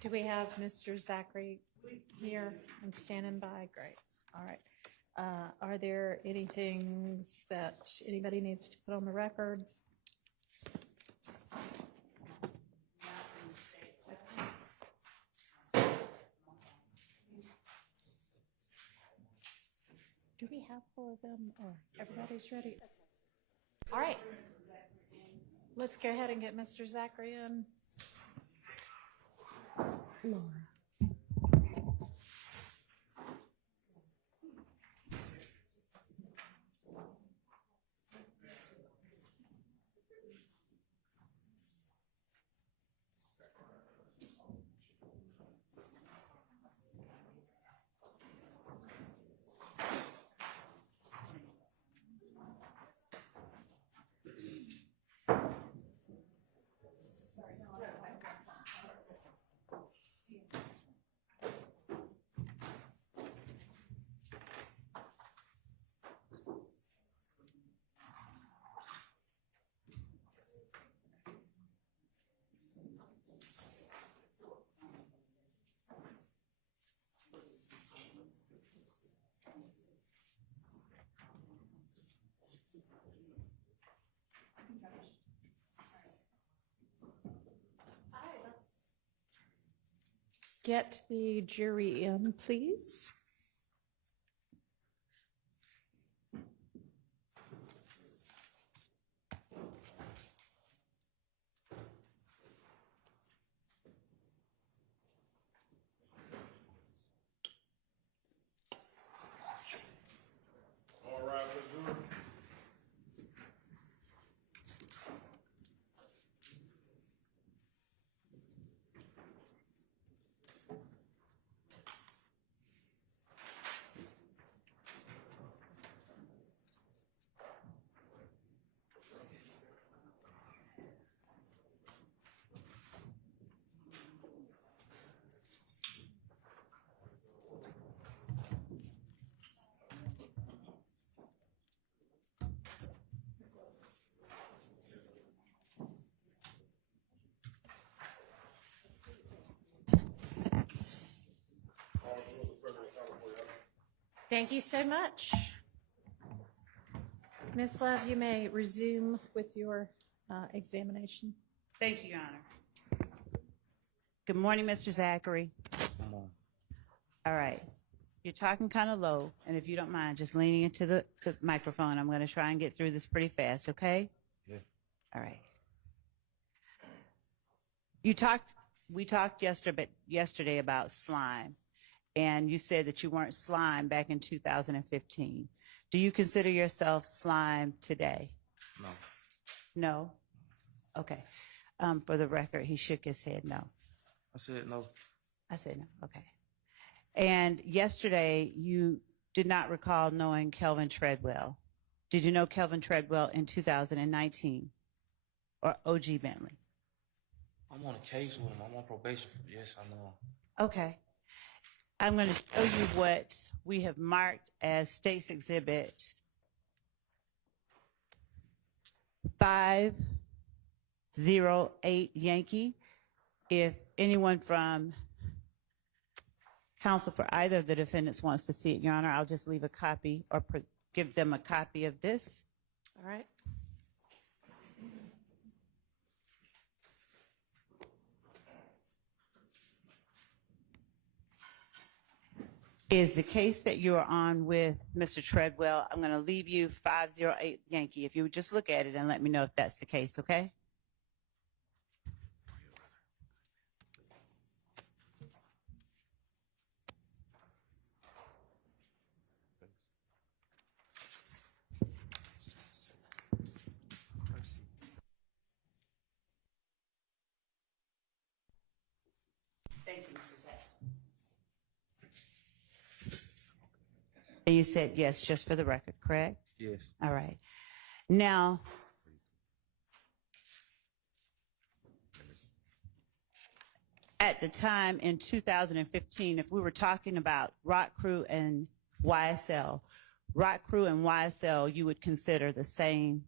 Do we have Mr. Zachary here and standing by? Great. All right. Are there any things that anybody needs to put on the record? Do we have all of them, or everybody's ready? All right. Let's go ahead and get Mr. Zachary in. Laura. Get the jury in, please. All right, Missouri. Thank you so much. Ms. Love, you may resume with your examination. Thank you, Your Honor. Good morning, Mr. Zachary. Come on. All right. You're talking kind of low, and if you don't mind, just leaning into the microphone. I'm going to try and get through this pretty fast, okay? Yeah. All right. We talked yesterday about slime, and you said that you weren't slime back in 2015. Do you consider yourself slime today? No. No? Okay. For the record, he shook his head no. I said no. I said no. Okay. And yesterday, you did not recall knowing Kelvin Treadwell. Did you know Kelvin Treadwell in 2019? Or O.G. Bentley? I'm on a case with him. I'm on probation. Yes, I know. Okay. I'm going to show you what we have marked as State's Exhibit 508 Yankee. If anyone from counsel for either of the defendants wants to see it, Your Honor, I'll just leave a copy or give them a copy of this. All right. Is the case that you are on with Mr. Treadwell. I'm going to leave you 508 Yankee. If you would just look at it and let me know if that's the case, okay? Thank you, Mr. Zach. And you said yes, just for the record, correct? Yes. All right. Now, at the time in 2015, if we were talking about Rock Crew and YSL, Rock Crew and YSL, you would consider the same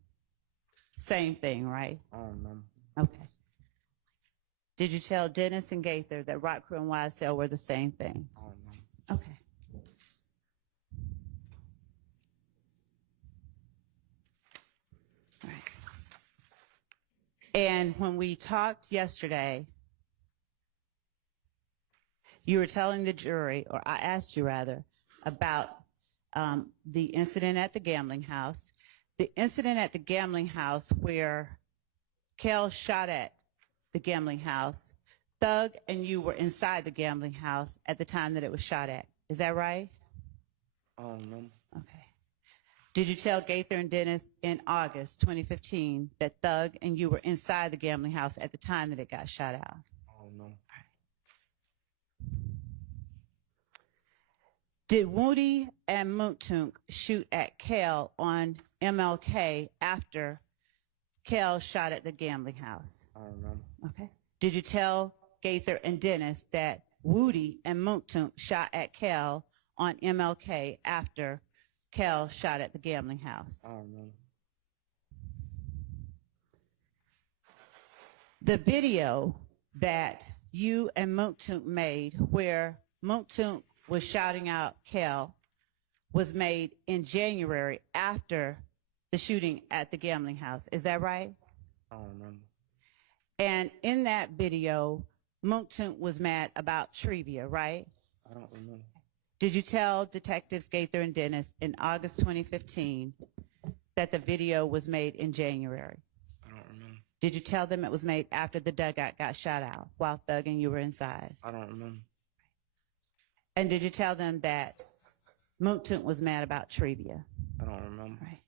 thing, right? I don't remember. Okay. Did you tell Dennis and Gaither that Rock Crew and YSL were the same thing? I don't remember. Okay. All right. And when we talked yesterday, you were telling the jury, or I asked you rather, about the incident at the gambling house. The incident at the gambling house where Kel shot at the gambling house, Thug and you were inside the gambling house at the time that it was shot at. Is that right? I don't remember. Okay. Did you tell Gaither and Dennis in August 2015 that Thug and you were inside the gambling house at the time that it got shot out? I don't know. Did Woody and Moontunk shoot at Kel on MLK after Kel shot at the gambling house? I don't remember. Okay. Did you tell Gaither and Dennis that Woody and Moontunk shot at Kel on MLK after Kel shot at the gambling house? I don't remember. The video that you and Moontunk made where Moontunk was shouting out Kel was made in January after the shooting at the gambling house. Is that right? I don't remember. And in that video, Moontunk was mad about trivia, right? I don't remember. Did you tell Detectives Gaither and Dennis in August 2015 that the video was made in January? I don't remember. Did you tell them it was made after the dugout got shot out while Thug and you were inside? I don't remember. And did you tell them that Moontunk was mad about trivia? I don't remember. Right.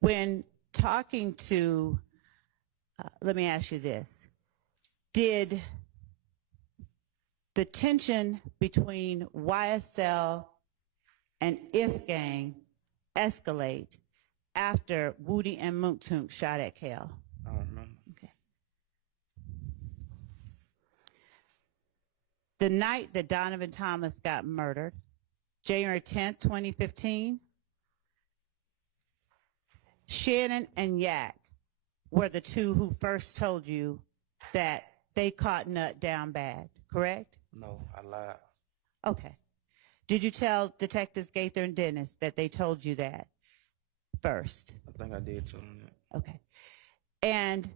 When talking to, let me ask you this, did the tension between YSL and If Gang escalate after Woody and Moontunk shot at Kel? I don't remember. Okay. The night that Donovan Thomas got murdered, January 10th, 2015, Shannon and Yak were the two who first told you that they caught Nut down bad, correct? No, I lied. Okay. Did you tell Detectives Gaither and Dennis that they told you that first? I think I did tell them that. Okay. And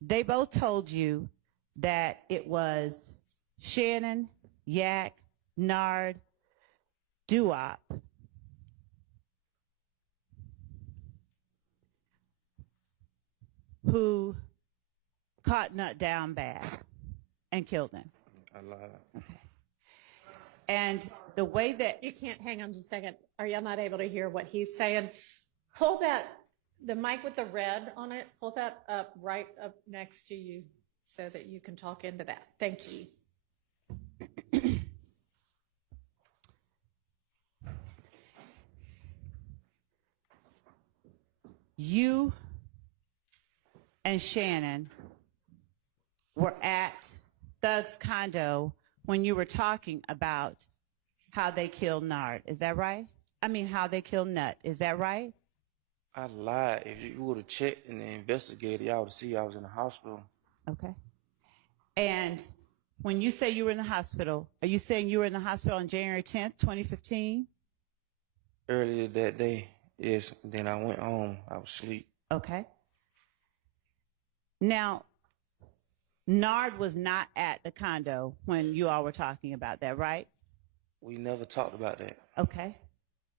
they both told you that it was Shannon, Yak, Nard, Duop, who caught Nut down bad and killed him. I lied. Okay. And the way that You can't, hang on just a second. Are y'all not able to hear what he's saying? Pull that, the mic with the red on it, pull that up right up next to you so that you can talk into that. Thank you. you and Shannon were at Thug's condo when you were talking about how they killed Nard. Is that right? I mean, how they killed Nut. Is that right? I lied. If you would have checked and investigated, y'all would see I was in the hospital. Okay. And when you say you were in the hospital, are you saying you were in the hospital on January 10th, 2015? Earlier that day, yes. Then I went home. I was asleep. Okay. Now, Nard was not at the condo when you all were talking about that, right? We never talked about that. Okay.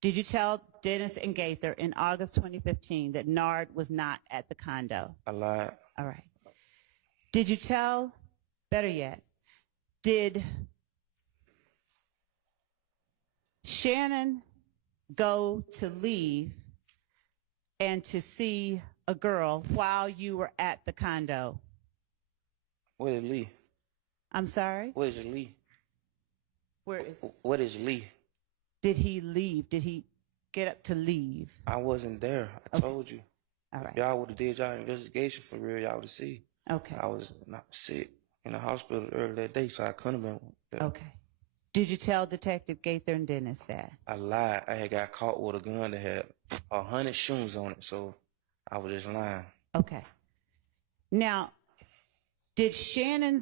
Did you tell Dennis and Gaither in August 2015 that Nard was not at the condo? I lied. All right. Did you tell, better yet, did Shannon go to leave and to see a girl while you were at the condo? What is Lee? I'm sorry? What is Lee? Where is? What is Lee? Did he leave? Did he get up to leave? I wasn't there. I Okay. told you. All If right. y'all would have did y'all investigation for real, y'all would have seen. Okay. I was not sick in the hospital earlier that day, so I couldn't have been there. Okay. Did you tell Detective Gaither and Dennis that? I lied. I had got caught with a gun that had 100 shoes on it, so I was just lying. Okay. Now, did Shannon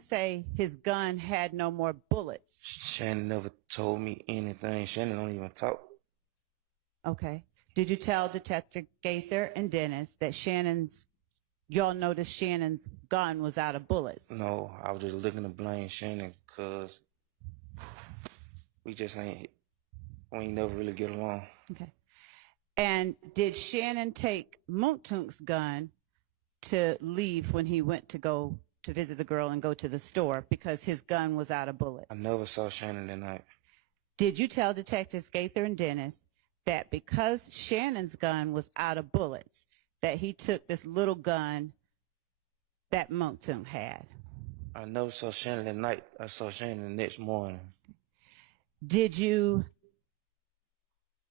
say his gun had no more bullets? Shannon never told me anything. Shannon don't even talk. Okay. Did you tell Detective Gaither and Dennis that y'all noticed Shannon's gun was out of bullets? No, I was just looking to blame Shannon because we ain't never really get along. Okay. And did Shannon take Muntunk's gun to leave when he went to go to visit the girl and go to the store because his gun was out of bullets? I never saw Shannon that night. Did you tell Detectives Gaither and Dennis that because Shannon's gun was out of bullets, that he took this little gun that Muntunk had? I never saw Shannon that night. I saw Shannon the next morning. Did you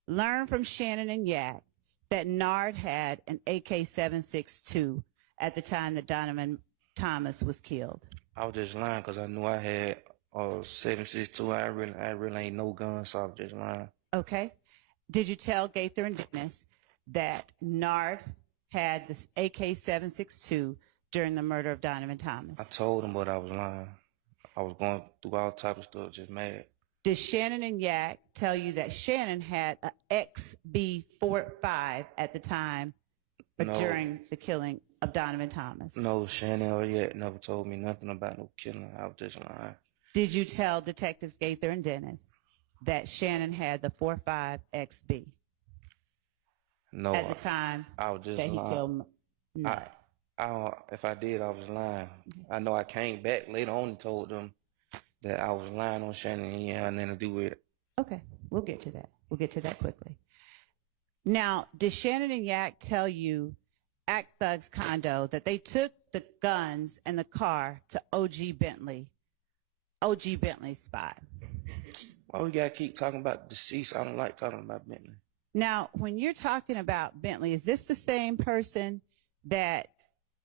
learn from Shannon and Yak that Nard had an AK-762 at the time that Donovan Thomas was killed? I was just lying because I knew I had 7.62. I really ain't no gun, so I was just lying. Okay. Did you tell Gaither and Dennis that Nard had this AK-762 during the murder of Donovan Thomas? I told him, but I was lying. I was going through all type of stuff, just mad. Did Shannon and Yak tell you that Shannon had an XB-45 at the time or No. during the killing of Donovan Thomas? No, Shannon or yet never told me nothing about no killing. I was just lying. Did you tell Detectives Gaither and Dennis that Shannon had the 45 XB No, at the time I was just that he lying. killed Nut? If I did, I was lying. I know I came back later on and told them that I was lying on Shannon and he had nothing to do with it. Okay, we'll get to that. We'll get to that quickly. Now, did Shannon and Yak tell you at Thug's condo that they took the guns and the car to OG Bentley's spot? Why we gotta keep talking about deceased? I don't like talking about Bentley. Now, when you're talking about Bentley, is this the same person that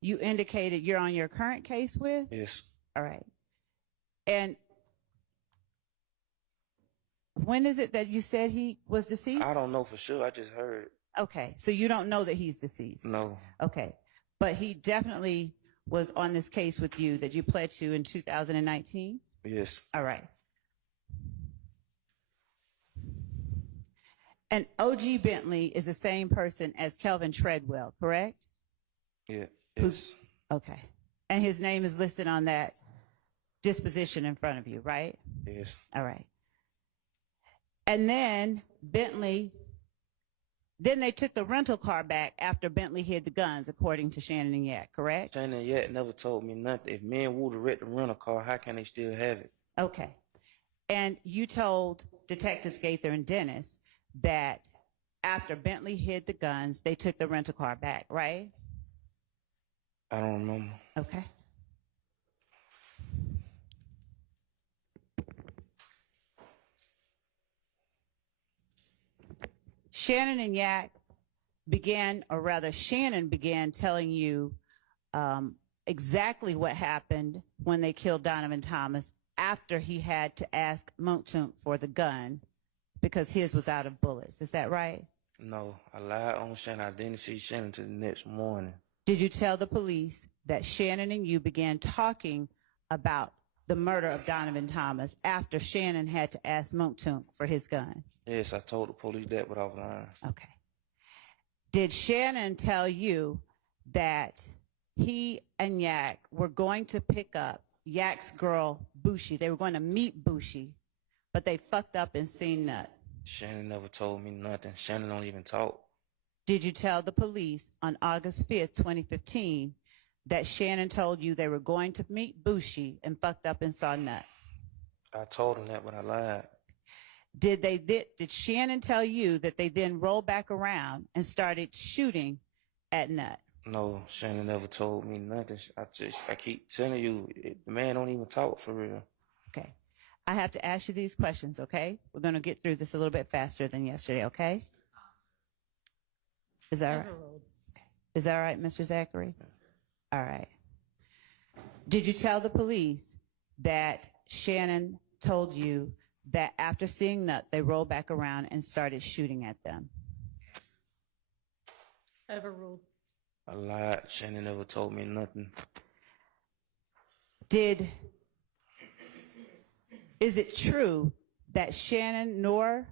you indicated you're on your current case with? Yes. All right. And when is it that you said he was deceased? I don't know for sure. I just heard. Okay, so you don't know that he's deceased? No. Okay, but he definitely was on this case with you that you pled to in 2019? Yes. All right. And OG Bentley is the same person as Kelvin Treadwell, correct? Yeah. Yes. Okay. And his name is listed on that disposition in front of you, right? Yes. All right. And then then they took the rental car back after Bentley hid the guns, according to Shannon and Yak, correct? Shannon yet never told me nothing. If me and Wood wrecked the rental car, how can they still have it? Okay. And you told Detectives Gaither and Dennis that after Bentley hid the guns, they took the rental car back, right? I don't remember. Okay. Shannon and Yak Shannon began telling you exactly what happened when they killed Donovan Thomas after he had to ask Muntunk for the gun because his was out of bullets. Is that right? No, I lied on Shannon. I didn't see Shannon till the next morning. Did you tell the police that Shannon and you began talking about the murder of Donovan Thomas after Shannon had to ask Muntunk for his gun? Yes, I told the police that, but I was lying. Okay. Did Shannon tell you that he and Yak were going to pick up Yak's girl, Bushi? They were going to meet Bushi, but they fucked up and seen Nut. Shannon never told me nothing. Shannon don't even talk. Did you tell the police on August 5th, 2015, that Shannon told you they were going to meet Bushi and fucked up and saw Nut? I told him that, but I lied. Did Shannon tell you that they then rolled back around and started shooting at Nut? No, Shannon never told me nothing. I keep telling you, the man don't even talk for real. Okay. I have to ask you these questions, okay? We're going to get through this a little bit faster than yesterday, okay? Is that all right? Overruled. Is that all right, Mr. Zachary? All right. Did you tell the police that Shannon told you that after seeing Nut, they rolled back around and started shooting at them? Overruled. I lied. Shannon never told me nothing. Is it true that Shannon nor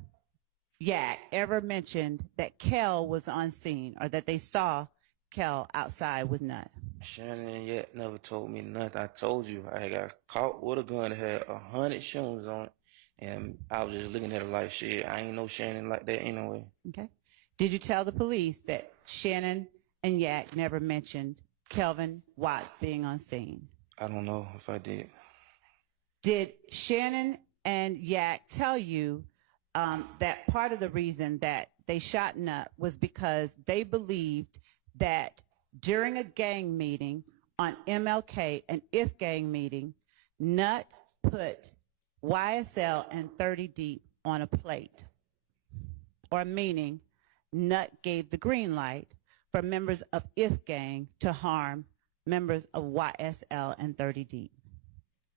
Yak ever mentioned that Kel was on scene or that they saw Kel outside with Nut? Shannon yet never told me nothing. I told you I got caught with a gun that had 100 shooters on it, and I was just looking at it like shit. I ain't know Shannon like that anyway. Okay. Did you tell the police that Shannon and Yak never mentioned Kelvin Watt being on scene? I don't know if I did. Did Shannon and Yak tell you that part of the reason that they shot Nut was because they believed that during a gang meeting on MLK, an IF gang meeting, Nut put YSL and 30 Deep on a plate? Or meaning, Nut gave the green light for members of IF gang to harm members of YSL and 30 Deep.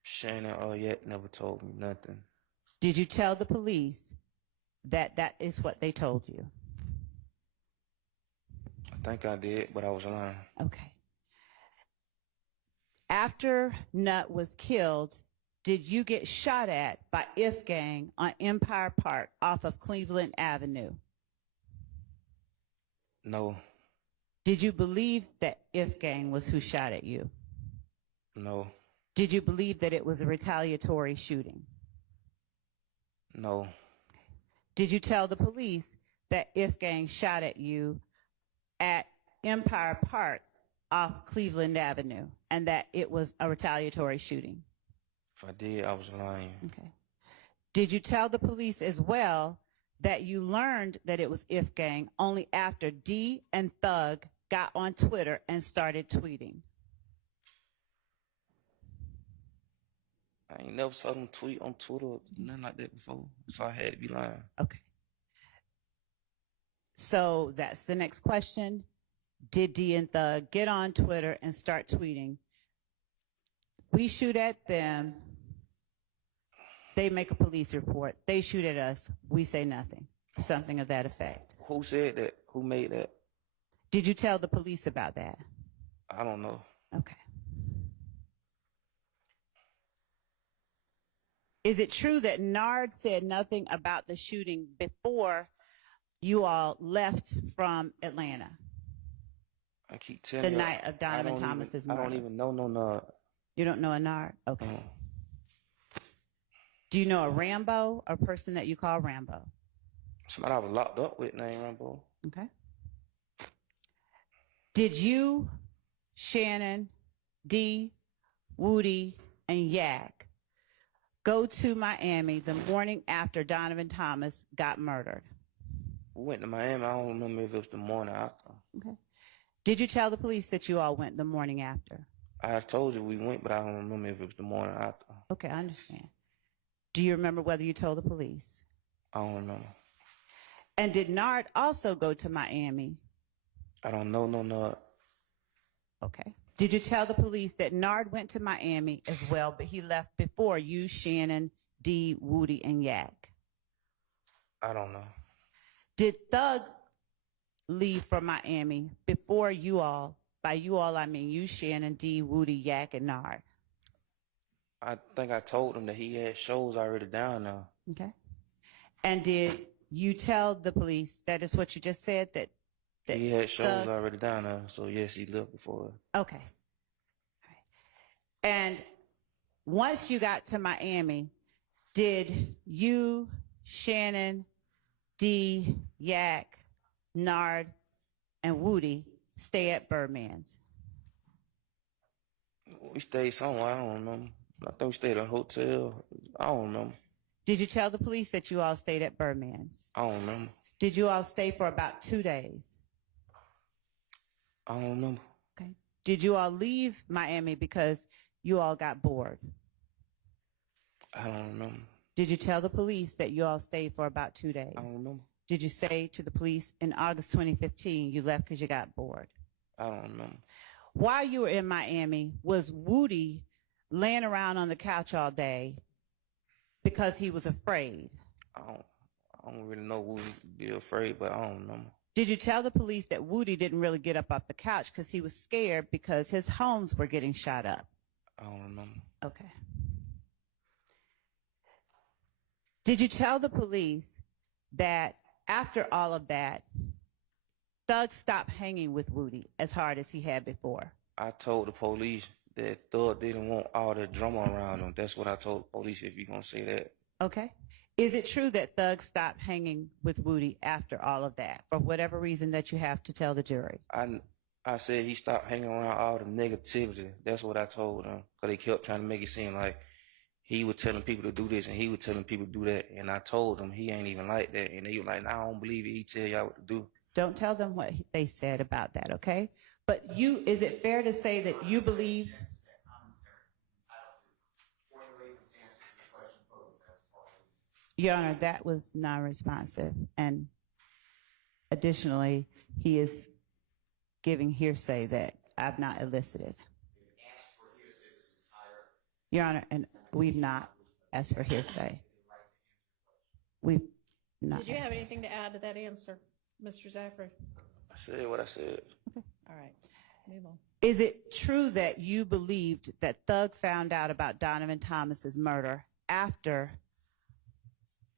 Shannon yet never told me nothing. Did you tell the police that that is what they told you? I think I did, but I was lying. Okay. After Nut was killed, did you get shot at by IF gang on Empire Park off of Cleveland Avenue? No. Did you believe that IF gang was who shot at you? No. Did you believe that it was a retaliatory shooting? No. Did you tell the police that IF gang shot at you at Empire Park off Cleveland Avenue and that it was a retaliatory shooting? If I did, I was lying. Okay. Did you tell the police as well that you learned that it was IF gang only after D and Thug got on Twitter and started tweeting? I ain't never saw them tweet on Twitter, nothing like that before, so I had to be lying. Okay. So that's the next question. Did D and Thug get on Twitter and start tweeting? We shoot at them. They make a police report. They shoot at us. We say nothing. Something of that effect. Who said that? Who made that? Did you tell the police about that? I don't know. Okay. Is it true that Nard said nothing about the shooting before you all left from Atlanta? I keep telling you. The night of Donovan Thomas's murder. I don't even know no Nard. You don't know a Nard? Okay. Do you know a Rambo, a person that you call Rambo? Somebody I was locked up with named Rambo. Okay. Did you, Shannon, D, Woody, and Yak go to Miami the morning after Donovan Thomas got murdered? We went to Miami. I don't remember if it was the morning after. Okay. Did you tell the police that you all went the morning after? I told you we went, but I don't remember if it was the morning after. Okay, I understand. Do you remember whether you told the police? I don't remember. And did Nard also go to Miami? I don't know no Nard. Okay. Did you tell the police that Nard went to Miami as well, but he left before you, Shannon, D, Woody, and Yak? I don't know. Did Thug leave for Miami before you all? By you all, I mean you, Shannon, D, Woody, Yak, and Nard. I think I told him that he had shows already down there. Okay. And did you tell the police, that is what you just said, that he had shows already down there, so yes, he left before. Okay. All right. And once you got to Miami, did you, Shannon, D, Yak, Nard, and Woody stay at Birdman's? We stayed somewhere, I don't remember. I think we stayed at a hotel. I don't remember. Did you tell the police that you all stayed at Birdman's? I don't remember. Did you all stay for about 2 days? I don't remember. Okay. Did you all leave Miami because you all got bored? I I don't remember. Did you tell the police that you all stayed for about 2 days? I don't remember. Did you say to the police in August 2015 you left because you got bored? I don't remember. While you were in Miami, was Woody laying around on the couch all day because he was afraid? I don't really know who would be afraid, but I don't remember. Did you tell the police that Woody didn't really get up off the couch because he was scared because his homes were getting shot up? I don't remember. Okay. Did you tell the police that after all of that, Thug stopped hanging with Woody as hard as he had before? I told the police that Thug didn't want all the drama around him. That's what I told the police, if you're going to say that. Okay. Is it true that Thug stopped hanging with Woody after all of that, for whatever reason that you have to tell the jury? I said he stopped hanging around all the negativity. That's what I told them, because they kept trying to make it seem like he was telling people to do this and he was telling people to do that. And I told them he ain't even like that. And they were like, nah, I don't believe it. He tell y'all what to do. Don't tell them what they said about that, okay? But is it fair to say that you believe? Your Honor, that was non-responsive. And additionally, he is giving hearsay that I've not elicited. Your Honor, and we've not asked for hearsay. We've not. Did you have anything to add to that answer, Mr. Zachary? I said what I said. Okay. All right. Move on. Is it true that you believed that Thug found out about Donovan Thomas's murder after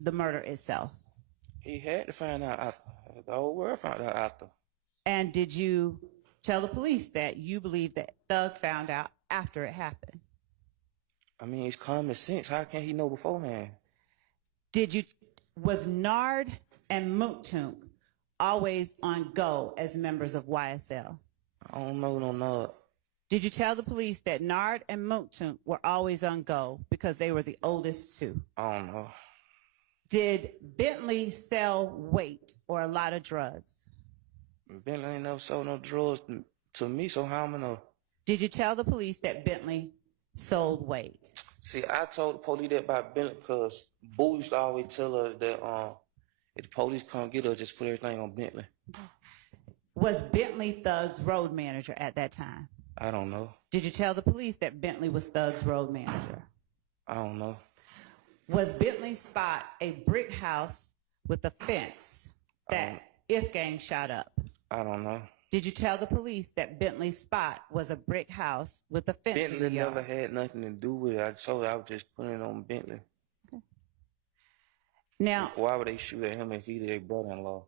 the murder itself? He had to find out after. The whole world found out after. And did you tell the police that you believe that Thug found out after it happened? I mean, it's common sense. How can he know beforehand? Was Nard and Mooktunk always on go as members of YSL? I don't know no Nard. Did you tell the police that Nard and Mooktunk were always on go because they were the oldest two? I don't know. Did Bentley sell weight or a lot of drugs? Bentley ain't never sold no drugs to me, so how am I know? Did you tell the police that Bentley sold weight? See, I told the police that about Bentley because Boo used to always tell us that if the police come get us, just put everything on Bentley. Was Bentley Thug's road manager at that time? I don't know. Did you tell the police that Bentley was Thug's road manager? I don't know. Was Bentley's spot a brick house with a fence that If Gang shot up? I don't know. Did you tell the police that Bentley's spot was a brick house with a fence in the Bentley yard? never had nothing to do with it. I told you I was just putting it on Bentley. Okay. Now, why would they shoot at him if he their brother-in-law?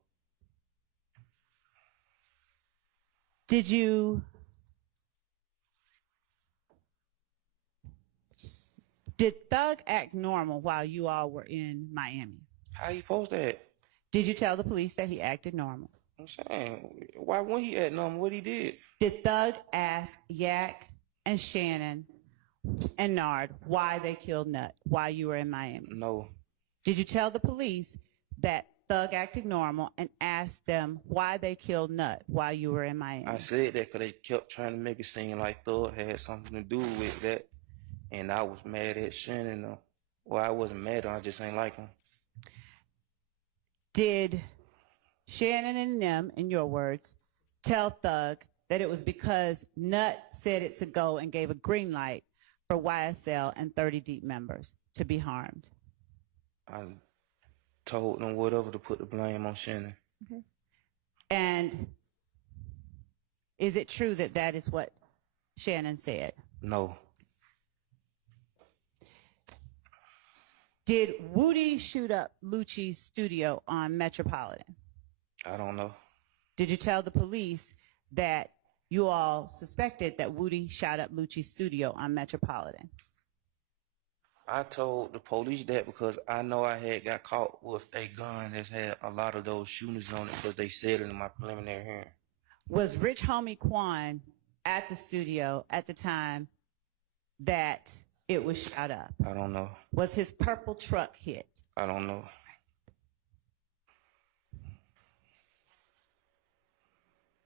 did Thug act normal while you all were in Miami? How you supposed to act? Did you tell the police that he acted normal? I'm saying, why wouldn't he act normal? What he did? Did Thug ask Yak and Shannon and Nard why they killed Nut while you were in Miami? No. Did you tell the police that Thug acted normal and asked them why they killed Nut while you were in Miami? I said that because they kept trying to make it seem like Thug had something to do with that. And I was mad at Shannon. Well, I wasn't mad at him. I just ain't like him. Did Shannon and them, in your words, tell Thug that it was because Nut said it to go and gave a green light for YSL and 30 Deep members to be harmed? I told them whatever to put the blame on Shannon. Okay. And is it true that that is what Shannon said? No. Did Woody shoot up Lucci's studio on Metropolitan? I don't know. Did you tell the police that you all suspected that Woody shot up Lucci's studio on Metropolitan? I told the police that because I know I had got caught with a gun that's had a lot of those shootings on it because they said it in my preliminary hearing. Was Rich Homie Quan at the studio at the time that it was shot up? I don't know. Was his purple truck hit? I don't know.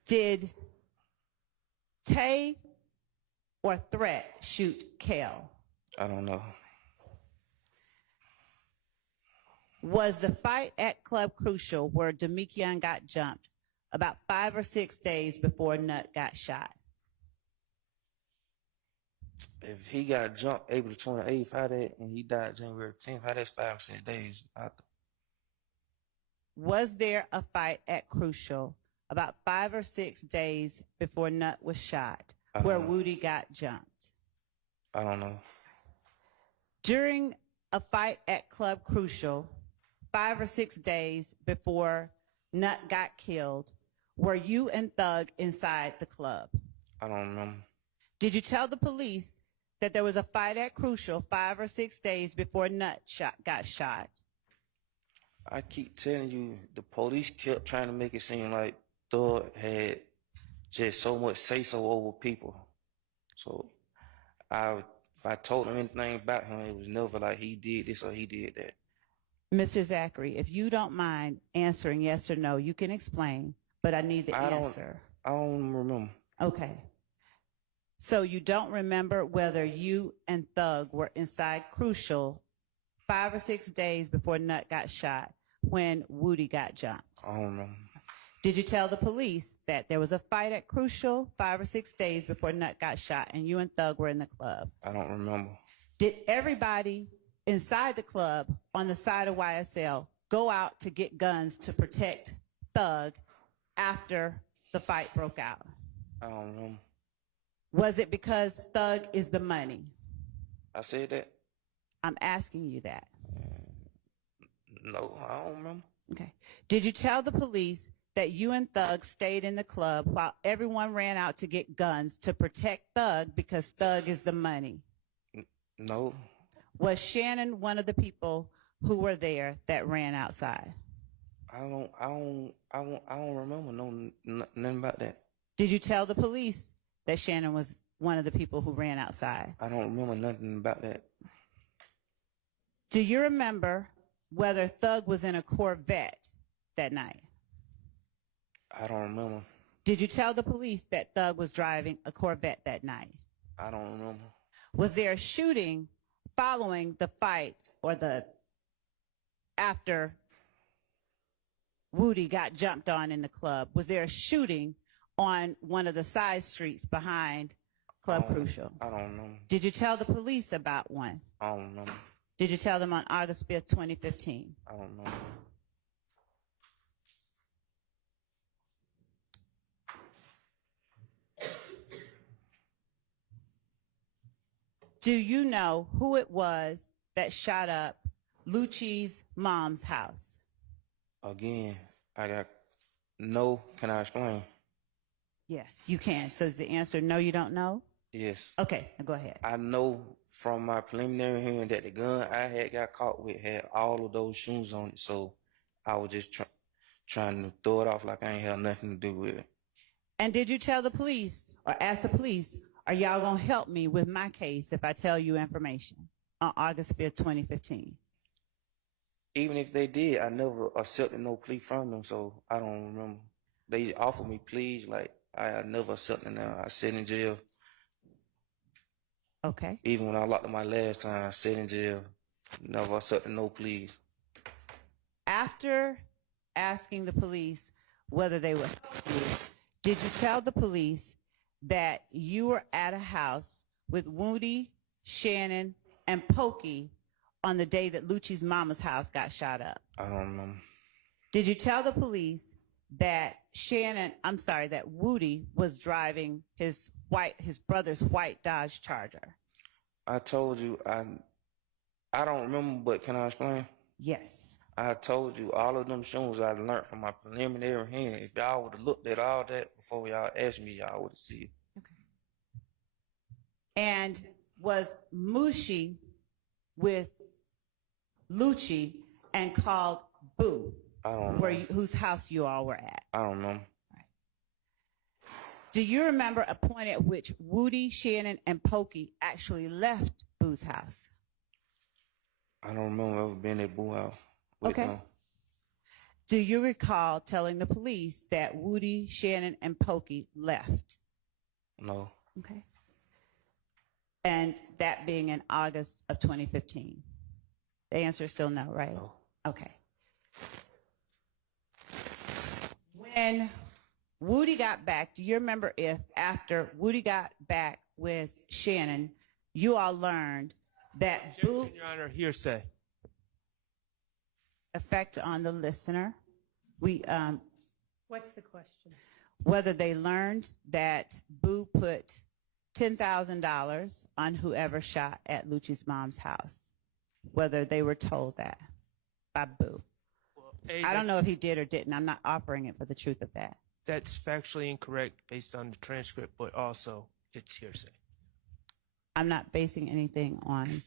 Did Tay or Threat shoot Kel? I don't know. Was the fight at Club Crucial where Demekion got jumped about 5 or 6 days before Nut got shot? If he got jumped April 28th, how that, and he died January 10th, how that's 5 or 6 days? Was there a fight at Crucial about 5 or 6 days before Nut was shot where Woody got jumped? I don't know. During a fight at Club Crucial, 5 or 6 days before Nut got killed, were you and Thug inside the club? I don't remember. Did you tell the police that there was a fight at Crucial 5 or 6 days before Nut got shot? I keep telling you, the police kept trying to make it seem like Thug had just so much say-so over people. So if I told them anything about him, it was never like he did this or he did that. Mr. Zachary, if you don't mind answering yes or no, you can explain, but I need the answer. I don't remember. Okay. So you don't remember whether you and Thug were inside Crucial 5 or 6 days before Nut got shot when Woody got jumped? I don't remember. Did you tell the police that there was a fight at Crucial 5 or 6 days before Nut got shot and you and Thug were in the club? I don't remember. Did everybody inside the club on the side of YSL go out to get guns to protect Thug after the fight broke out? I don't remember. Was it because Thug is the money? I said that? I'm asking you that. No, I don't remember. Okay. Did you tell the police that you and Thug stayed in the club while everyone ran out to get guns to protect Thug because Thug is the money? No. Was Shannon one of the people who were there that ran outside? I don't remember nothing about that. Did you tell the police that Shannon was one of the people who ran outside? I don't remember nothing about that. Do you remember whether Thug was in a Corvette that night? I don't remember. Did you tell the police that Thug was driving a Corvette that night? I don't remember. Was there a shooting following the fight or after Woody got jumped on in the club? Was there a shooting on one of the side streets behind Club Crucial? I don't remember. Did you tell the police about one? I don't remember. Did you tell them on August 5th, 2015? I don't remember. Do you know who it was that shot up Lucci's mom's house? Again, I got no. Can I explain? Yes, you can. So is the answer no, you don't know? Yes. Okay, now go ahead. I know from my preliminary hearing that the gun I had got caught with had all of those shoes on it, so I was just trying to throw it off like I ain't had nothing to do with it. And did you tell the police or ask the police, are y'all going to help me with my case if I tell you information on August 5th, 2015? Even if they did, I never accepted no plea from them, so I don't remember. They offered me pleas, like I never accepted them. I sat in jail. Okay. Even when I locked up my last time, I sat in jail. Never accepted no pleas. After asking the police whether they would help you, did you tell the police that you were at a house with Woody, Shannon, and Pokey on the day that Lucci's mama's house got shot up? I don't remember. Did you tell the police that that Woody was driving his brother's white Dodge Charger? I told you, I don't remember, but can I explain? Yes. I told you all of them shoes I learned from my preliminary hearing. If y'all would have looked at all that before y'all asked me, y'all would have seen it. Okay. And was Mushi with Lucci and called Boo? I don't know. Whose house you all were at? I don't know. Do you remember a point at which Woody, Shannon, and Pokey actually left Boo's house? I don't remember ever being at Boo house with Okay. them. Do you recall telling the police that Woody, Shannon, and Pokey left? No. Okay. And that being in August of 2015? The answer is still no, right? No. Okay. When Woody got back, do you remember if after Woody got back with Shannon, you all learned that Boo Objection, Your Honor, hearsay. effect on the listener? We What's the question? whether they learned that Boo put $10,000 on whoever shot at Lucci's mom's house, whether they were told that by Boo. Well, I don't know if he did or didn't. I'm not offering it for the truth of that. that's factually incorrect based on the transcript, but also it's hearsay. I'm not basing anything on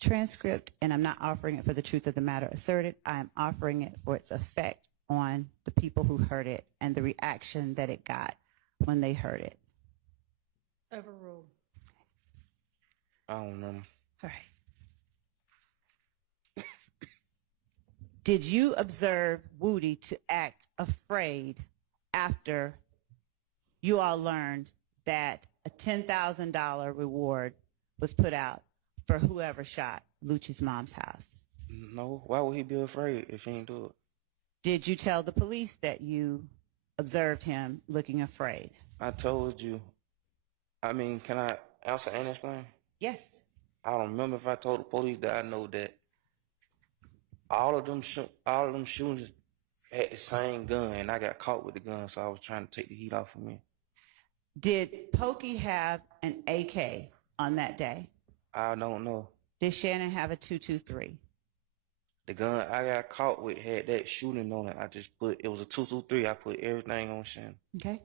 transcript, and I'm not offering it for the truth of the matter asserted. I am offering it for its effect on the people who heard it and the reaction that it got when they heard it. Overruled. I don't know. All right. Did you observe Woody to act afraid after you all learned that a $10,000 reward was put out for whoever shot Lucci's mom's house? No, why would he be afraid if he ain't do it? Did you tell the police that you observed him looking afraid? I told you. I mean, can I answer and explain? Yes. I don't remember if I told the police that. I know that all of them shooters had the same gun, and I got caught with the gun, so I was trying to take the heat off of me. Did Pokey have an AK on that day? I don't know. Did Shannon have a 223? The gun I got caught with had that shooting on it. I just put, it was a 223. I put everything on Shannon. Okay.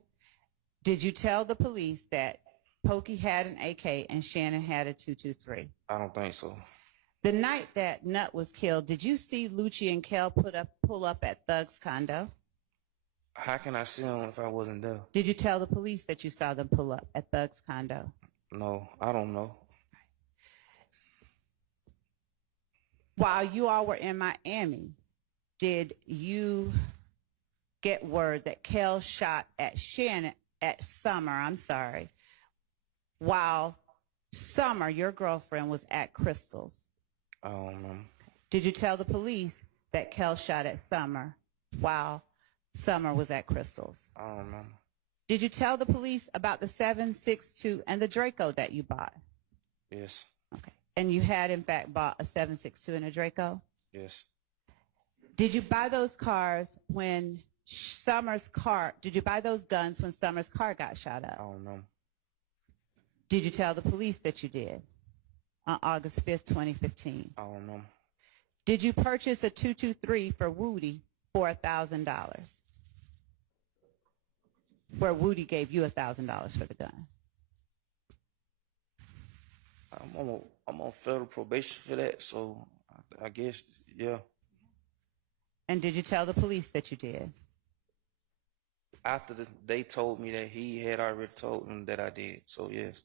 Did you tell the police that Pokey had an AK and Shannon had a 223? I don't think so. The night that Nut was killed, did you see Lucci and Kel pull up at Thug's condo? How can I see him if I wasn't there? Did you tell the police that you saw them pull up at Thug's condo? No, I don't know. While you all were in Miami, did you get word that Kel shot at Summer, while Summer, your girlfriend, was at Crystal's? I don't know. Did you tell the police that Kel shot at Summer while Summer was at Crystal's? I don't know. Did you tell the police about the 7.62 and the Draco that you bought? Yes. Okay. And you had, in fact, bought a 7.62 and a Draco? Yes. Did you buy those cars when did you buy those guns when Summer's car got shot I up? don't know. Did you tell the police that you did on August 5th, 2015? I don't know. Did you purchase a 223 for Woody for $1,000? Where Woody gave you $1,000 for the gun? I'm on federal probation for that, so I guess, yeah. And did you tell the police that you did? After they told me that he had already told them that I did, so yes.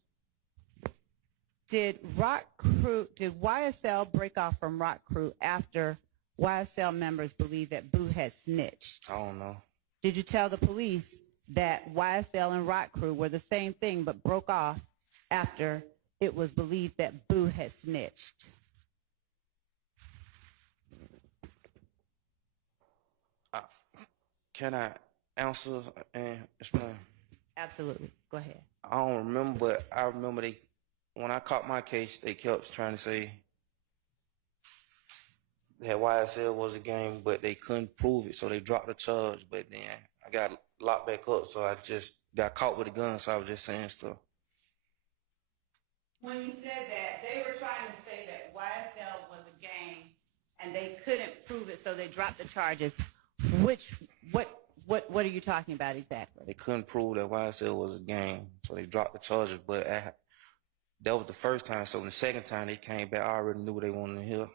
Did YSL break off from Rock Crew after YSL members believed that Boo had snitched? I don't know. Did you tell the police that YSL and Rock Crew were the same thing but broke off after it was believed that Boo had snitched? Can I answer and explain? Absolutely. Go ahead. I don't remember, but I remember when I caught my case, they kept trying to say that YSL was a game, but they couldn't prove it, so they dropped the charge. But then I got locked back up, so I just got caught with a gun, so I was just saying stuff. When you said that, they were trying to say that YSL was a gang and they couldn't prove it, so they dropped the charges. What are you talking about exactly? They couldn't prove that YSL was a gang, so they dropped the charges. But that was the first time, so the second time they came back, I already knew what they wanted to hear.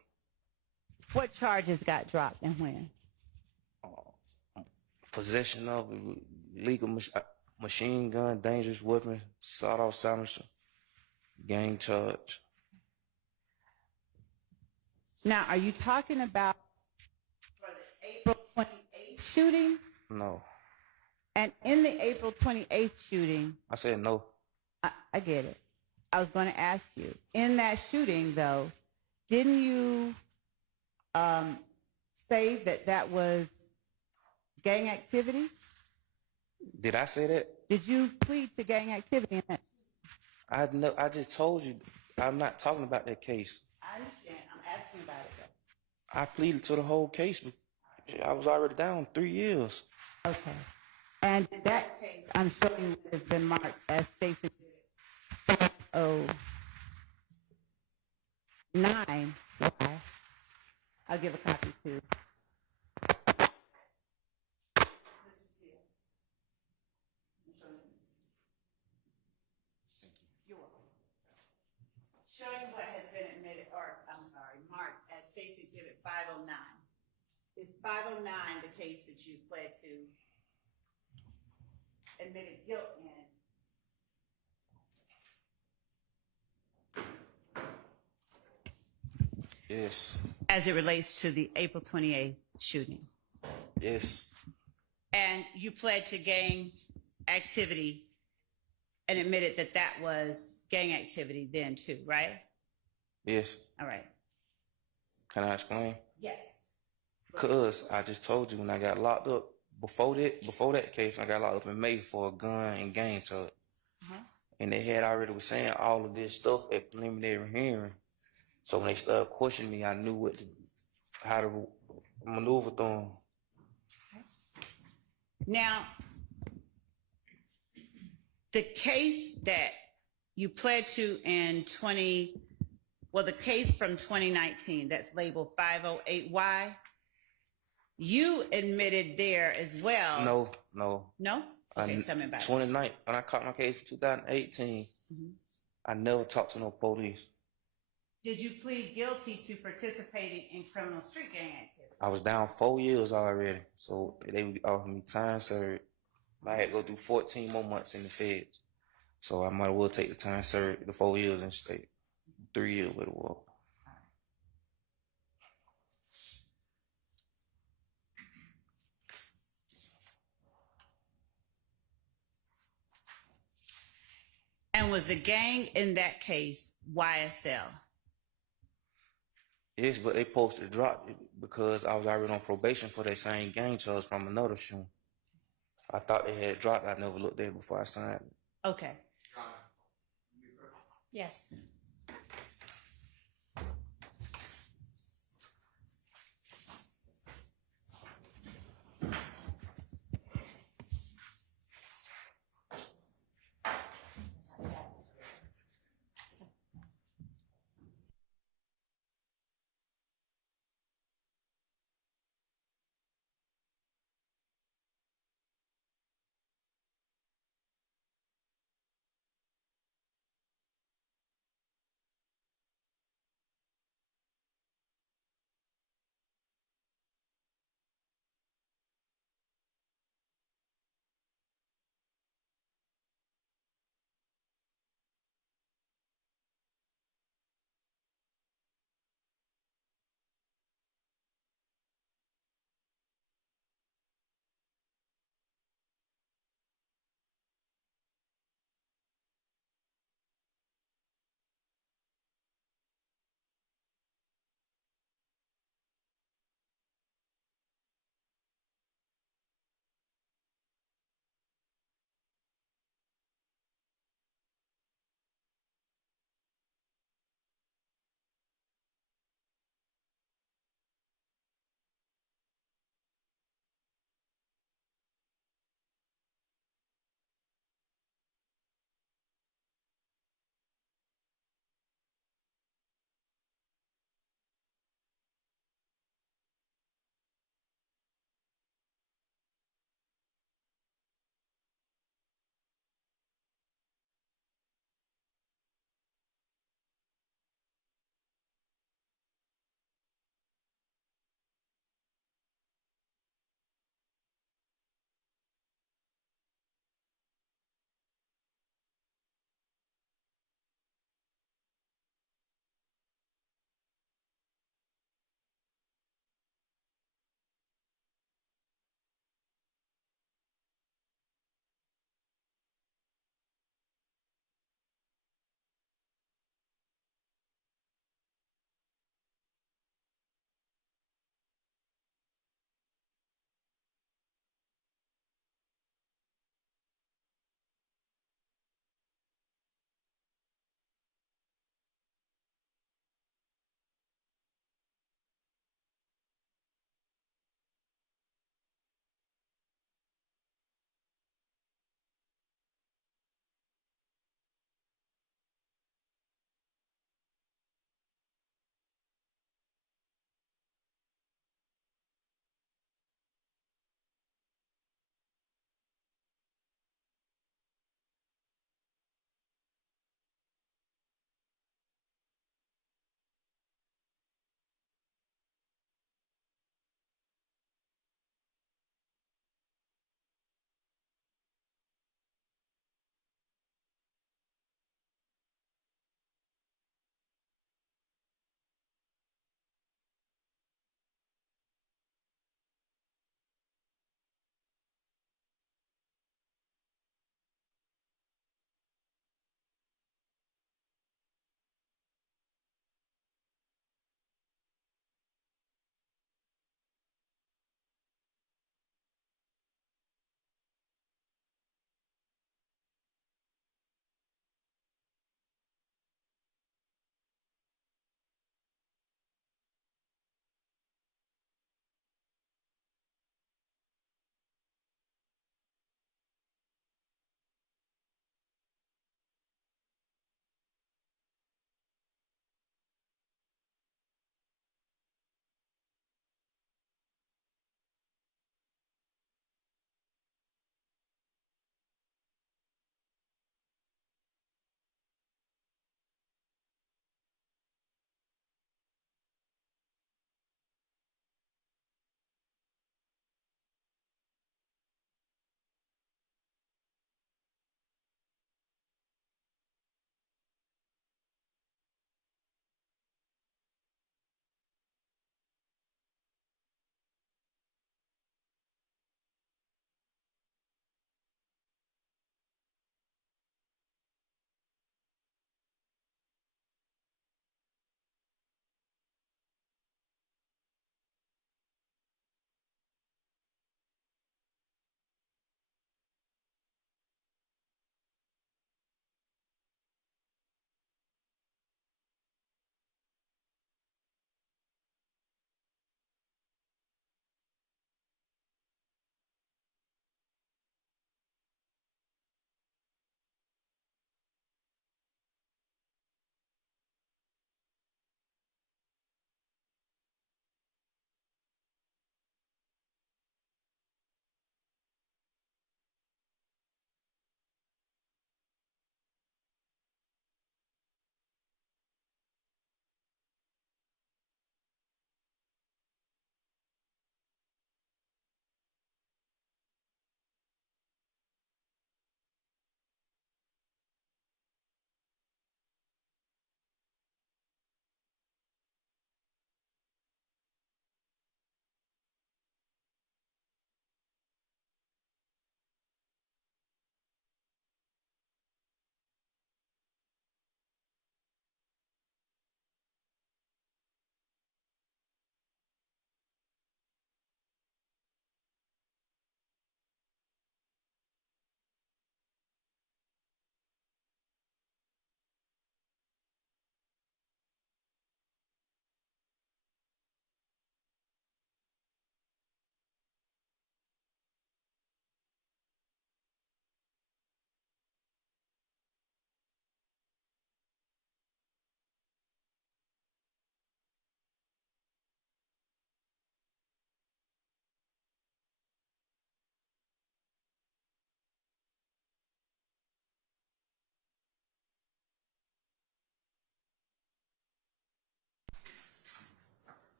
What charges got dropped and when? Possession of illegal machine gun, dangerous weapon, sawed-off silencer, gang charge. Now, are you talking about for the April 28th shooting? No. And in the April 28th shooting, I said no. I get it. I was going to ask you, in that shooting, though, didn't you say that that was gang activity? Did I say that? Did you plead to gang activity in that? I just told you I'm not talking about that case. I understand. I'm asking about it though. I pleaded to the whole case. I was already down 3 years. Okay. And that case, I'm showing you has been marked as Stacy 509. Why? I'll give a copy to. Showing what has been admitted, or I'm sorry, marked as Stacy Exhibit 509. Is 509 the case that you pled to admitted guilt in? Yes. As it relates to the April 28th shooting. Yes. And you pled to gang activity and admitted that that was gang activity then too, right? Yes. All right. Can I explain? Yes. Cause I just told you when I got locked up before that case, I got locked up in May for a gun and gang charge. And they had already was saying all of this stuff at preliminary hearing. So when they started questioning me, I knew how to maneuver through them. Now, the case that you pled to in the case from 2019 that's labeled 508Y, you admitted there as well. No. No? Okay, tell me about it. 29, when I caught my case in 2018, I never talked to no police. Did you plead guilty to participating in criminal street gang activity? I was down 4 years already, so they offered me time served. I had to go through 14 more months in the feds, so I might as well take the time served, the 4 years and stay 3 years with it was. And was the gang in that case YSL? Yes, but they supposed to drop it because I was already on probation for that same gang charge from another shoe. I thought they had dropped. I never looked at it before I signed it. Okay. Yes.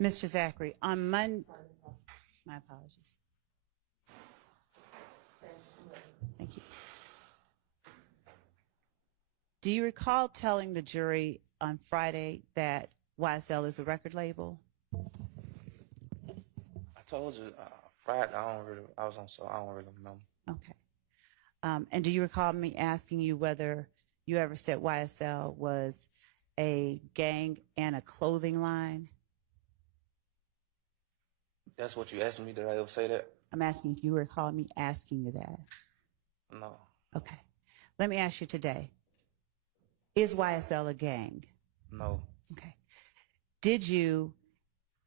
Mr. Zachary, on Monday, my apologies. Thank you. Do you recall telling the jury on Friday that YSL is a record label? I told you Friday. I was on, so I don't really remember. Okay. And do you recall me asking you whether you ever said YSL was a gang and a clothing line? That's what you asked me. Did I ever say that? I'm asking if you recall me asking you that. No. Okay. Let me ask you today. Is YSL a gang? No. Okay. Did you,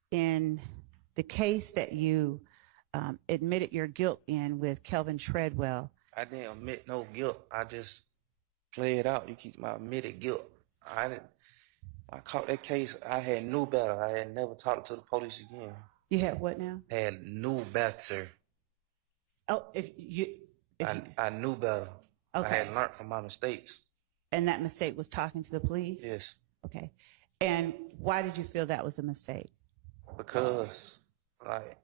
in the case that you admitted your guilt in with Kelvin Treadwell? I didn't admit no guilt. I just play it out. You keep my admitted guilt. I caught that case. I had knew better. I had never talked to the police again. You had what now? Had knew better. Oh, I knew better. Okay. I had learned from my mistakes. And that mistake was talking to the police? Yes. Okay. And why did you feel that was a mistake? Because, like,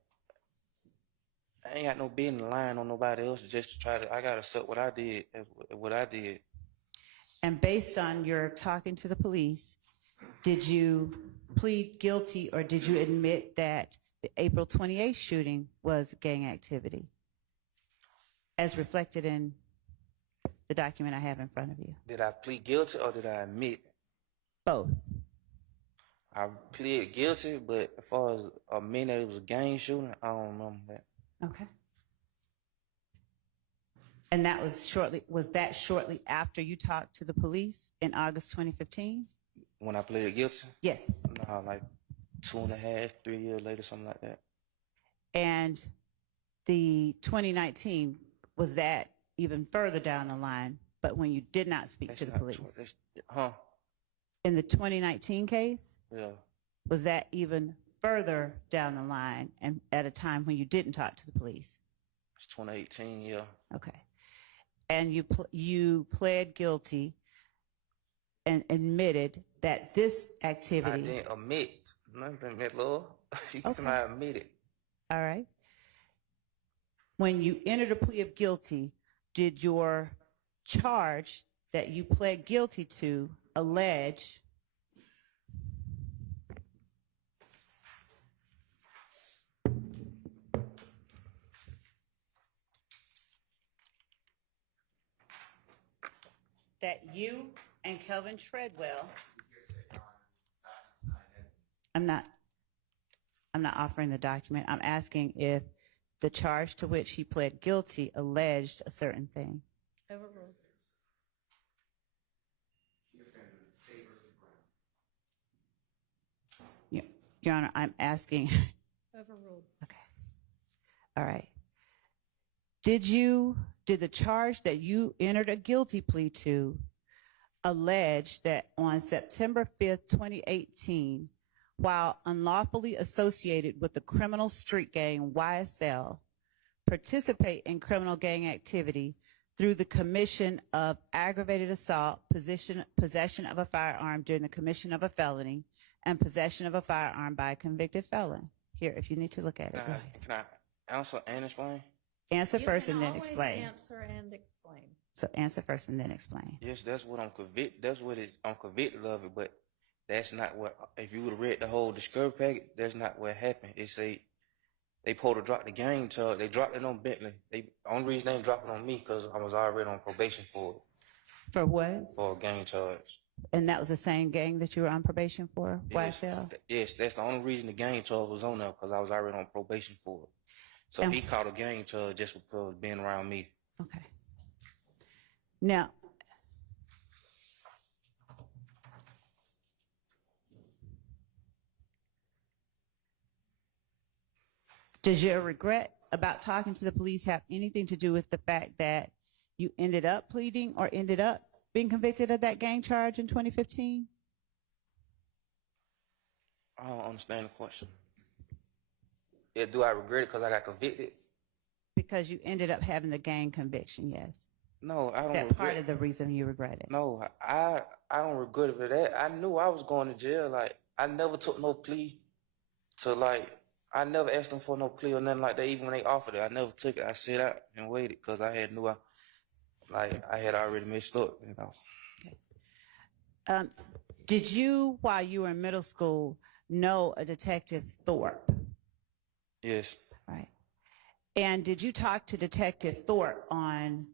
I ain't got no business lying on nobody else just to try to, I got to accept what I did, what I did. And based on your talking to the police, did you plead guilty or did you admit that the April 28th shooting was gang activity, as reflected in the document I have in front of you? Did I plead guilty or did I admit? Both. I pleaded guilty, but as far as admitting that it was a gang shooting, I don't remember that. Okay. And that was shortly after you talked to the police in August 2015? When I pleaded guilty? Yes. No, like 2.5, 3 years later, something like that. And the 2019, was that even further down the line, but when you did not speak to the police? In the 2019 case? Yeah. Was that even further down the line and at a time when you didn't talk to the police? It's 2018, yeah. Okay. And you pled guilty and admitted that this activity... I didn't admit. Nothing admit, Lord. She Okay. I admitted. All right. When you entered a plea of guilty, did your charge that you pled guilty to allege that you and Kelvin Treadwell... I'm not offering the document. I'm asking if the charge to which he pled guilty alleged a certain thing. Overruled. Your Honor, I'm asking... Overruled. Okay. All right. Did the charge that you entered a guilty plea to allege that on September 5th, 2018, while unlawfully associated with the criminal street gang YSL, participate in criminal gang activity through the commission of aggravated assault, possession of a firearm during the commission of a felony, and possession of a firearm by a convicted felon? Here, if you need to look at it, go ahead. Can I answer and explain? Answer first and then explain. You can always answer and explain. So answer first and then explain. Yes, that's what I'm convicted. That's what I'm convicted of it, but that's not what. If you would have read the whole discovery packet, that's not what happened. It say they supposed to drop the gang charge. They dropped it on Bentley. The only reason they didn't drop it on me because I was already on probation for it. For what? For a gang charge. And that was the same gang that you were on probation for, YSL? Yes, that's the only reason the gang charge was on there because I was already on probation for it. So he caught a gang charge just because being around me. Okay. Now, does your regret about talking to the police have anything to do with the fact that you ended up pleading or ended up being convicted of that gang charge in 2015? I don't understand the question. Yeah, do I regret it because I got convicted? Because you ended up having the gang conviction, yes. No, I don't That regret part of the reason you regret it. No, I don't regret it for that. I knew I was going to jail. Like, I never took no plea to like, I never asked them for no plea or nothing like that. Even when they offered it, I never took it. I sat out and waited because I had knew I had already messed up, you know. Did you, while you were in middle school, know a Detective Thorpe? Yes, Right. And did you talk to Detective Thorpe on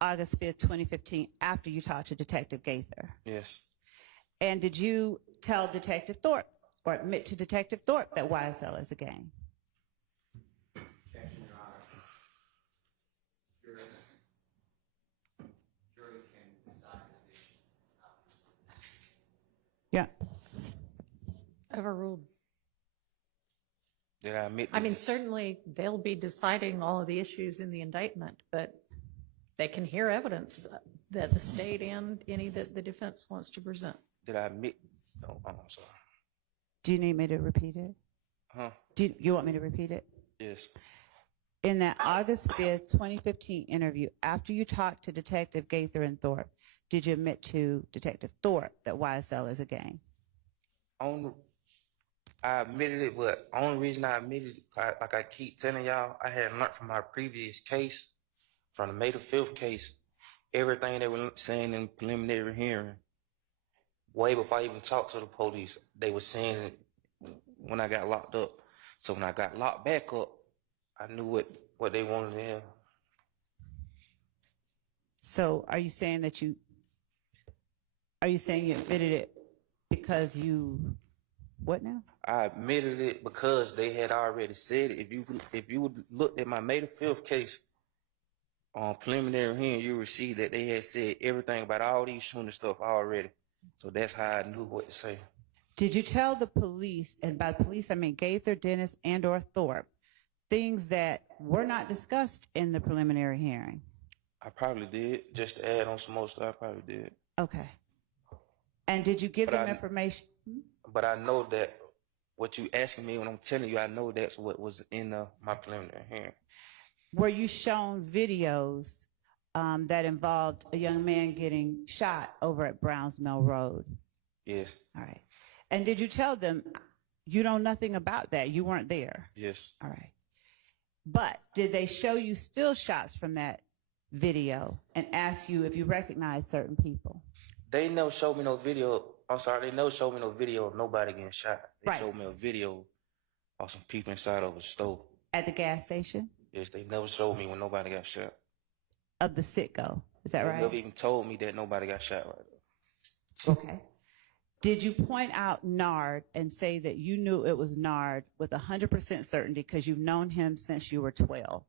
August 5th, 2015, after you talked to Detective Gaither? yes. And did you tell Detective Thorpe or admit to Detective Thorpe that YSL is a gang? Objection, Your Honor. Jury can decide this issue. Yeah. Overruled. Did I admit I that? mean, certainly they'll be deciding all of the issues in the indictment, but they can hear evidence that the state and any that the defense wants to present. Did I admit? No, I'm sorry. Do you need me to repeat it? Huh? Do you want me to repeat it? Yes. In that August 5th, 2015 interview, after you talked to Detective Gaither and Thorpe, did you admit to Detective Thorpe that YSL is a gang? I admitted it, but only reason I admitted it, like I keep telling y'all, I had learned from my previous case, from the May the 5th case, everything they were saying in preliminary hearing, way before I even talked to the police, they were saying it when I got locked up. So when I got locked back up, I knew what they wanted to hear. So are you saying you admitted it because you, what now? I admitted it because they had already said it. If you looked at my May the 5th case on preliminary hearing, you would see that they had said everything about all these shooting stuff already. So that's how I knew what to say. Did you tell the police, and by police I mean Gaither, Dennis, and or Thorpe, things that were not discussed in the preliminary hearing? I probably did. Just to add on some more stuff, I probably did. Okay. And did you give them information? But I know that what you asking me when I'm telling you, I know that's what was in my preliminary hearing. Were you shown videos that involved a young man getting shot over at Browns Mill Road? Yes. All right. And did you tell them you know nothing about that? You weren't there? Yes. All right. But did they show you still shots from that video and ask you if you recognize certain people? They never showed me no video. I'm sorry, they never showed me no video of nobody getting shot. They Right. showed me a video of some people inside of a store. At the gas station? Yes, they never showed me when nobody got shot. Of the Citgo. Is that They right? never even told me that nobody got shot right there. Okay. Did you point out Nard and say that you knew it was Nard with 100% certainty because you've known him since you were 12?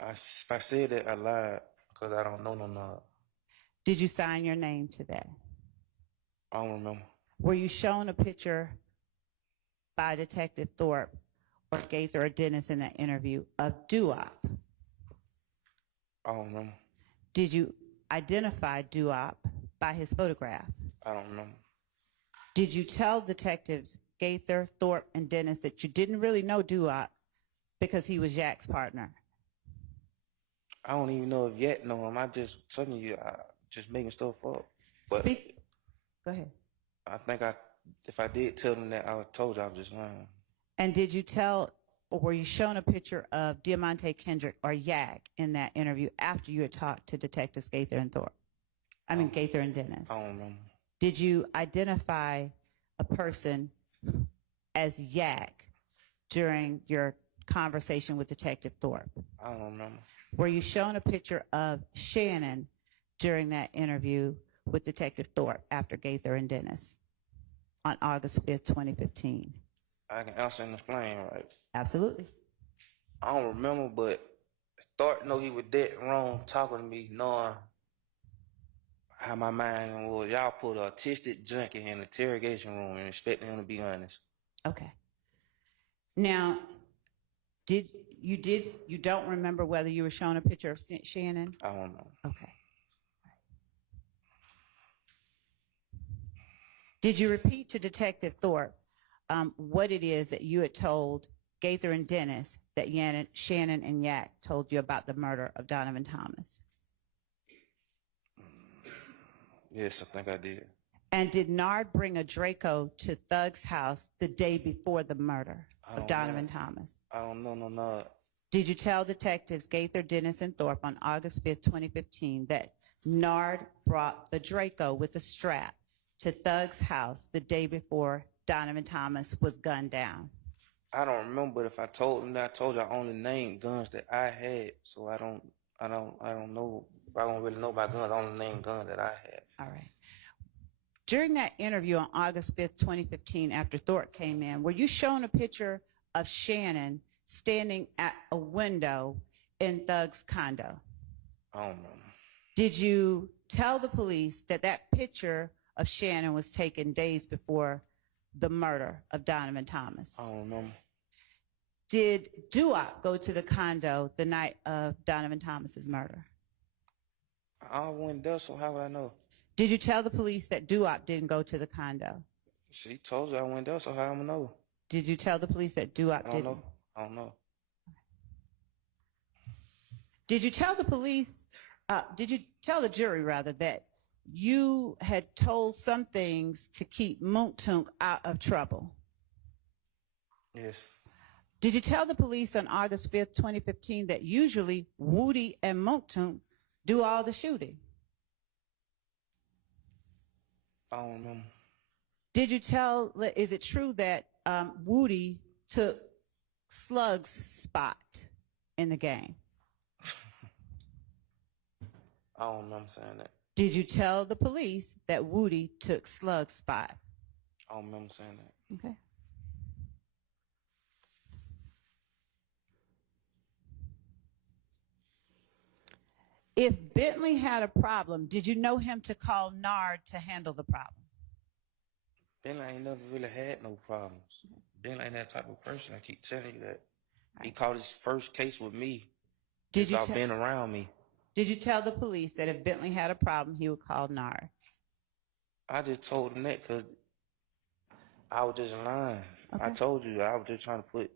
If I said that, I lied because I don't know no Nard. Did you sign your name to that? I don't remember. Were you shown a picture by Detective Thorpe or Gaither or Dennis in that interview of Duop? I don't remember. Did you identify Duop by his photograph? I don't remember. Did you tell detectives Gaither, Thorpe, and Dennis that you didn't really know Duop because he was Jack's partner? I don't even know if yet know him. I just telling you, I just making stuff up. But Go ahead. I think if I did tell them that, I told you I was just lying. And did you tell, or were you shown a picture of Diamante Kendrick or Yak in that interview after you had talked to Detectives Gaither and Thorpe? Gaither and Dennis. I don't remember. Did you identify a person as Yak during your conversation with Detective Thorpe? I don't remember. Were you shown a picture of Shannon during that interview with Detective Thorpe after Gaither and Dennis on August 5th, 2015? I can answer and explain, right? Absolutely. I don't remember, but Thorpe know he was dead wrong talking to me, knowing how my mind was. Y'all put an autistic junkie in the interrogation room and expecting him to be honest. Okay. Now, you don't remember whether you were shown a picture of Shannon? I don't know. Okay. Did you repeat to Detective Thorpe what it is that you had told Gaither and Dennis that Shannon and Yak told you about the murder of Donovan Thomas? Yes, I think I did. And did Nard bring a Draco to Thug's house the day before the murder I of don't Donovan know. Thomas? I don't know no Nard. Did you tell detectives Gaither, Dennis, and Thorpe on August 5th, 2015 that Nard brought the Draco with a strap to Thug's house the day before Donovan Thomas was gunned down? I don't remember, but if I told them that, I told you I only named guns that I had, so I don't know. I don't really know about guns. I only named guns that I had. All right. During that interview on August 5th, 2015, after Thorpe came in, were you shown a picture of Shannon standing at a window in Thug's condo? I don't know. Did you tell the police that that picture of Shannon was taken days before the murder of Donovan Thomas? I don't remember. Did Duop go to the condo the night of Donovan Thomas's murder? I went there, so how would I know? Did you tell the police that Duop didn't go to the condo? She told you I went there, so how am I know? Did you tell the police that Duop I don't didn't? know. I don't know. Did you tell the police, did you tell the jury rather, that you had told some things to keep Moontunk out of trouble? Yes. Did you tell the police on August 5th, 2015 that usually Woody and Moontunk do all the shooting? I don't remember. Did you tell, is it true that Woody took Slug's spot in the game? I don't remember saying that. Did you tell the police that Woody took Slug's spot? I don't remember saying that. Okay. If Bentley had a problem, did you know him to call Nard to handle the problem? Bentley ain't never really had no problems. Bentley ain't that type of person. I keep telling you that. He caught his first case with me. Did you, been around me. Did you tell the police that if Bentley had a problem, he would call Nard? I just told them that because I was just lying. Okay. I told you I was just trying to put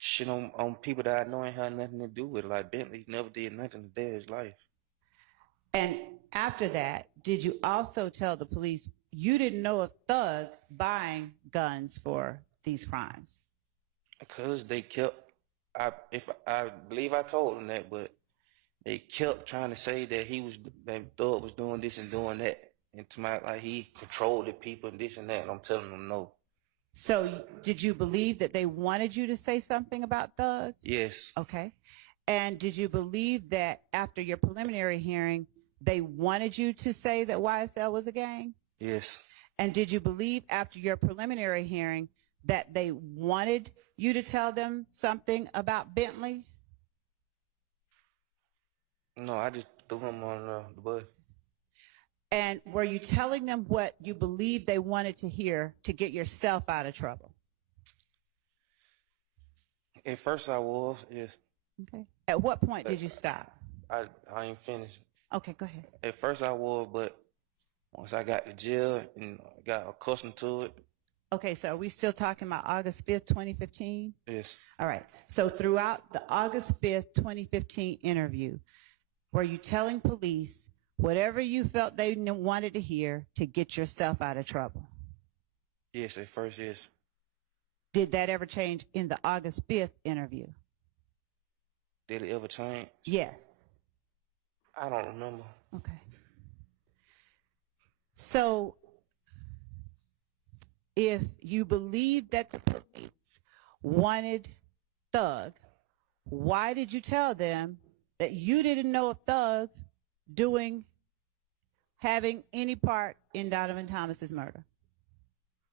shit on people that I know ain't had nothing to do with it. Like Bentley never did nothing to day of his life. And after that, did you also tell the police you didn't know a thug buying guns for these crimes? Because they kept, I believe I told them that, but they kept trying to say that that Thug was doing this and doing that. And to my, like, he controlled the people and this and that. And I'm telling them no. So did you believe that they wanted you to say something about Thug? Yes. Okay. And did you believe that after your preliminary hearing, they wanted you to say that YSL was a gang? Yes. And did you believe after your preliminary hearing that they wanted you to tell them something about Bentley? No, I just threw him on the bus. And were you telling them what you believed they wanted to hear to get yourself out of trouble? At first I was, yes. Okay. At what point did you stop? I ain't finished. Okay, go ahead. At first I was, but once I got to jail and got accustomed to it, Okay, so are we still talking about August 5th, 2015? yes. All right. So throughout the August 5th, 2015 interview, were you telling police whatever you felt they wanted to hear to get yourself out of trouble? Yes, at first, yes. Did that ever change in the August 5th interview? Did it ever change? Yes. I don't remember. Okay. So if you believe that the police wanted Thug, why did you tell them that you didn't know of Thug having any part in Donovan Thomas's murder?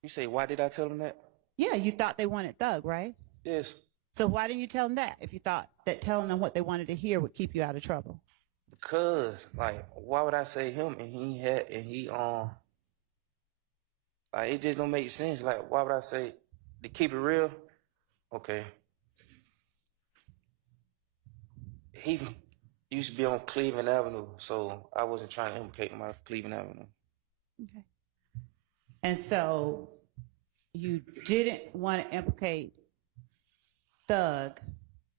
You say, why did I tell them that? Yeah, you thought they wanted Thug, right? Yes. So why didn't you tell them that if you thought that telling them what they wanted to hear would keep you out of trouble? Because, like, why would I say him and like, it just don't make sense. Like, why would I say, to keep it real? Okay. He used to be on Cleveland Avenue, so I wasn't trying to implicate him out of Cleveland Avenue. Okay. And so you didn't want to implicate Thug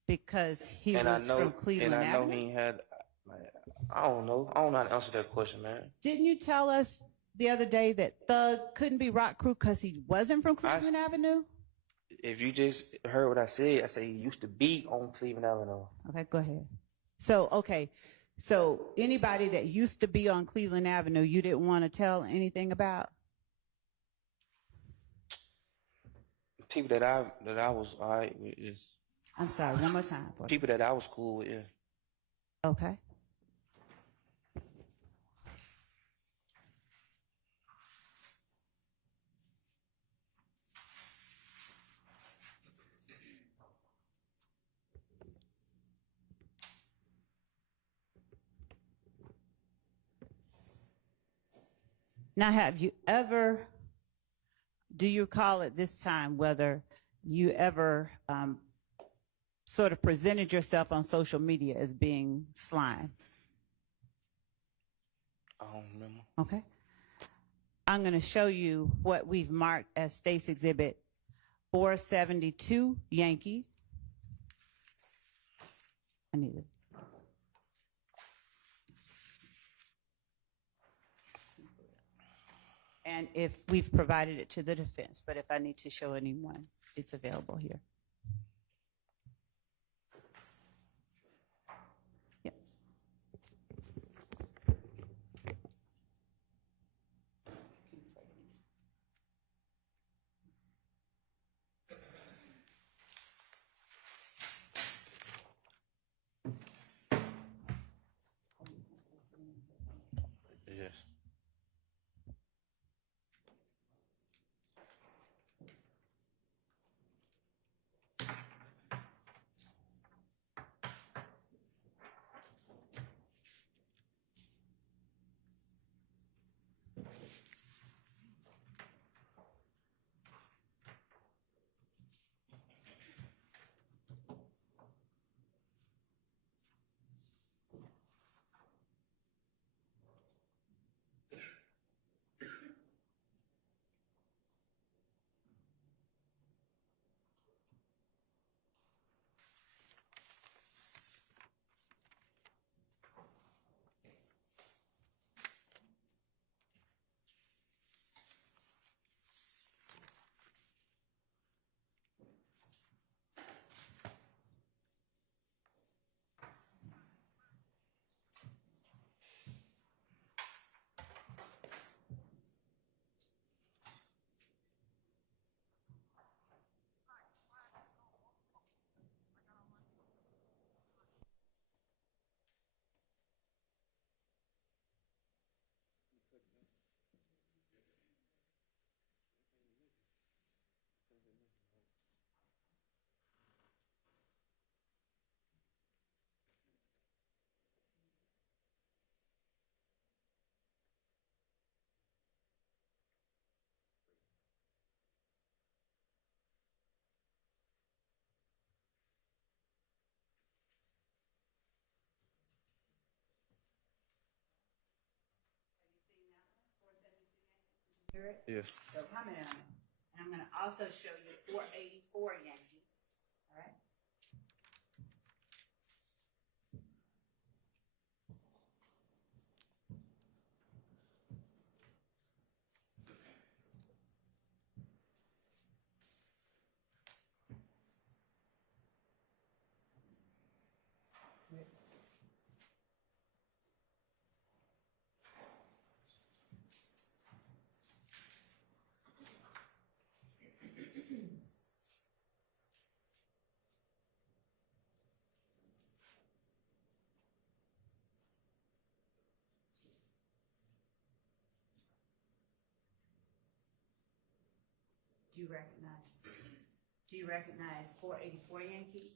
because he was from Cleveland And I know Avenue? he had, like, I don't know how to answer that question, man. Didn't you tell us the other day that Thug couldn't be Rock Crew because he wasn't from Cleveland Avenue? If you just heard what I said he used to be on Cleveland Avenue. Okay, go ahead. So, okay. So anybody that used to be on Cleveland Avenue, you didn't want to tell anything about? People that I was all right with is I'm sorry, one more time. people that I was cool with, yeah. Okay. Now, do you recall at this time whether you ever sort of presented yourself on social media as being slime? I don't remember. Okay. I'm going to show you what we've marked as State's Exhibit 472 Yankee. I need it. And if we've provided it to the defense, but if I need to show anyone, it's available here. Yep. Yes. Yes. So comment on it. And I'm going to also show you 484 Yankee. All right. Do you recognize 484 Yankee?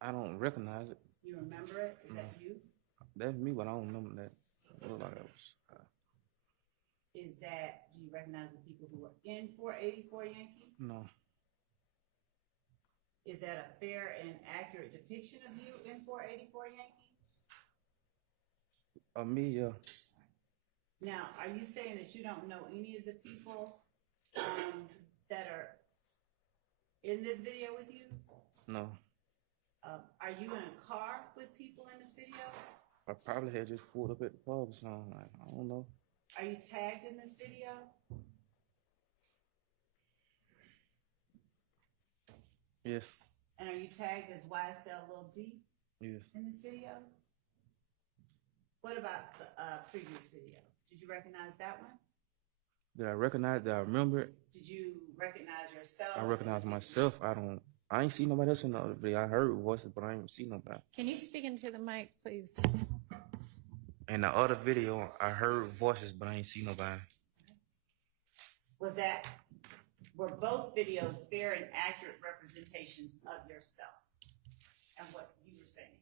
I don't recognize it. You remember it? Is that you? That's me, but I don't remember that. It looked like it was. Do you recognize the people who were in 484 Yankee? No. Is that a fair and accurate depiction of you in 484 Yankee? Me, yeah. Now, are you saying that you don't know any of the people that are in this video with you? No. Are you in a car with people in this video? I probably had just pulled up at the pub or something. Like, I don't know. Are you tagged in this video? Yes. And are you tagged as YSL Lil D Yes. in this video? What about the previous video? Did you recognize that one? Did I recognize? Did I remember it? Did you recognize yourself? I recognize myself. I ain't see nobody else in the other video. I heard voices, but I ain't see nobody. Can you speak into the mic, please? In the other video, I heard voices, but I ain't see nobody. Were both videos fair and accurate representations of yourself and what you were saying?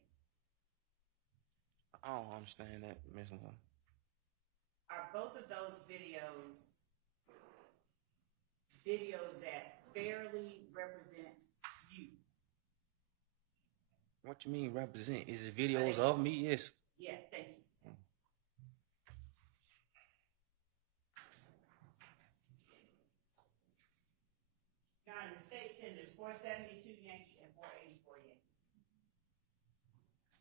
I don't understand that, Miss Moore. Are both of those videos that fairly represent you? What you mean represent? Is it videos of me? Yes. Yeah, thank you. Your Honor, the state tenders 472 Yankee and 484 Yankee.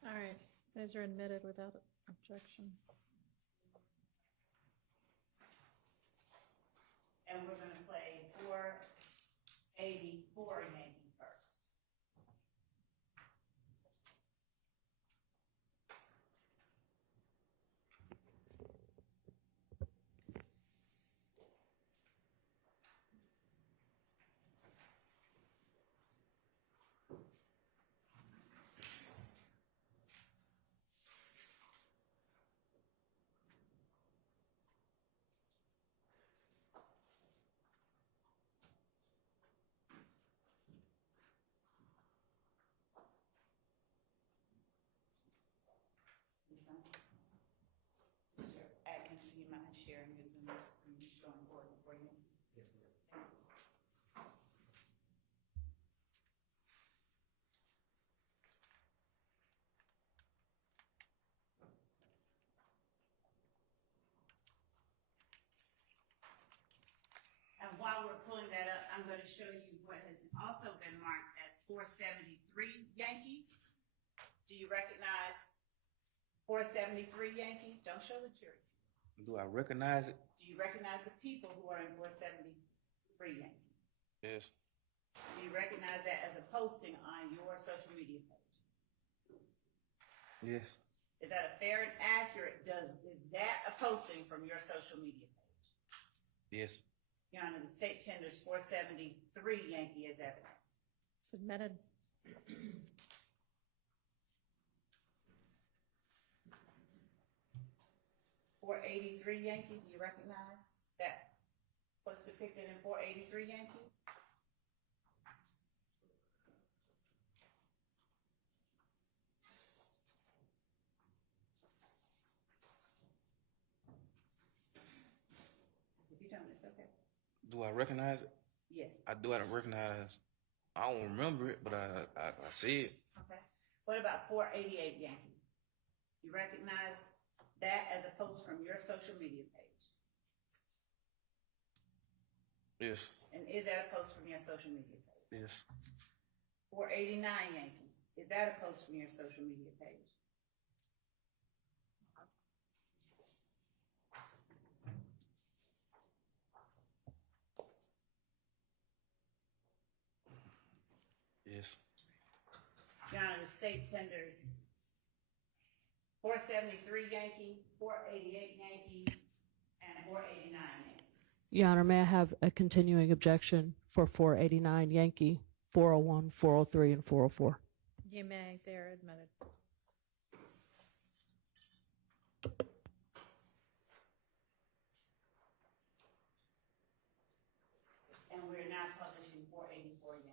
All right, those are admitted without objection. And we're gonna play 484 Yankee first. Mr. Atkins, do you mind sharing your Zoom screen showing board for you? Yes, ma'am. And while we're pulling that up, I'm going to show you what has also been marked as 473 Yankee. Do you recognize 473 Yankee? Don't show the jury. Do I recognize it? Do you recognize the people who are in 473 Yankee? Yes. Do you recognize that as a posting on your social media page? Yes. Is that a fair and accurate, is that a posting from your social media page? Yes. Your Honor, the state tenders 473 Yankee as evidence. It's admitted. .483 Yankee, do you recognize that? What's depicted in 483 Yankee? If you don't, it's okay. Do I recognize it? Yes. I do. I recognize. I don't remember it, but I see it. Okay. What about 488 Yankee? You recognize that as a post from your social media page? Yes. And is that a post from your social media page? Yes. 489 Yankee, is that a post from your social media page? Yes. Your Honor, the state tenders 473 Yankee, 488 Yankee, and 489 Yankee. Your Honor, may I have a continuing objection for 489 Yankee, 401, 403, and 404? You may, they're admitted. And we're now publishing 484 Yankee.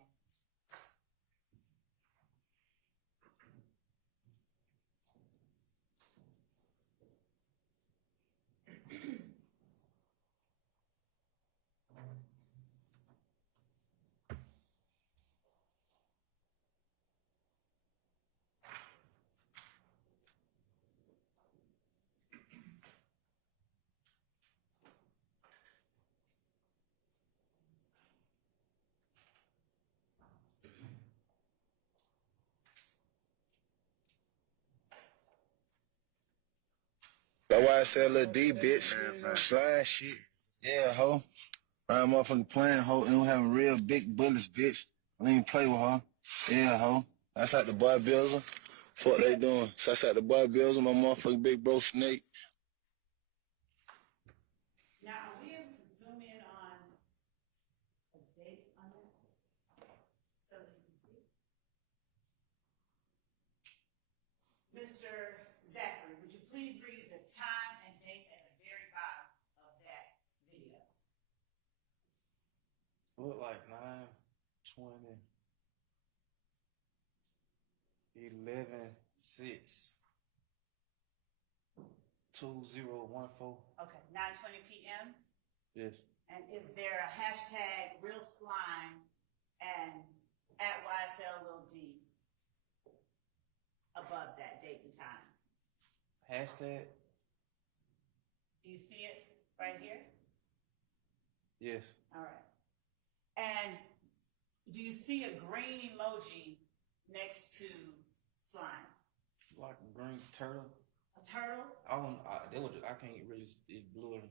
That's why I said Lil D, bitch. Slime shit. Yeah, ho. I'm motherfucking playing, ho. And we having real big bullets, bitch. I don't even play with her. Yeah, ho. That's like the boy builder. Fuck they doing. So that's like the boy builder, my motherfucking big bro Snake. Now, are we able to zoom in on a date on that? So that you can see. Mr. Zachary, would you please read the time and date at the very bottom of that video? Look like 9:20, 11:06, 2014. Okay, 9:20 p.m. Yes. And is there a hashtag real slime and at YSL Lil D above that date and time? Hashtag? Do you see it right here? Yes. All right. And do you see a green emoji next to slime? Like a green turtle. A turtle? I can't really, it's blurry.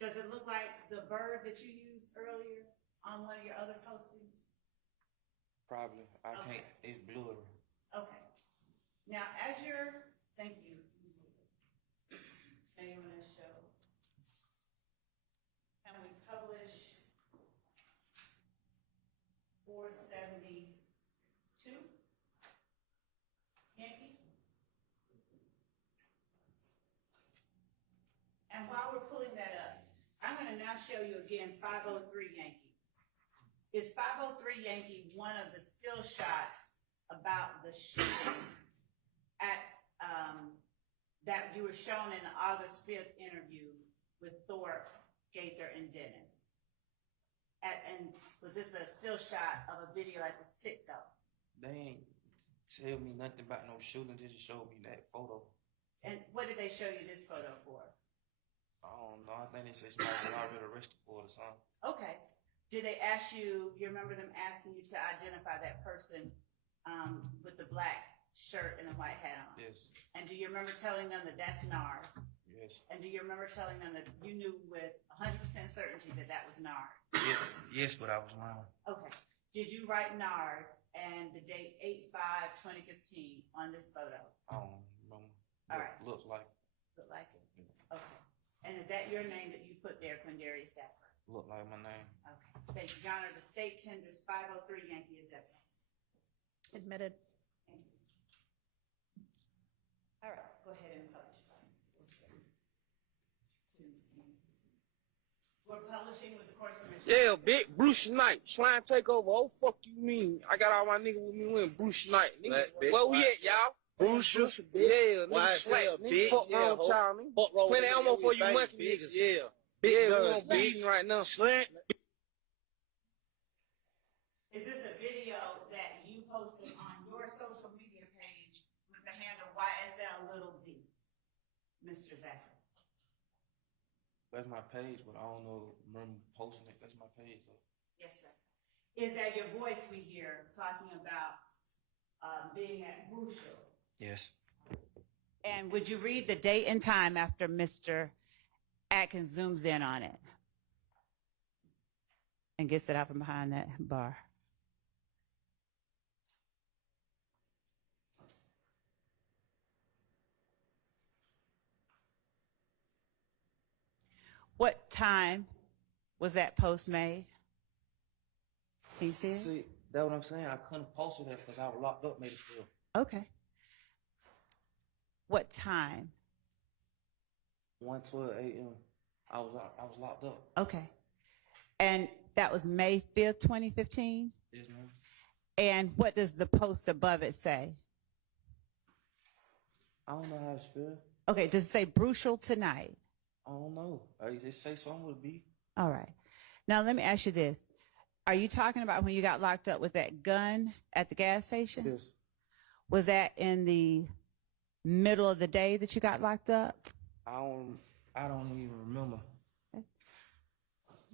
Does it look like the bird that you used earlier on one of your other postings? Probably. I Okay. can't, it's blurry. Okay. Now, as you're, thank you. And you want to show, and we publish 472 Yankee. And while we're pulling that up, I'm going to now show you again 503 Yankee. Is 503 Yankee one of the still shots about the shooting at that you were shown in the August 5th interview with Thorpe, Gaither, and Dennis? And was this a still shot of a video at the Citgo? They ain't tell me nothing about no shooting, they just showed me that photo. And what did they show you this photo for? I don't know, I think they said somebody was already arrested for it or something. Okay. Did they ask you, you remember them asking you to identify that person with the black shirt and the white hat on? Yes. And do you remember telling them that that's Nard? Yes. And do you remember telling them that you knew with 100% certainty that that was Nard? Yeah. Yes, but I was lying. Okay. Did you write Nard and the date 8/5/2015 on this photo? I don't remember. All right. Looks like. Look like it? Okay. And is that your name that you put there, Quindarius Sapper? Look like my name. Okay. Thank you. Your Honor, the state tenders 503 Yankee as evidence. Admitted. Thank you. All right, go ahead and publish. We're publishing with the court's permission. Yeah, big Bruce Knight. Slime takeover. Oh, fuck you mean? I got all my niggas with me when Bruce Knight. Niggas, where we at, y'all? Bruce, Yeah, niggas YSL, slack. Niggas bitch. fuck Yeah, wrong ho. child, nigga. Fuck wrong Plenty with ammo nigga, for you we monkey bang, niggas. Yeah. Big Big yeah, we guns, on bleeding right now. Slant. Is this a video that you posted on your social media page with the handle YSL Lil D, Mr. Zachary? That's my page, but I don't know, remember posting it. That's my page, though. Yes, sir. Is that your voice we hear talking about being at Brucial? Yes. And would you read the date and time after Mr. Atkins zooms in on it and gets it out from behind that bar? What time was that post made? Can you see it? See, that's what I'm saying. I couldn't post it because I was locked up, made it feel. Okay. What time? 1:12 a.m. I was locked up. Okay. And that was May 5th, 2015? Yes, ma'am. And what does the post above it say? I don't know how to spell. Okay, does it say Brucial tonight? I don't know. I just say something with a B. All right. Now let me ask you this. Are you talking about when you got locked up with that gun at the gas station? Yes. Was that in the middle of the day that you got locked up? I don't even remember. Okay.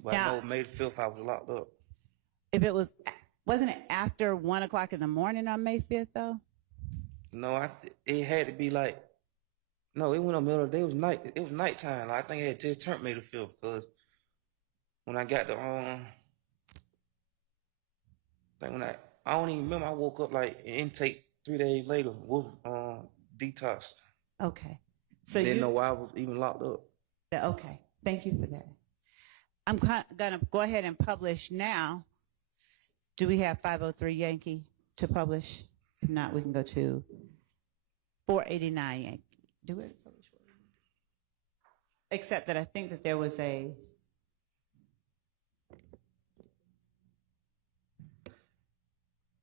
But Now- I know May the 5th I was locked up. If it wasn't it after 1 o'clock in the morning on May 5th though? No, it had to be like No, it went on middle of the day. It was night. It was nighttime. Like, I think it had just turned May the 5th because when I got the I think I don't even remember. I woke up like intake 3 days later with detox. Okay. So Didn't you know why I was even locked up. okay. Thank you for that. I'm gonna go ahead and publish now. Do we have 503 Yankee to publish? If not, we can go to 489 Yankee. Do it. Except that I think that there was a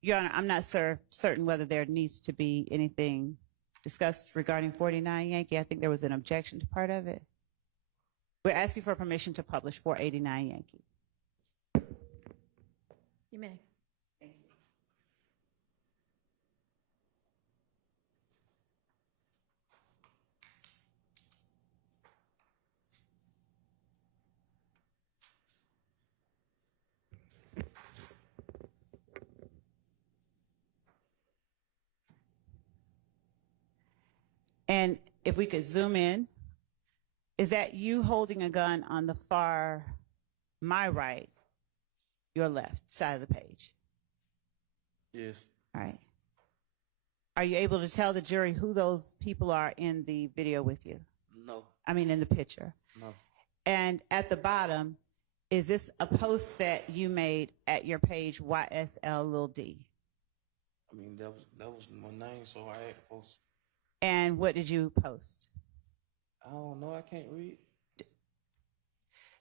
Your Honor, I'm not certain whether there needs to be anything discussed regarding 49 Yankee. I think there was an objection to part of it. We're asking for permission to publish 489 Yankee. You may. Thank you. And if we could zoom in, is that you holding a gun on the far, my right, your left side of the page? Yes. All right. Are you able to tell the jury who those people are in the video with you? No. I mean, in the picture. No. And at the bottom, is this a post that you made at your page, YSL Lil D? I mean, that was my name, so I had to post. And what did you post? I don't know. I can't read.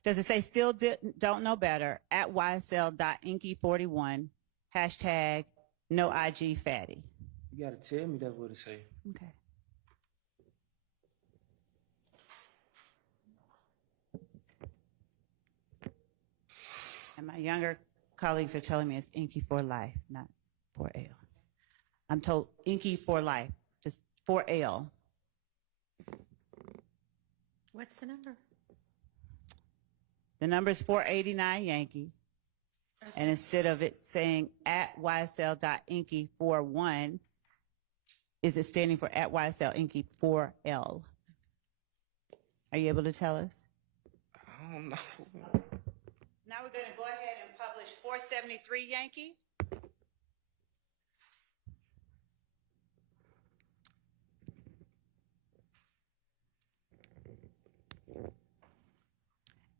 Does it say still don't know better at ysl.inky41 hashtag no IG fatty? You gotta tell me that's what it say. Okay. And my younger colleagues are telling me it's Inky for life, not 4L. I'm told Inky for life, just 4L. What's the number? The number is 489 Yankee. Okay. And instead of it saying at ysl.inky41, is it standing for at ysl inky 4L? Are you able to tell us? I don't know. Now we're going to go ahead and publish 473 Yankee.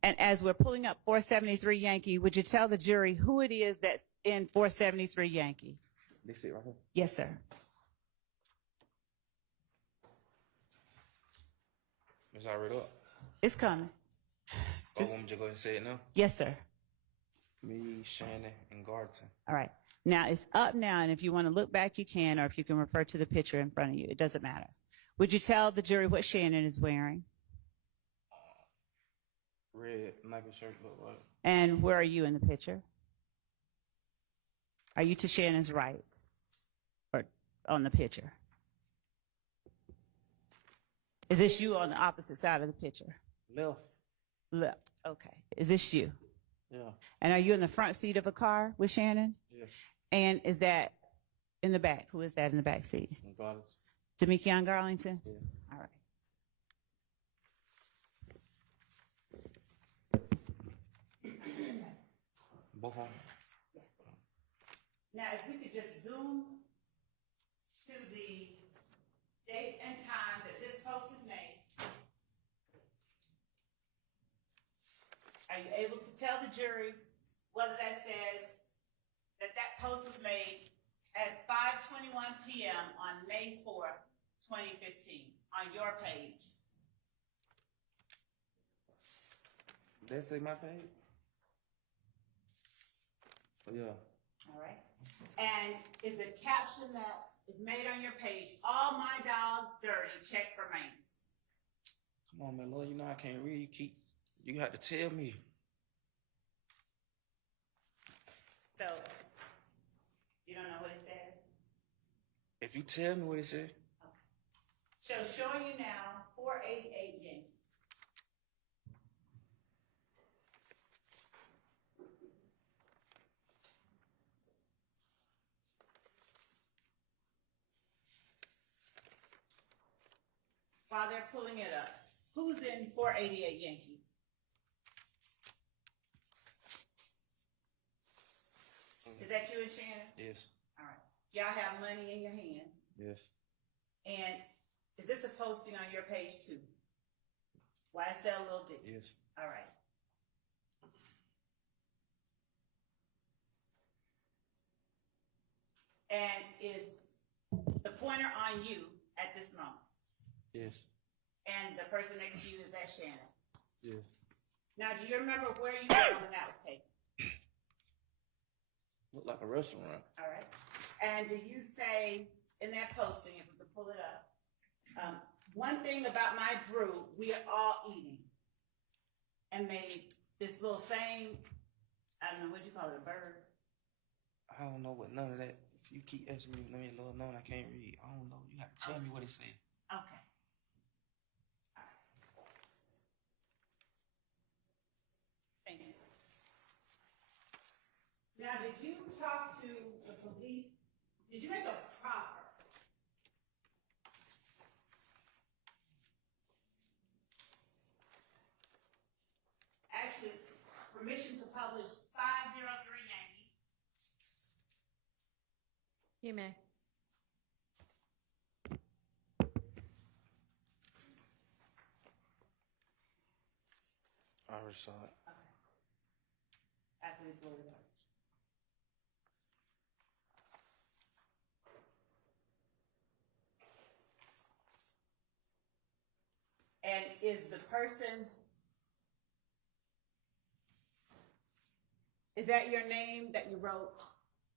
And as we're pulling up 473 Yankee, would you tell the jury who it is that's in 473 Yankee? This it right here? Yes, sir. It's already up. It's coming. Oh, want me to go ahead and say it now? Yes, sir. Me, Shannon, and Garton. All right. Now it's up now, and if you want to look back, you can, or if you can refer to the picture in front of you. It doesn't matter. Would you tell the jury what Shannon is wearing? Red Nike shirt, look like. And where are you in the picture? Are you to Shannon's right or on the picture? Is this you on the opposite side of the picture? Left. Left. Okay. Is this you? Yeah. And are you in the front seat of a car with Shannon? Yes. And is that in the back? Who is that in the back seat? Garton. Demekion Garlington? Yeah. All right. Both of them. Now, if we could just zoom to the date and time that this post is made. Are you able to tell the jury whether that says that that post was made at 5:21 p.m. on May 4th, 2015 on your page? Did that say my page? Oh, yeah. All right. And is the caption that is made on your page, all my dogs dirty, check for maintenance? Come on, man, Lord, you know I can't read. You have to tell me. So, you don't know what it says? If you tell me what it says. So showing you now, 488 Yankee. While they're pulling it up, who's in 488 Yankee? Is that you and Shannon? Yes. All right. Y'all have money in your hands. Yes. And is this a posting on your page too? YSL Lil D? Yes. All right. And is the pointer on you at this moment? Yes. And the person next to you is that Shannon? Yes. Now, do you remember where you were when that was taken? Look like a restaurant. All right. And do you say in that posting, if we could pull it up, one thing about my brew, we are all eating, and made this little same, I don't know, what you call it, a bird? I don't know what none of that. If you keep asking me, let me little known I can't read. I don't know. You have to tell me what it says. Okay. All right. Thank you. Now, did you talk to the police? Did you make a proffer? Actually, permission to publish 503 Yankee. You may. I already saw it. Okay. After we pull it up. And is the person, is that your name that you wrote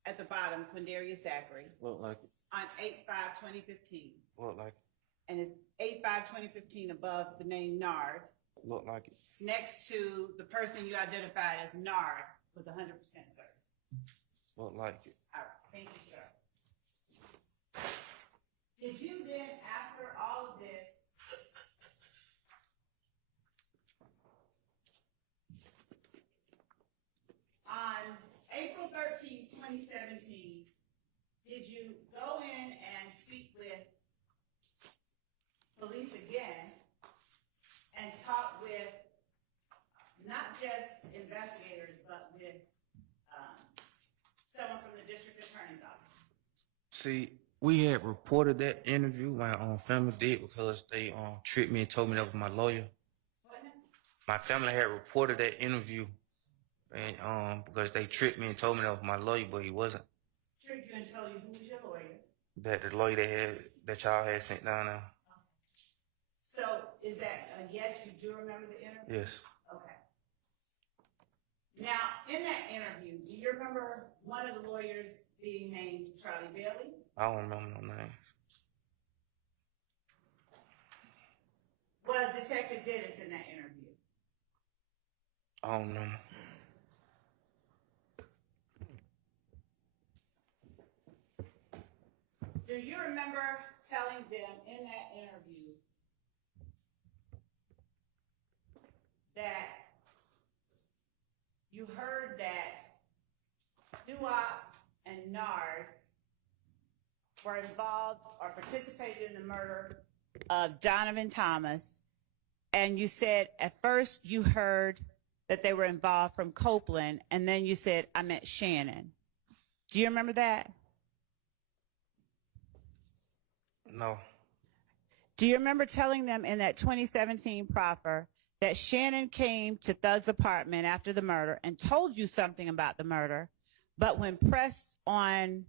at the bottom, Quindarius Zachary, Look like it. on 8/5/2015? Look like it. And it's 8/5/2015 above the name Nard, Look like it. next to the person you identified as Nard with 100% search. Look like it. All right, thank you, sir. Did you then, after all of this, on April 13, 2017, did you go in and speak with police again and talk with not just investigators, but with someone from the district attorney's office? See, we had reported that interview. My family did because they tricked me and told me that was my lawyer. What now? My family had reported that interview, and because they tricked me and told me that was my lawyer, but he wasn't. Tricked you and told you who was your lawyer? That the lawyer that y'all had sent down there. So is that a yes, you do remember the interview? Yes. Okay. Now, in that interview, do you remember one of the lawyers being named Charlie Bailey? I don't remember no name. Was Detective Dennis in that interview? I don't remember. Do you remember telling them in that interview that you heard that Duop and Nard were involved or participated in the murder of Donovan Thomas, and you said at first you heard that they were involved from Copeland, and then you said, I meant Shannon. Do you remember that? No. Do you remember telling them in that 2017 proffer that Shannon came to Thug's apartment after the murder and told you something about the murder, but when pressed on,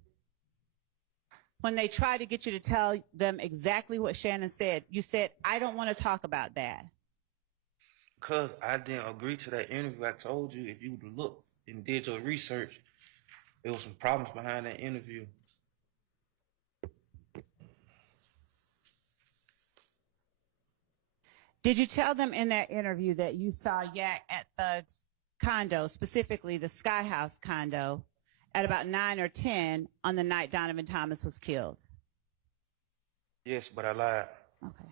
when they tried to get you to tell them exactly what Shannon said, you said, I don't want to talk about that? Because I didn't agree to that interview. I told you if you would look and did your research, there was some problems behind that interview. Did you tell them in that interview that you saw Yak at Thug's condo, specifically the Sky House condo, at about 9 or 10 on the night Donovan Thomas was killed? Yes, but I lied. Okay.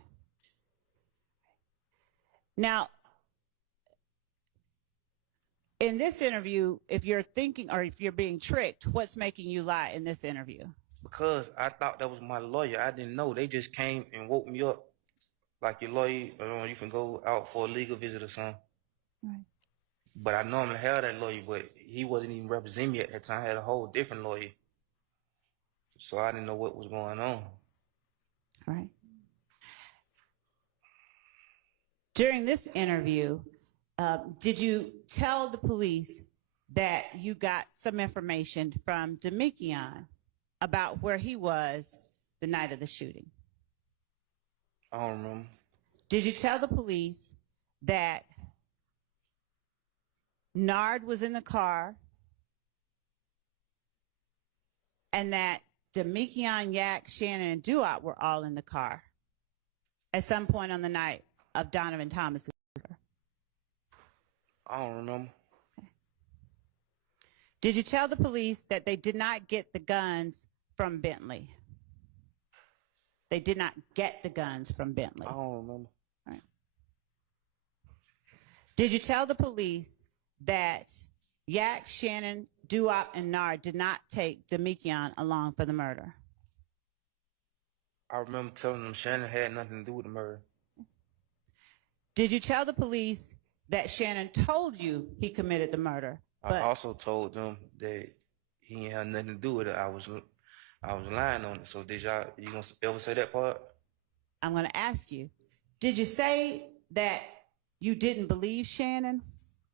Now, in this interview, if you're thinking or if you're being tricked, what's making you lie in this interview? Because I thought that was my lawyer. I didn't know. They just came and woke me up like your lawyer, you can go out for a legal visit or something. Right. But I normally have that lawyer, but he wasn't even representing me at that time. I had a whole different lawyer. So I didn't know what was going on. Right. During this interview, did you tell the police that you got some information from Demekion about where he was the night of the shooting? I don't remember. Did you tell the police that Nard was in the car and that Demekion, Yak, Shannon, and Duop were all in the car at some point on the night of Donovan Thomas's murder? I don't remember. Did you tell the police that they did not get the guns from Bentley? They did not get the guns from Bentley. I don't remember. Right. Did you tell the police that Yak, Shannon, Duop, and Nard did not take Demekion along for the murder? I remember telling them Shannon had nothing to do with the murder. Did you tell the police that Shannon told you he committed the murder? I also told them that he ain't had nothing to do with it. I was lying on it. So you gonna ever say that part? I'm going to ask you, did you say that you didn't believe Shannon?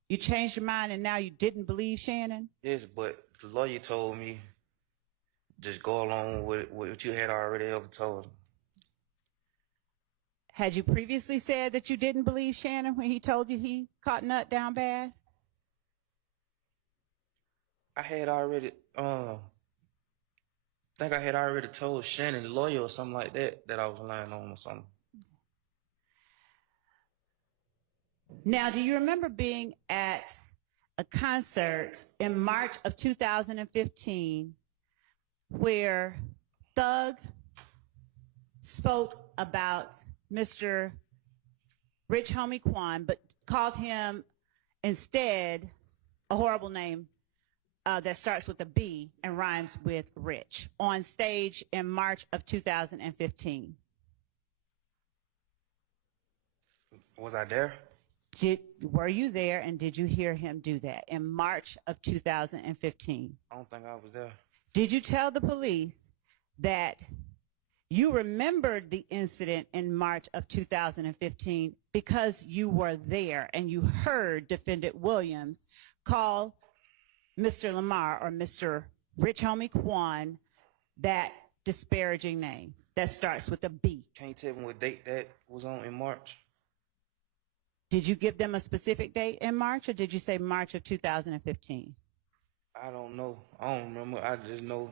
You changed your mind and now you didn't believe Shannon? Yes, but the lawyer told me just go along with what you had already ever told him. Had you previously said that you didn't believe Shannon when he told you he caught Nut down bad? I had already, think I had already told Shannon, the lawyer or something like that I was lying on or something. Now, do you remember being at a concert in March of 2015 where Thug spoke about Mr. Rich Homie Quan, but called him instead a horrible name that starts with a B and rhymes with Rich on stage in March of 2015? Was I there? Were you there and did you hear him do that in March of 2015? I don't think I was there. Did you tell the police that you remembered the incident in March of 2015 because you were there and you heard Defendant Williams call Mr. Lamar or Mr. Rich Homie Quan that disparaging name that starts with a B? Can you tell me what date that was on in March? Did you give them a specific date in March or did you say March of 2015? I don't know. I don't remember. I just know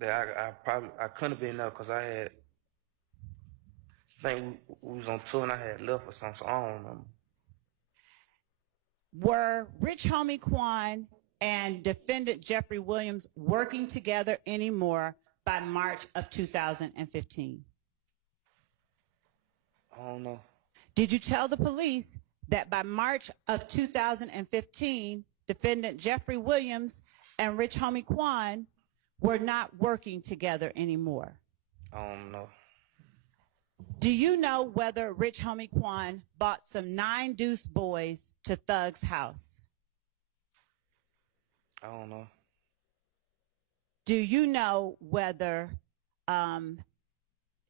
that I couldn't have been there because I think we was on tour and I had left or something, so I don't remember. Were Rich Homie Quan and Defendant Jeffrey Williams working together anymore by March of 2015? I don't know. Did you tell the police that by March of 2015, Defendant Jeffrey Williams and Rich Homie Quan were not working together anymore? I don't know. Do you know whether Rich Homie Quan bought some 9 Deuce boys to Thug's house? I don't know. Do you know whether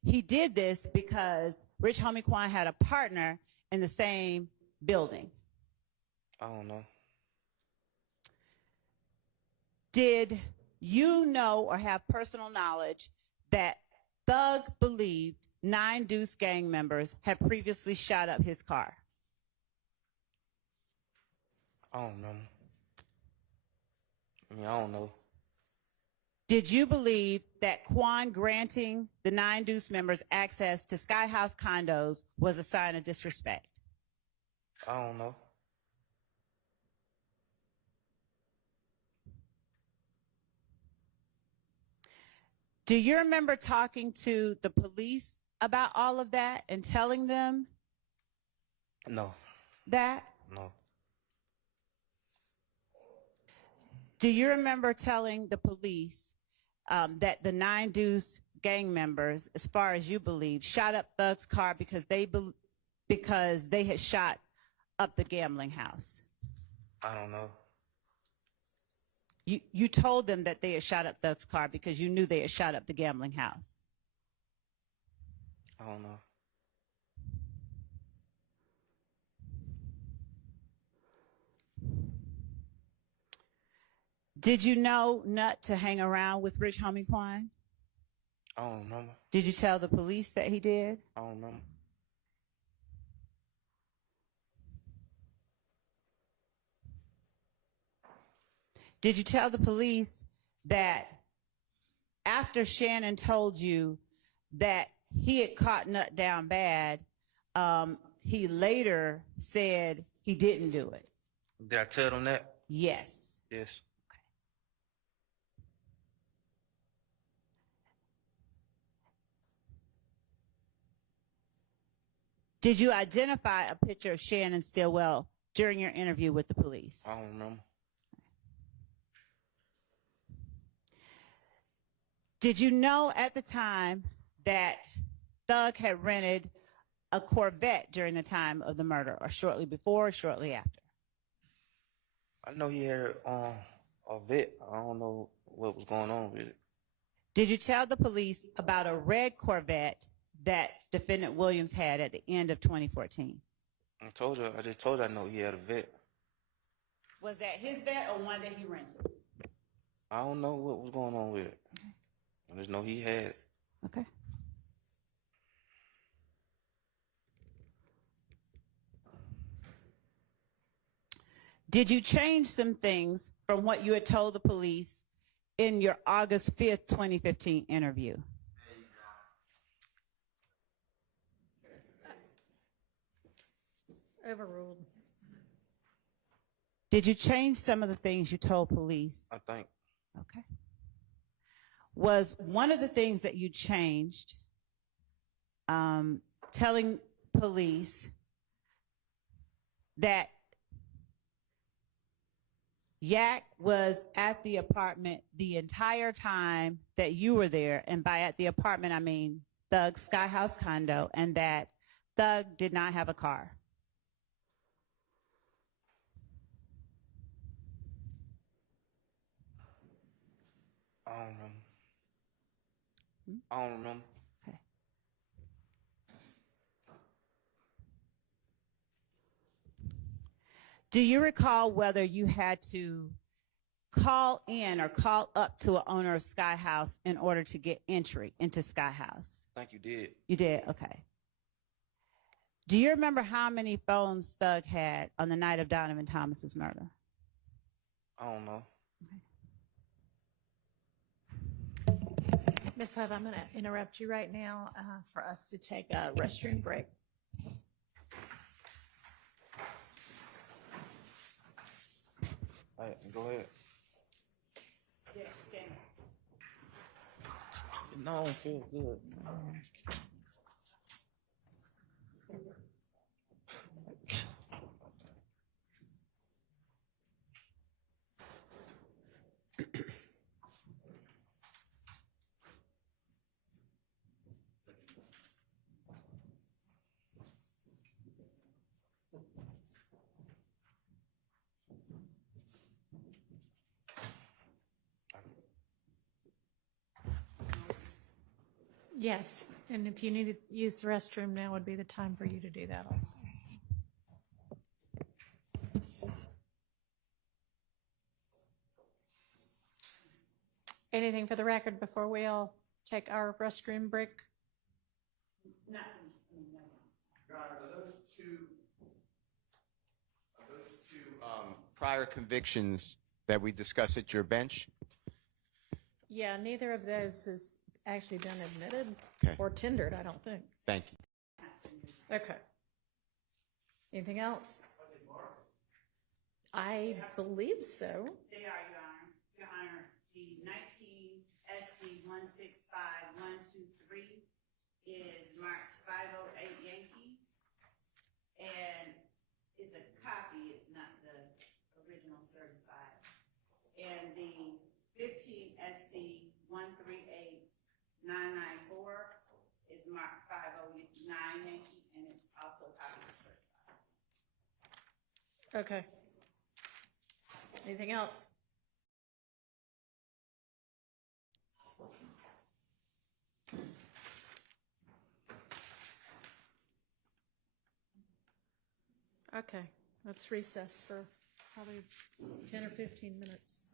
he did this because Rich Homie Quan had a partner in the same building? I don't know. Did you know or have personal knowledge that Thug believed 9 Deuce gang members had previously shot up his car? I don't know. I don't know. Did you believe that Quan granting the 9 Deuce members access to Sky House condos was a sign of disrespect? I don't know. Do you remember talking to the police about all of that and telling them No. that? No. Do you remember telling the police that the 9 Deuce gang members, as far as you believe, shot up Thug's car because they because they had shot up the gambling house? I don't know. You told them that they had shot up Thug's car because you knew they had shot up the gambling house. I don't know. Did you know not to hang around with Rich Homie Quan? I don't remember. Did you tell the police that he did? I don't remember. Did you tell the police that after Shannon told you that he had caught Nut down bad, he later said he didn't do it? Did I tell them that? Yes. Yes. Did you identify a picture of Shannon Stillwell during your interview with the police? I don't remember. Did you know at the time that Thug had rented a Corvette during the time of the murder, or shortly before or shortly after? I know he had a vet. I don't know what was going on with it. Did you tell the police about a red Corvette that Defendant Williams had at the end of 2014? I just told you I know he had a vet. Was that his vet or one that he rented? I don't know what was going on with it. Okay. I just know he had it. Okay. Did you change some things from what you had told the police in your August 5th, 2015 interview? Overruled. Did you change some of the things you told police? I think. Okay. Was one of the things that you changed telling police that Yak was at the apartment the entire time that you were there, and by at the apartment I mean Thug's Sky House condo, and that Thug did not have a car? I don't remember. I don't remember. Okay. Do you recall whether you had to call in or call up to an owner of Sky House in order to get entry into Sky House? I think you did. You did? Okay. Do you remember how many phones Thug had on the night of Donovan Thomas's murder? I don't know. Ms. Hove, I'm going to interrupt you right now for us to take a restroom break. All right, go ahead. Yeah, stand. No, I don't feel good. Yes, and if you need to use the restroom, now would be the time for you to do that also. Anything for the record before we all take our restroom break? No. Are those two prior convictions that we discussed at your bench? Yeah, neither of those has actually been admitted Okay. or tendered, I don't think. Thank you. Okay. Anything else? I believe so. They are, Your Honor. Your Honor, the 19 SC 165123 is marked 508 Yankee, and it's a copy, it's not the original certified. And the 15 SC 138994 is marked 509 Yankee, and it's also a copy Okay. Anything else? Okay, let's recess for probably 10 or 15 minutes.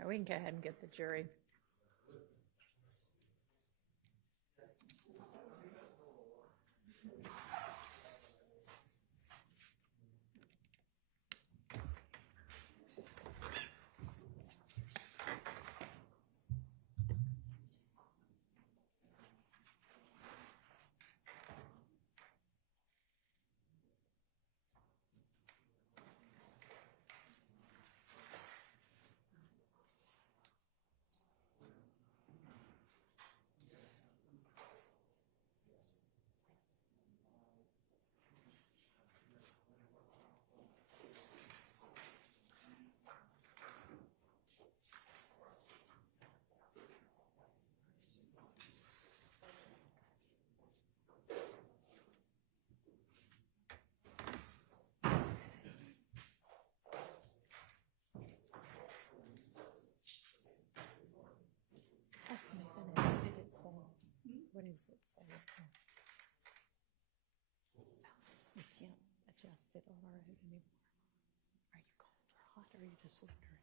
right, we can go ahead and get the jury. Ask me if it- what did it say? What does it say? You can't adjust it on our own anymore. Are you cold or hot, or are you just wondering?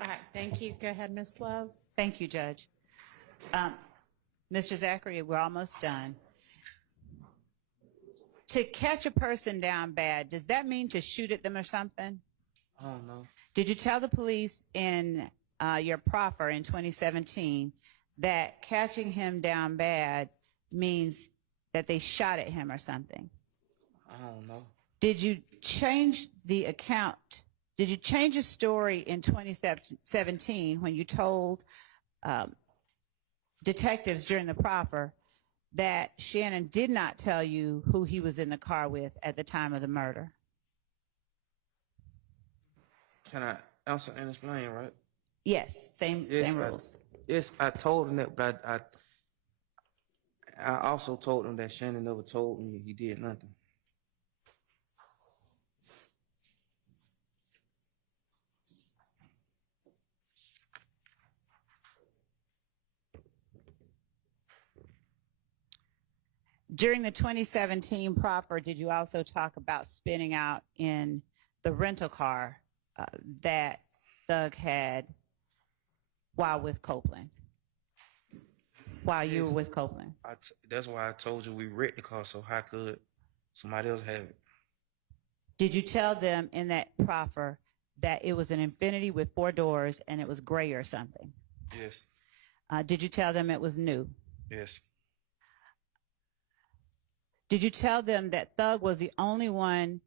All right, thank you. Go ahead, Ms. Love. Thank you, Judge. Mr. Zachary, we're almost done. To catch a person down bad, does that mean to shoot at them or something? I don't know. Did you tell the police in your proffer in 2017 that catching him down bad means that they shot at him or something? I don't know. Did you change the account? Did you change the story in 2017 when you told detectives during the proffer that Shannon did not tell you who he was in the car with at the time of the murder? Can I answer and explain, right? Yes, same rules. Yes, I told him that, but I also told him that Shannon never told me he did nothing. During the 2017 proffer, did you also talk about spinning out in the rental car that Doug had while with Copeland? While you were with Copeland? That's why I told you we wrecked the car, so how could somebody else have it? Did you tell them in that proffer that it was an Infiniti with 4 doors and it was gray or something? Yes. Did you tell them it was new? Yes. Did you tell them that Thug was the only one,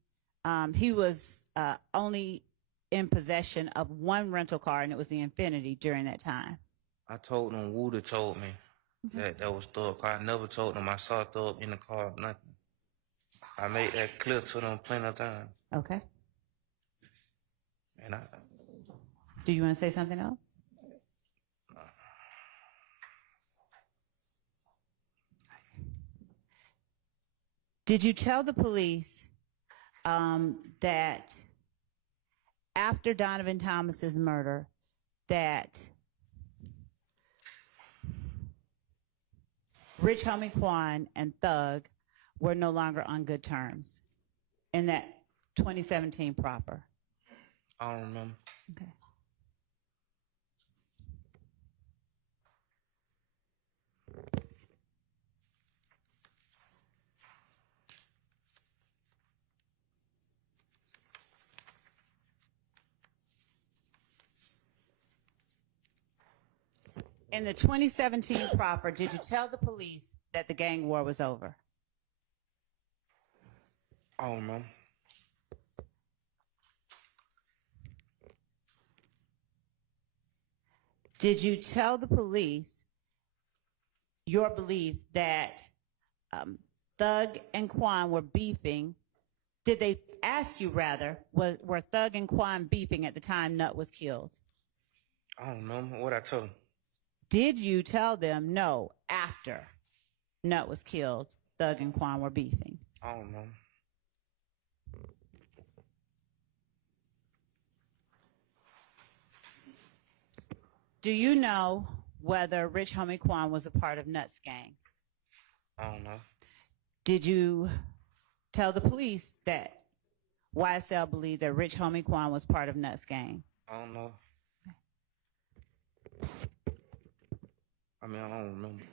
he was only in possession of one rental car, and it was the Infiniti during that time? I told them Wooder told me that was Thug car. I never told them I saw Thug in the car, nothing. I made that clear to them plenty of times. Okay. And Do you want to say something else? Did you tell the police that after Donovan Thomas's murder, that Rich Homie Quan and Thug were no longer on good terms in that 2017 proper? I don't remember. Okay. In the 2017 proffer, did you tell the police that the gang war was over? I don't remember. Did you tell the police your belief that Thug and Quan were beefing? Did they ask you, rather, were Thug and Quan beefing at the time Nut was killed? I don't remember what I told him. Did you tell them no after Nut was killed, Thug and Quan were beefing? I don't remember. Do you know whether Rich Homie Quan was a part of Nut's gang? I don't know. Did you tell the police that YSL believed that Rich Homie Quan was part of Nut's gang? I don't know. I mean, I don't remember.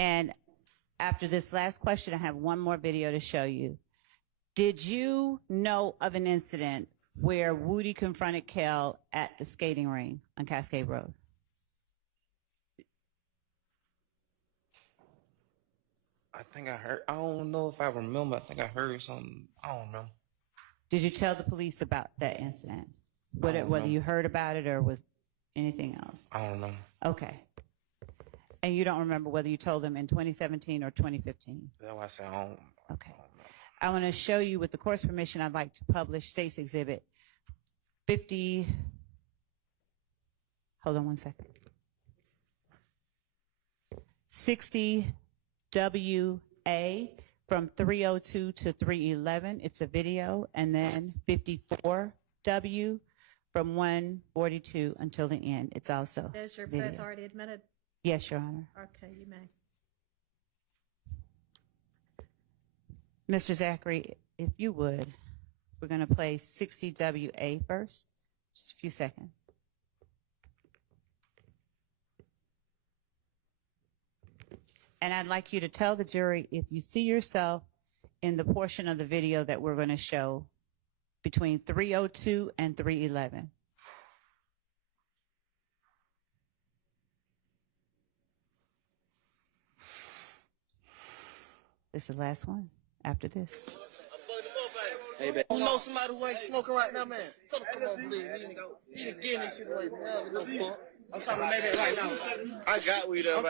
And after this last question, I have one more video to show you. Did you know of an incident where Woody confronted Kel at the skating ring on Cascade Road? I think I heard. I don't know if I remember. I think I heard something. I don't remember. Did you tell the police about that incident? Whether you heard about it or was anything else? I don't know. Okay. And you don't remember whether you told them in 2017 or 2015? That's why I said I don't. Okay. I want to show you, with the court's permission, I'd like to publish State's Exhibit 50. Hold on one second. 60 WA from 302 to 311. It's a video. And then 54 W from 142 until the end. It's also Is your video. both already admitted? Yes, Your Honor. Okay, you may. Mr. Zachary, if you would, we're going to play 60 WA first. Just a few seconds. And I'd like you to tell the jury if you see yourself in the portion of the video that we're going to show between 302 and 311. This is the last one after this. Hey, baby. Who knows somebody who ain't smoking right now, man? Tell them, come on, please. You ain't getting this shit right now. I'm talking to Maybe right now. I got weed up.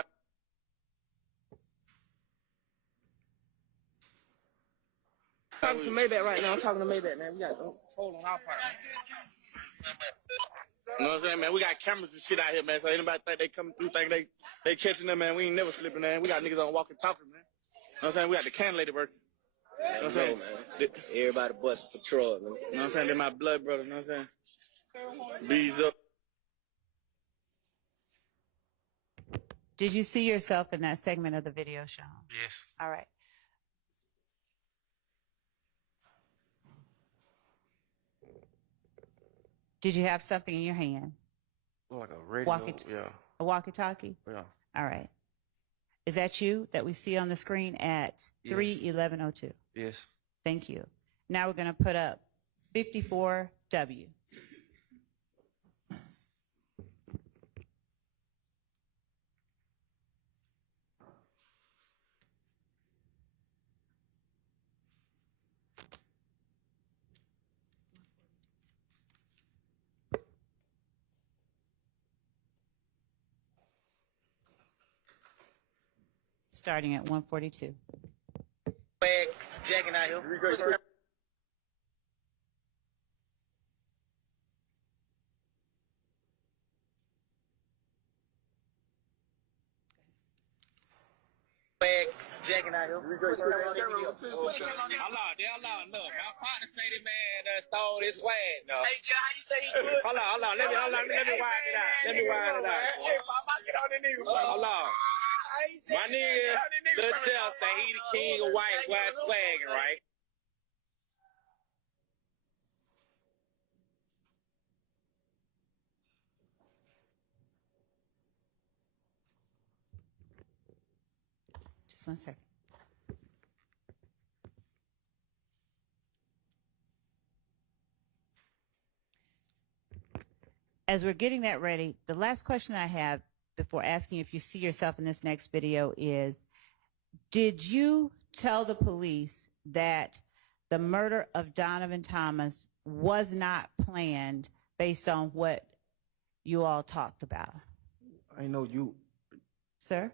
I'm talking to Maybach right now. I'm talking to Maybach, man. We got to hold on our part. You know what I'm saying, man? We got cameras and shit out here, man. So anybody think they coming through, think they catching them, man. We ain't never slipping, man. We got niggas on walking, talking, man. You know what I'm saying? We got the can lady working. You know what I'm saying? Man. Everybody busting for Troy, man. You know what I'm saying? They're my blood brothers, you know what I'm saying? Bees up. Did you see yourself in that segment of the video, Sean? Yes. All right. Did you have something in your hand? Like a radio. Yeah. A walkie-talkie? Yeah. All right. Is that you that we see on the screen at 31102? Yes. Thank you. Now we're going to put up 54W. Starting at 142. jacking out here. Jacking out here. Hold on, no. My partner say this man stole his swag. No. Hey, Joe, how you say he good? Hold on. Let me wind it out. Hey, Pop, I get on the nigga. Hold on. My nigga, Lil Jeff say he the king of white swagging, right? Just 1 second. As we're getting that ready, the last question I have before asking if you see yourself in this next video is, did you tell the police that the murder of Donovan Thomas was not planned based on what you all talked about? I know you. Sir?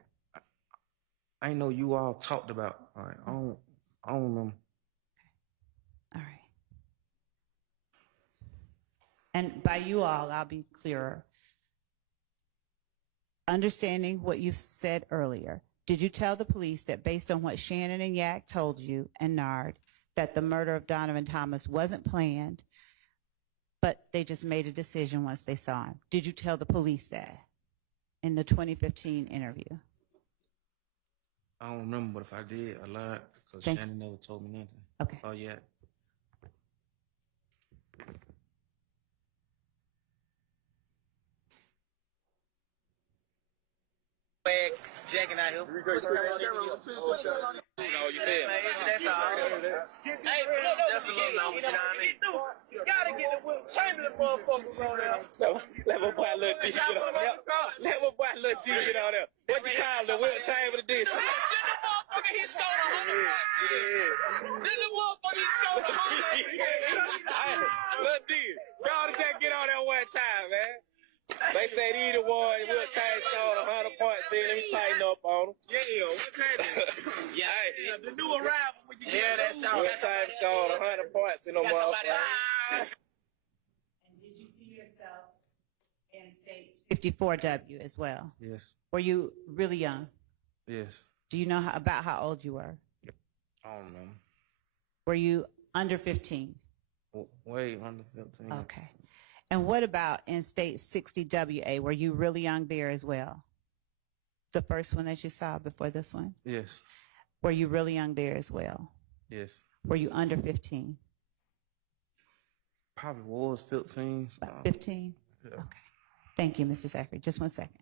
I know you all talked about. All right, I don't remember. All right. And by you all, I'll be clearer. Understanding what you said earlier, did you tell the police that based on what Shannon and Yak told you and Nard, that the murder of Donovan Thomas wasn't planned, but they just made a decision once they saw him? Did you tell the police that in the 2015 interview? I don't remember, but if I did, I lied because Thank- Shannon never told me nothing. Okay. Oh, yeah. Jacking out here. No, you feel me? That's all. Hey, that's a little number, you know what I mean? You gotta get the Will Chamberlain motherfuckers on there. Let my boy Lil D get on there. Let my boy Lil D get on there. What you call the Will Chamberlain dish? This motherfucker, he scored 100 points. This motherfucker, he scored 100. Lil D, y'all just get on there one time, man. They said either one, Will Chamberlain scored 100 points. See, let me tighten up on them. Yeah, what's happening? Yeah, the new arrival when you get that shot. Will Chamberlain scored 100 points in no motherfucker. And did you see yourself in states 54W as well? Yes. Were you really young? Yes. Do you know about how old you were? I don't know. Were you under 15? Way under 15. Okay. And what about in state 60WA? Were you really young there as well? The first one that you saw before this one? Yes. Were you really young there as well? Yes. Were you under 15? Probably was 15. About 15? Yeah. Okay. Thank you, Mr. Zachary. Just 1 second.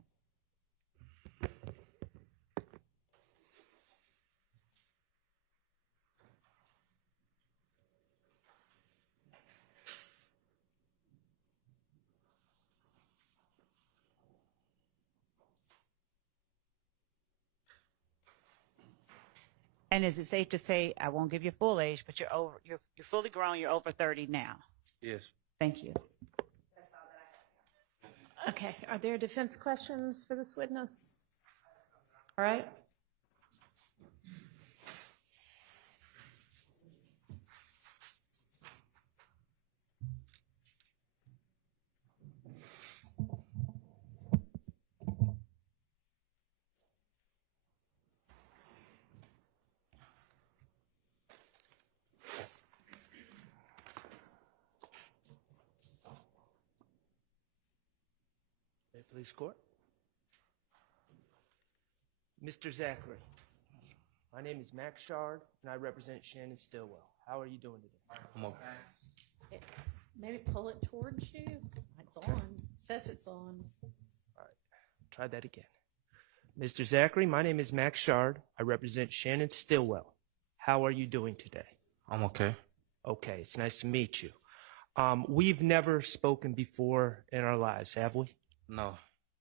And is it safe to say, I won't give you full age, but you're fully grown, you're over 30 now? Yes. Thank you. Okay, are there defense questions for this witness? All right. Police court. Mr. Zachary, my name is Max Shard, and I represent Shannon Stillwell. How are you doing today? I'm okay. Maybe pull it towards you. It's on. It says it's on. All right, try that again. Mr. Zachary, my name is Max Shard. I represent Shannon Stillwell. How are you doing today? I'm okay. Okay, it's nice to meet you. We've never spoken before in our lives, have we? No.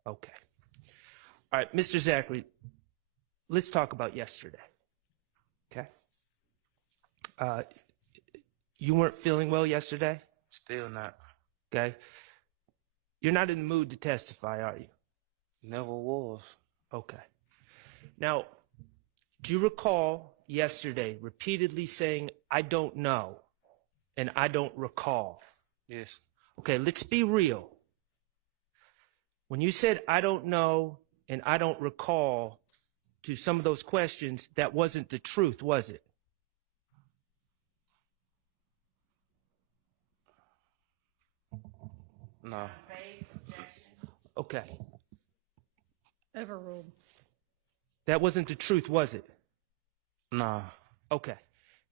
Okay. All right, Mr. Zachary, let's talk about yesterday. Okay? You weren't feeling well yesterday? Still not. Okay? You're not in the mood to testify, are you? Never was. Okay. Now, do you recall yesterday repeatedly saying, I don't know, and I don't recall. Yes. Okay, let's be real. When you said, I don't know, and I don't recall to some of those questions, that wasn't the truth, was it? No. Okay. Overruled. That wasn't the truth, was it? No. Okay.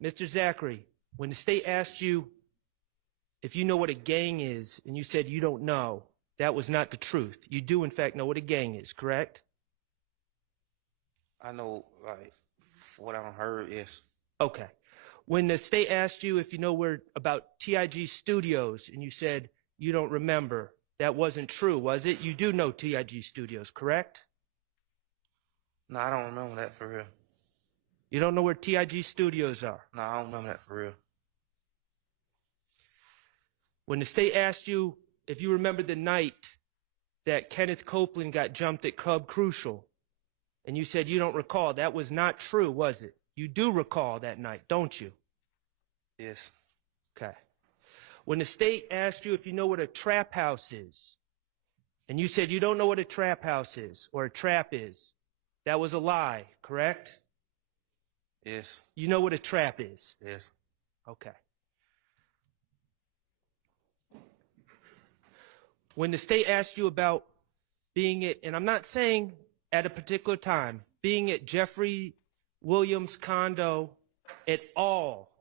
Mr. Zachary, when the state asked you if you know what a gang is, and you said you don't know, that was not the truth. You do, in fact, know what a gang is, correct? I know, like, what I heard, yes. Okay. When the state asked you if you know where about TIG Studios, and you said you don't remember, that wasn't true, was it? You do know TIG Studios, correct? No, I don't remember that for real. You don't know where TIG Studios are? No, I don't remember that for real. When the state asked you if you remember the night that Kenneth Copeland got jumped at Club Crucial, and you said you don't recall, that was not true, was it? You do recall that night, don't you? Yes. Okay. When the state asked you if you know what a trap house is, and you said you don't know what a trap house is or a trap is, that was a lie, correct? Yes. You know what a trap is? Yes. Okay. When the state asked you about being at, and I'm not saying at a particular time, being at Jeffrey Williams' condo at all,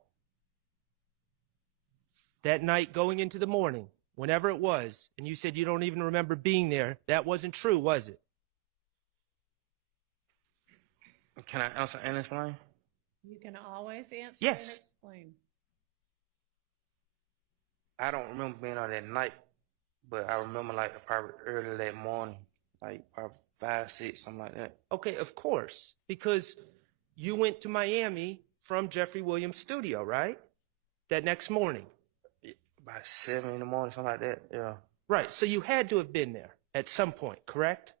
that night going into the morning, whenever it was, and you said you don't even remember being there, that wasn't true, was it? Can I answer and explain? You can always answer Yes. and explain. I don't remember being on that night, but I remember like probably early that morning, like probably 5, 6, something like that. Okay, of course, because you went to Miami from Jeffrey Williams' studio, right? That next morning. About 7 in the morning, something like that. Yeah. Right, so you had to have been there at some point, correct?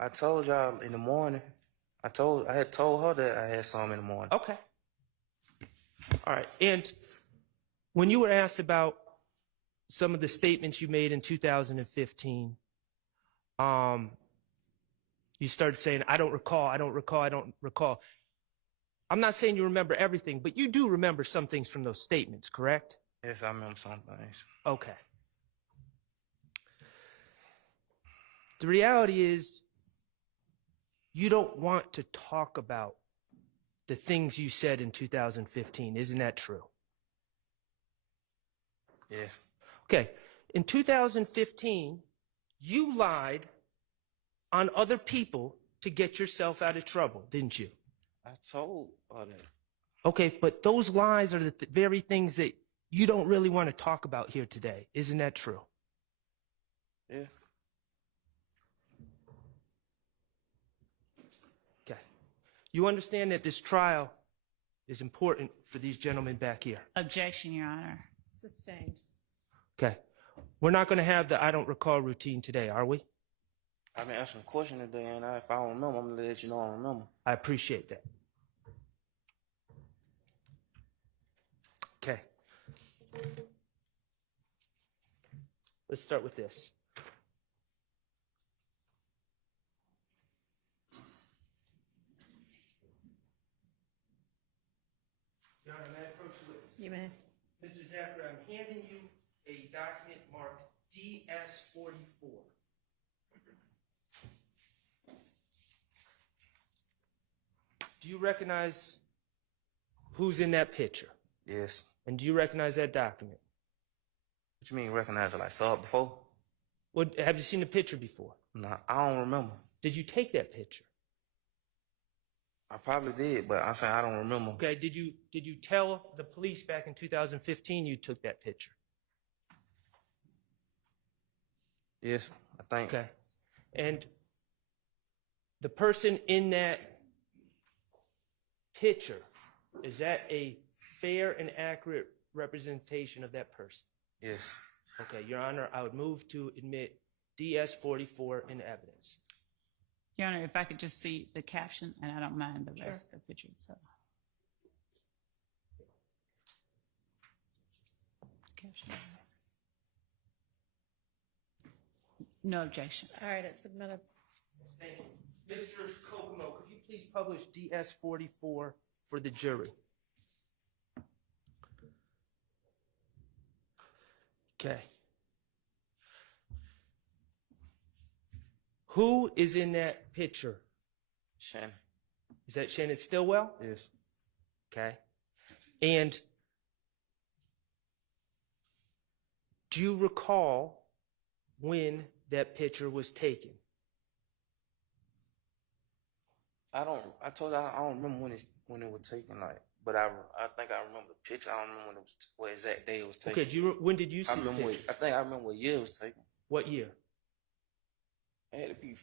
I told y'all in the morning. I had told her that I had some in the morning. Okay. All right, and when you were asked about some of the statements you made in 2015, you started saying, I don't recall, I don't recall, I don't recall. I'm not saying you remember everything, but you do remember some things from those statements, correct? Yes, I remember some things. Okay. The reality is, you don't want to talk about the things you said in 2015. Isn't that true? Yes. Okay. In 2015, you lied on other people to get yourself out of trouble, didn't you? I told her that. Okay, but those lies are the very things that you don't really want to talk about here today. Isn't that true? Yeah. Okay. You understand that this trial is important for these gentlemen back here. Objection, Your Honor. Sustained. Okay. We're not going to have the I don't recall routine today, are we? I've been asking a question today, and if I don't remember, I'm going to let you know I don't remember. I appreciate that. Okay. Let's start with this. Your Honor, may I approach the witness? You may. Mr. Zachary, I'm handing you a document marked DS-44. Do you recognize who's in that picture? Yes. And do you recognize that document? What you mean recognize it? Like saw it before? Well, have you seen the picture before? Nah, I don't remember. Did you take that picture? I probably did, but I'm saying I don't remember. Okay, did you tell the police back in 2015 you took that picture? Yes, I think. Okay. And the person in that picture, is that a fair and accurate representation of that person? Yes. Okay, Your Honor, I would move to admit DS-44 in evidence. Your Honor, if I could just see the caption, and I don't mind the rest of the picture. So, caption. No objection. All right, it's submitted. Thank you. Mr. Kokomo, could you please publish DS-44 for the jury? Okay. Who is in that picture? Shannon. Is that Shannon Stillwell? Yes. Okay. And do you recall when that picture was taken? I told you I don't remember when it was taken, like, but I think I remember the picture. I don't remember when it was, what exact day it was taken. Okay, when did you see the picture? I think I remember what year it was taken. What year? It had to be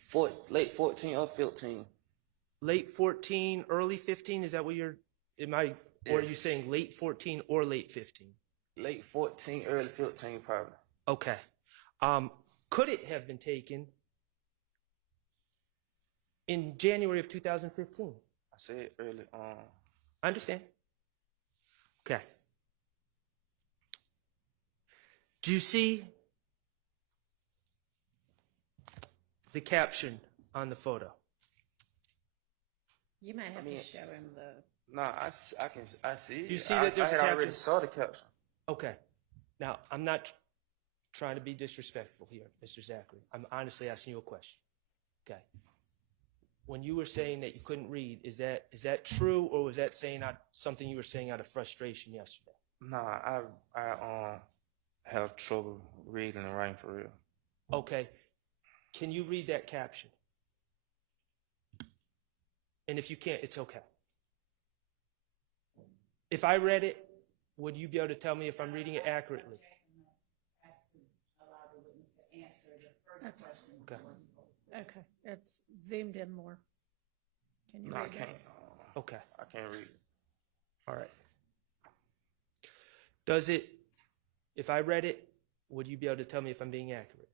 late 14 or 15. Late 14, early 15? Is that what you're, or are you saying late 14 or late 15? Late 14, early 15, probably. Okay. Could it have been taken in January of 2015? I said early on. I understand. Okay. Do you see the caption on the photo? You might have to show him the. Nah, I see. Do you see that there's a I caption? already saw the caption. Okay. Now, I'm not trying to be disrespectful here, Mr. Zachary. I'm honestly asking you a question. Okay. When you were saying that you couldn't read, is that true, or was that saying something you were saying out of frustration yesterday? Nah, I have trouble reading and writing for real. Okay. Can you read that caption? And if you can't, it's okay. If I read it, would you be able to tell me if I'm reading it accurately? Okay. Okay, it's zoomed in more. Can you No, I read can't. it? Okay. I can't read it. All right. Does it, if I read it, would you be able to tell me if I'm being accurate?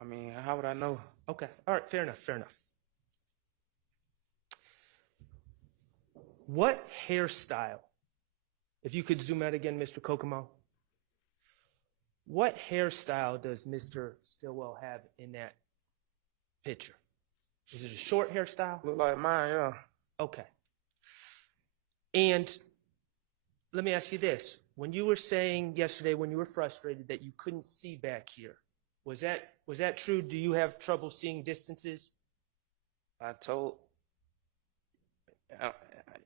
I mean, how would I know? Okay. All right. Fair enough. Fair enough. What hairstyle, if you could zoom out again, Mr. Kokomo, what hairstyle does Mr. Stillwell have in that picture? Is it a short hairstyle? Look like mine, yeah. Okay. And let me ask you this. When you were saying yesterday when you were frustrated that you couldn't see back here, was that true? Do you have trouble seeing distances? I told,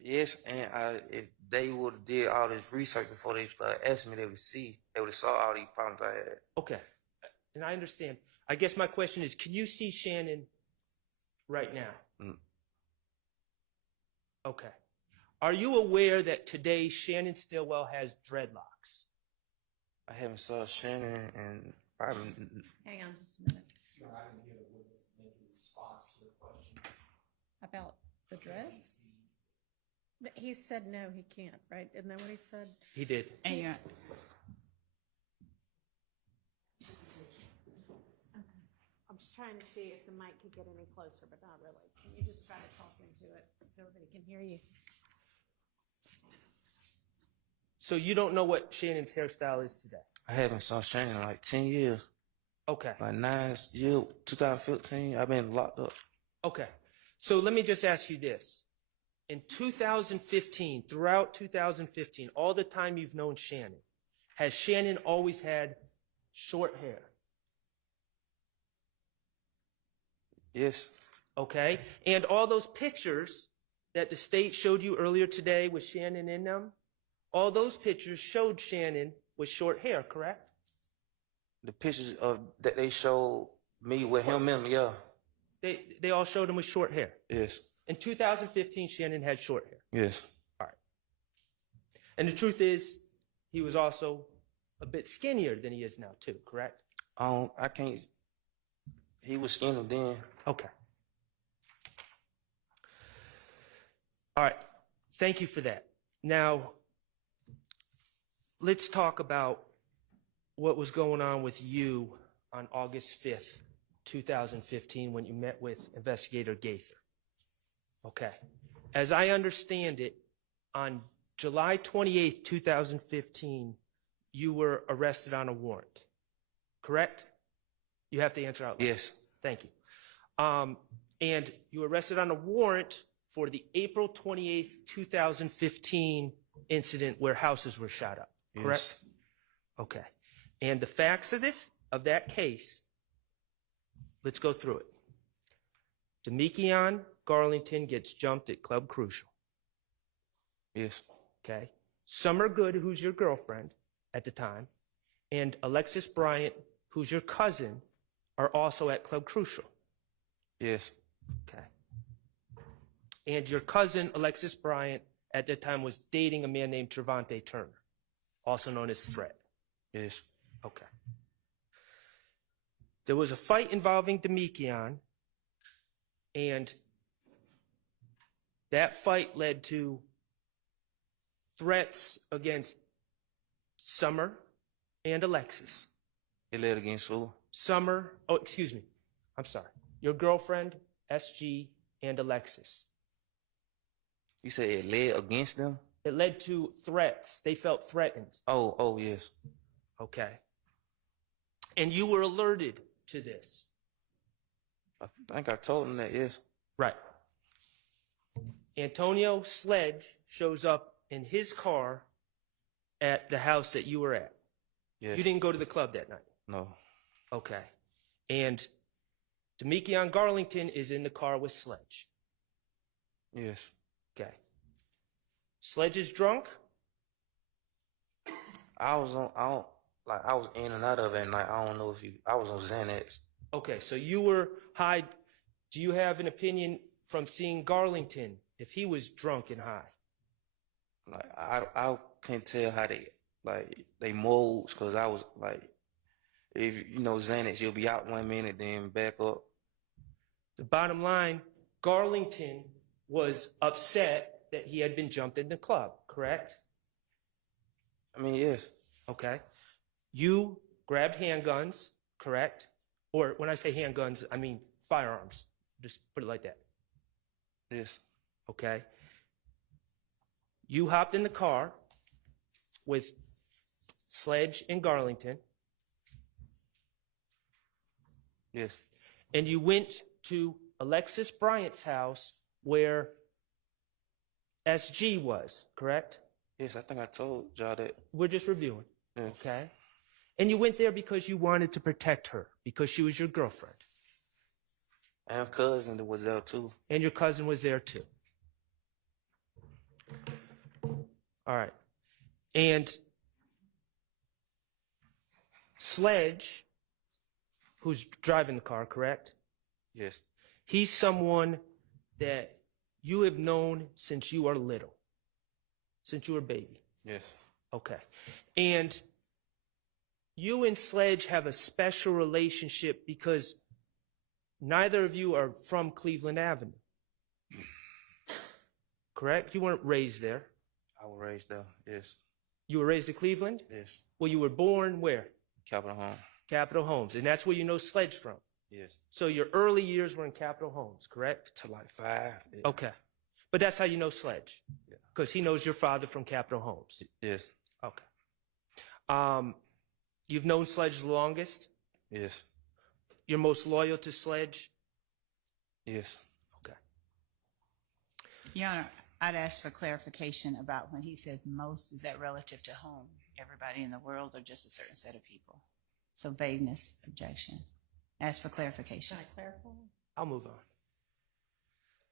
yes, and if they would have did all this research before they started asking me, they would have saw all these problems I had. Okay. And I understand. I guess my question is, can you see Shannon right now? Mm. Okay. Are you aware that today Shannon Stillwell has dreadlocks? I haven't saw Shannon and probably. Hang on just a minute. I didn't hear the witness make a response to the question. About the dreads? He said no, he can't, right? Isn't that what he said? He did. And you're, I'm just trying to see if the mic could get any closer, but not really. Can you just try to talk into it so everybody can hear you? So you don't know what Shannon's hairstyle is today? I haven't saw Shannon in like 10 years. Okay. Like 9 years, 2015, I've been locked up. Okay. So let me just ask you this. In 2015, throughout 2015, all the time you've known Shannon, has Shannon always had short hair? Yes. Okay. And all those pictures that the state showed you earlier today with Shannon in them, all those pictures showed Shannon with short hair, correct? The pictures that they showed me with him in, yeah. They all showed him with short hair. Yes. In 2015, Shannon had short hair. Yes. All right. And the truth is, he was also a bit skinnier than he is now, too, correct? I can't. He was skinny then. Okay. All right. Thank you for that. Now, let's talk about what was going on with you on August 5th, 2015, when you met with Investigator Gaither. Okay. As I understand it, on July 28th, 2015, you were arrested on a warrant, correct? You have to answer out loud. Yes. Thank you. And you were arrested on a warrant for the April 28th, 2015 incident where houses were shot up, correct? Yes. Okay. And the facts of that case, let's go through it. Demekion Garlington gets jumped at Club Crucial. Yes. Okay. Summer Good, who's your girlfriend at the time, and Alexis Bryant, who's your cousin, are also at Club Crucial. Yes. Okay. And your cousin, Alexis Bryant, at that time was dating a man named Trevante Turner, also known as Threat. Yes. Okay. There was a fight involving Demekion, and that fight led to threats against Summer and Alexis. It led against who? Summer, oh, excuse me. I'm sorry. Your girlfriend, SG, and Alexis. You said it led against them? It led to threats. They felt threatened. Oh, yes. Okay. And you were alerted to this. I think I told them that, yes. Right. Antonio Sledge shows up in his car at the house that you were at. Yes. You didn't go to the club that night. No. Okay. And Demekion Garlington is in the car with Sledge. Yes. Okay. Sledge is drunk? I was in and out of it, and I don't know if I was on Xanax. Okay, so you were high. Do you have an opinion from seeing Garlington if he was drunk and high? Like, I couldn't tell how they molds, because I was like, if you know Xanax, you'll be out 1 minute, then back up. The bottom line, Garlington was upset that he had been jumped in the club, correct? I mean, yes. Okay. You grabbed handguns, correct? Or when I say handguns, I mean firearms. Just put it like that. Yes. Okay. You hopped in the car with Sledge and Garlington, Yes. and you went to Alexis Bryant's house where SG was, correct? Yes, I think I told y'all that. We're just reviewing. Yes. Okay. And you went there because you wanted to protect her, because she was your girlfriend. And cousin that was there too. And your cousin was there too. All right. And Sledge, who's driving the car, correct? Yes. He's someone that you have known since you are little, since you were a baby. Yes. Okay. And you and Sledge have a special relationship because neither of you are from Cleveland Avenue. Correct? You weren't raised there. I was raised there. Yes. You were raised in Cleveland? Yes. Well, you were born where? Capitol Home. Capitol Homes. And that's where you know Sledge from. Yes. So your early years were in Capitol Homes, correct? To like 5. Yeah. Okay. But that's how you know Sledge. Yeah. Because he knows your father from Capitol Homes. Yes. Okay. You've known Sledge the longest? Yes. You're most loyal to Sledge? Yes. Okay. Your Honor, I'd ask for clarification about when he says most, is that relative to whom? Everybody in the world or just a certain set of people? So vagueness, objection. Ask for clarification. Can I clarify? I'll move on.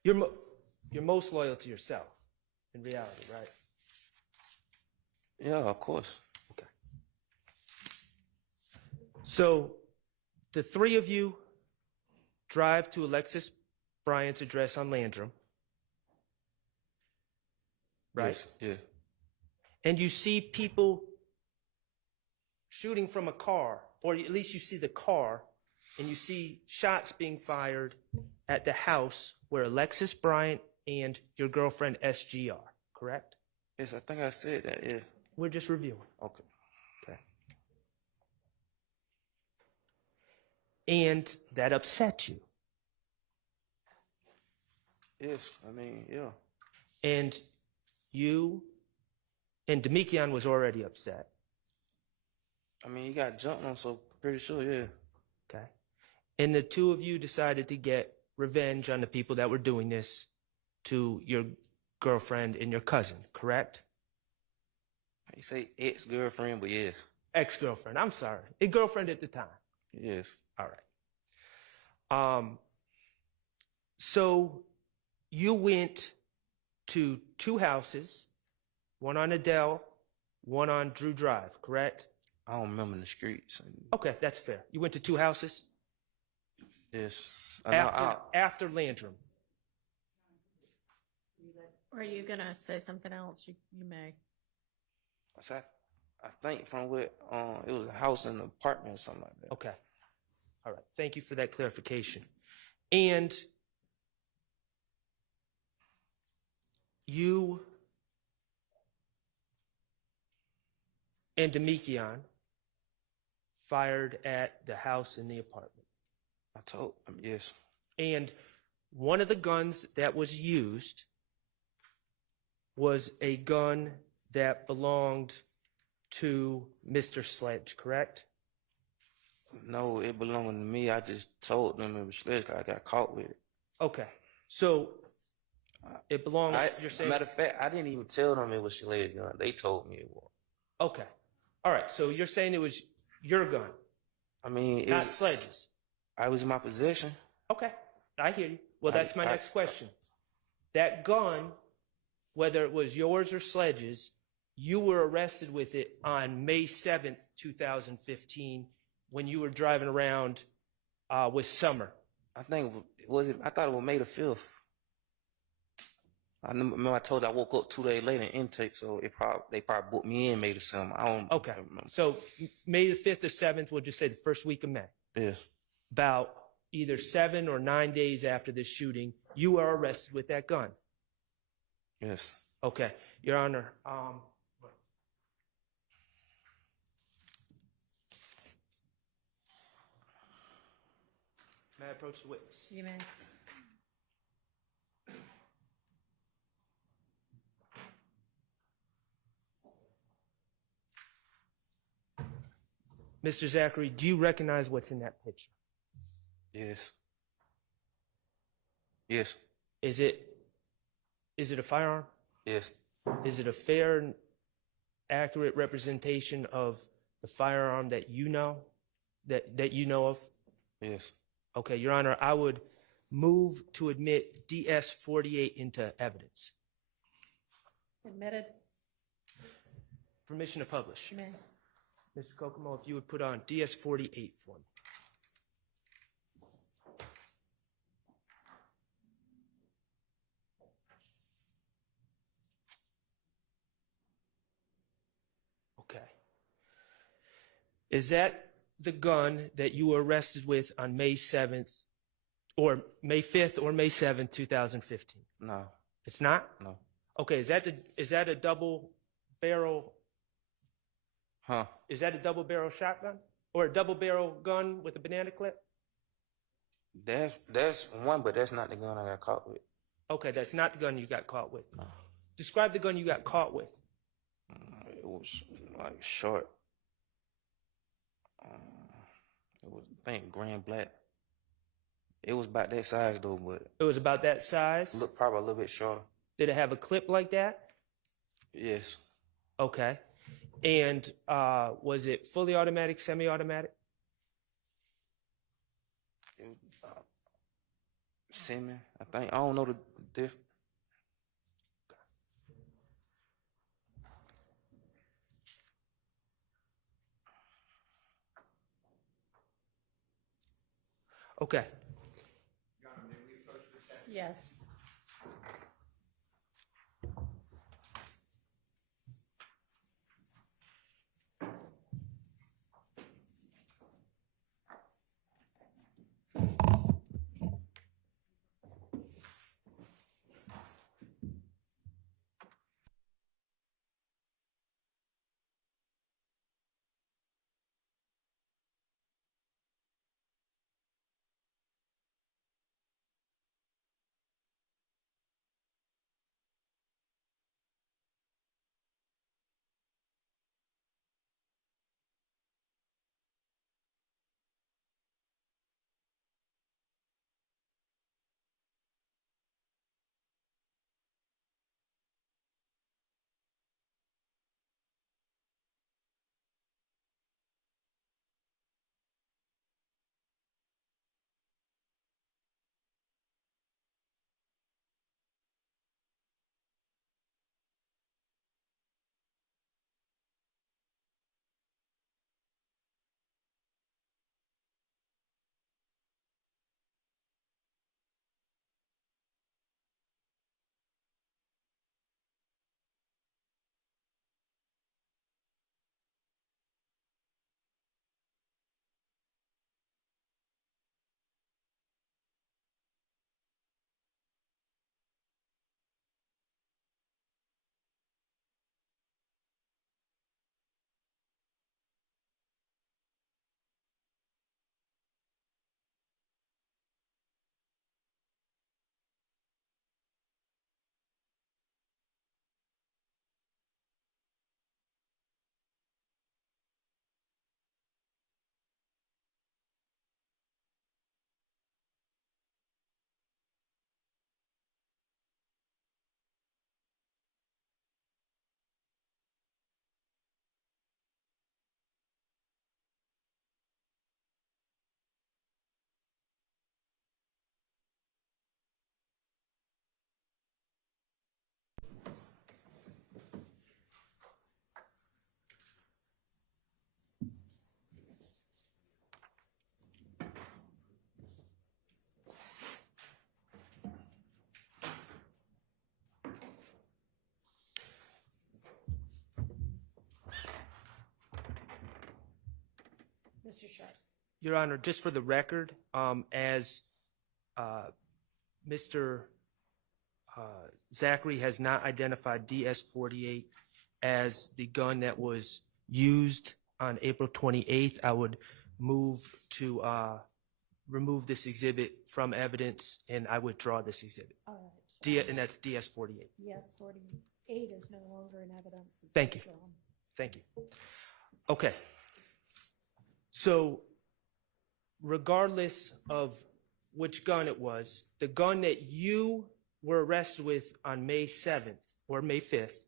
You're most loyal to yourself, in reality, right? Yeah, of course. Okay. So the three of you drive to Alexis Bryant's address on Landrum, right? Yes. Yeah. And you see people shooting from a car, or at least you see the car, and you see shots being fired at the house where Alexis Bryant and your girlfriend SG are, correct? Yes, I think I said that, yeah. We're just reviewing. Okay. Okay. And that upset you. Yes, I mean, yeah. And you and Demekion was already upset. I mean, he got jumped on, so pretty sure, yeah. Okay. And the two of you decided to get revenge on the people that were doing this to your girlfriend and your cousin, correct? He say ex-girlfriend, but yes. Ex-girlfriend, I'm sorry. A girlfriend at the time. Yes. All right. So you went to two houses, one on Adele, one on Drew Drive, correct? I don't remember the streets. Okay, that's fair. You went to two houses? Yes. After Landrum. Or are you going to say something else? You may. I think from what, it was a house and an apartment or something like that. Okay. All right. Thank you for that clarification. And you and Demikion fired at the house and the apartment. I told him, yes. And one of the guns that was used was a gun that belonged to Mr. Sledge, correct? No, it belonged to me. I just told them it was Sledge. I got caught with it. Okay. So it belonged, you're saying? Matter of fact, I didn't even tell them it was Sledge's gun. They told me it was. Okay. All right. So you're saying it was your gun? I mean, not Sledge's? I was in my possession. Okay. I hear you. Well, that's my next question. That gun, whether it was yours or Sledge's, you were arrested with it on May 7th, 2015, when you were driving around with Summer. I think I thought it was May the 5th. I remember I told you I woke up 2 days later in intake, so they probably booked me in May the 7th. I don't remember. So May the 5th or 7th, we'll just say the first week of May. Yes. About either 7 or 9 days after this shooting, you are arrested with that gun. Yes. Okay. Your Honor, may I approach the witness? You may. Mr. Zachary, do you recognize what's in that picture? Yes. Yes. Is it a firearm? Yes. Is it a fair and accurate representation of the firearm that you know, that you know of? Yes. Okay, Your Honor, I would move to admit DS-48 into evidence. Admitted. Permission to publish. You may. Mr. Kokomo, if you would put on DS-48 for me. Okay. Is that the gun that you were arrested with on May 7th, or May 5th or May 7th, 2015? No. It's not? No. Okay, is that a double barrel? Huh? Is that a double barrel shotgun? Or a double barrel gun with a banana clip? That's one, but that's not the gun I got caught with. Okay, that's not the gun you got caught with. No. Describe the gun you got caught with. It was like short. It was, I think, gray and black. It was about that size though, but It was about that size? look probably a little bit shorter. Did it have a clip like that? Yes. Okay. And was it fully automatic, semi-automatic? It was, semi, I think. I don't know the diff. Okay. Yes. Mr. Sharp? Your Honor, just for the record, as Mr. Zachary has not identified DS-48 as the gun that was used on April 28th, I would move to remove this exhibit from evidence, and I withdraw this exhibit. All right. And that's DS-48. Yes, 48 is no longer in evidence. It's Thank you. withdrawn. Thank you. Okay. So regardless of which gun it was, the gun that you were arrested with on May 7th or May 5th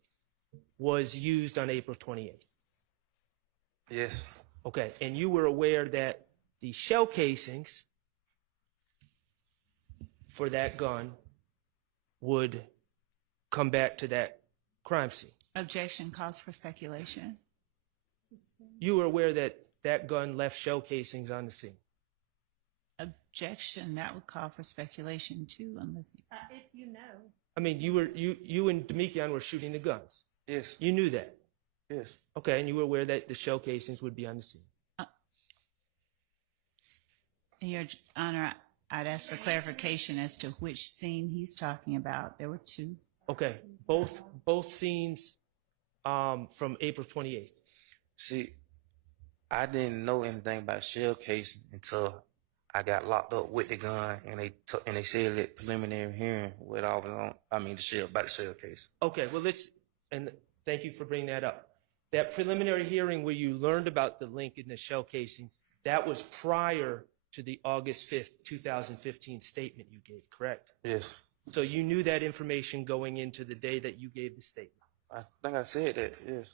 was used on April 28th. Yes. Okay. And you were aware that the shell casings for that gun would come back to that crime scene. Objection calls for speculation. You were aware that that gun left shell casings on the scene. Objection, that would call for speculation too, unless If you know. I mean, you and Demekian were shooting the guns. Yes. You knew that. Yes. Okay, and you were aware that the shell casings would be on the scene. Your Honor, I'd ask for clarification as to which scene he's talking about. There were two. Okay, both scenes from April 28th. See, I didn't know anything about shell casing until I got locked up with the gun, and they said that preliminary hearing what I was on. I mean, about the shell case. Okay, well and thank you for bringing that up. That preliminary hearing where you learned about the link in the shell casings, that was prior to the August 5th, 2015 statement you gave, correct? Yes. So you knew that information going into the day that you gave the statement? I think I said that, yes.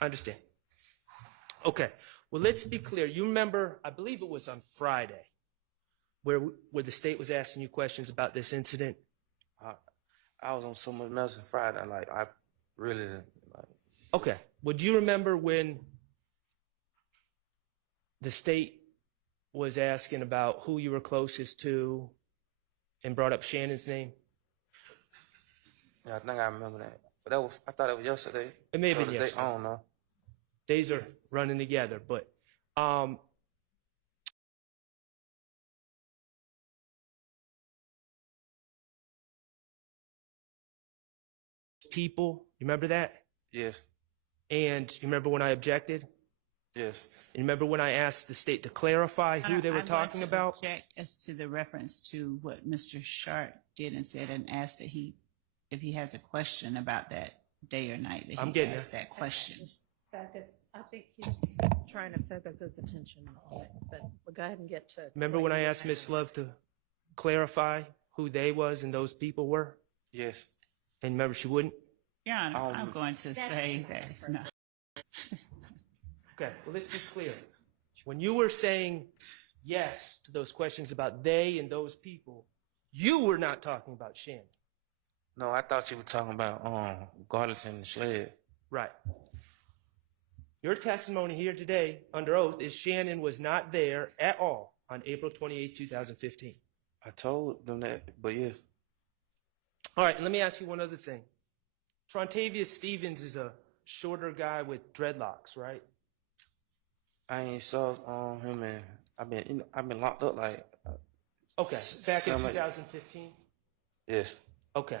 I understand. Okay, well, let's be clear. You remember, I believe it was on Friday, where the state was asking you questions about this incident? I was on so much else on Friday, I really didn't. Okay, well, do you remember when the state was asking about who you were closest to and brought up Shannon's name? Yeah, I think I remember that. But I thought it was yesterday. It may have been yesterday. I don't know. Days are running together, but people, you remember that? Yes. And you remember when I objected? Yes. And you remember when I asked the state to clarify who they were talking about? Object as to the reference to what Mr. Sharp did and said, and asked that if he has a question about that day or night, that I'm he getting ask there. that question. Focus. I think he's trying to focus his attention on it, but we'll go ahead and get to. Remember when I asked Ms. Love to clarify who they was and those people were? Yes. And remember she wouldn't? Your Honor, I'm going to say there's no. Okay, well, let's be clear. When you were saying yes to those questions about they and those people, you were not talking about Shannon. No, I thought you were talking about Garlington and Sled. Right. Your testimony here today under oath is Shannon was not there at all on April 28, 2015. I told them that, but yes. All right, and let me ask you one other thing. Trontavious Stevens is a shorter guy with dreadlocks, right? I ain't saw him, and I've been locked up Okay, back in something like- 2015? Yes. Okay.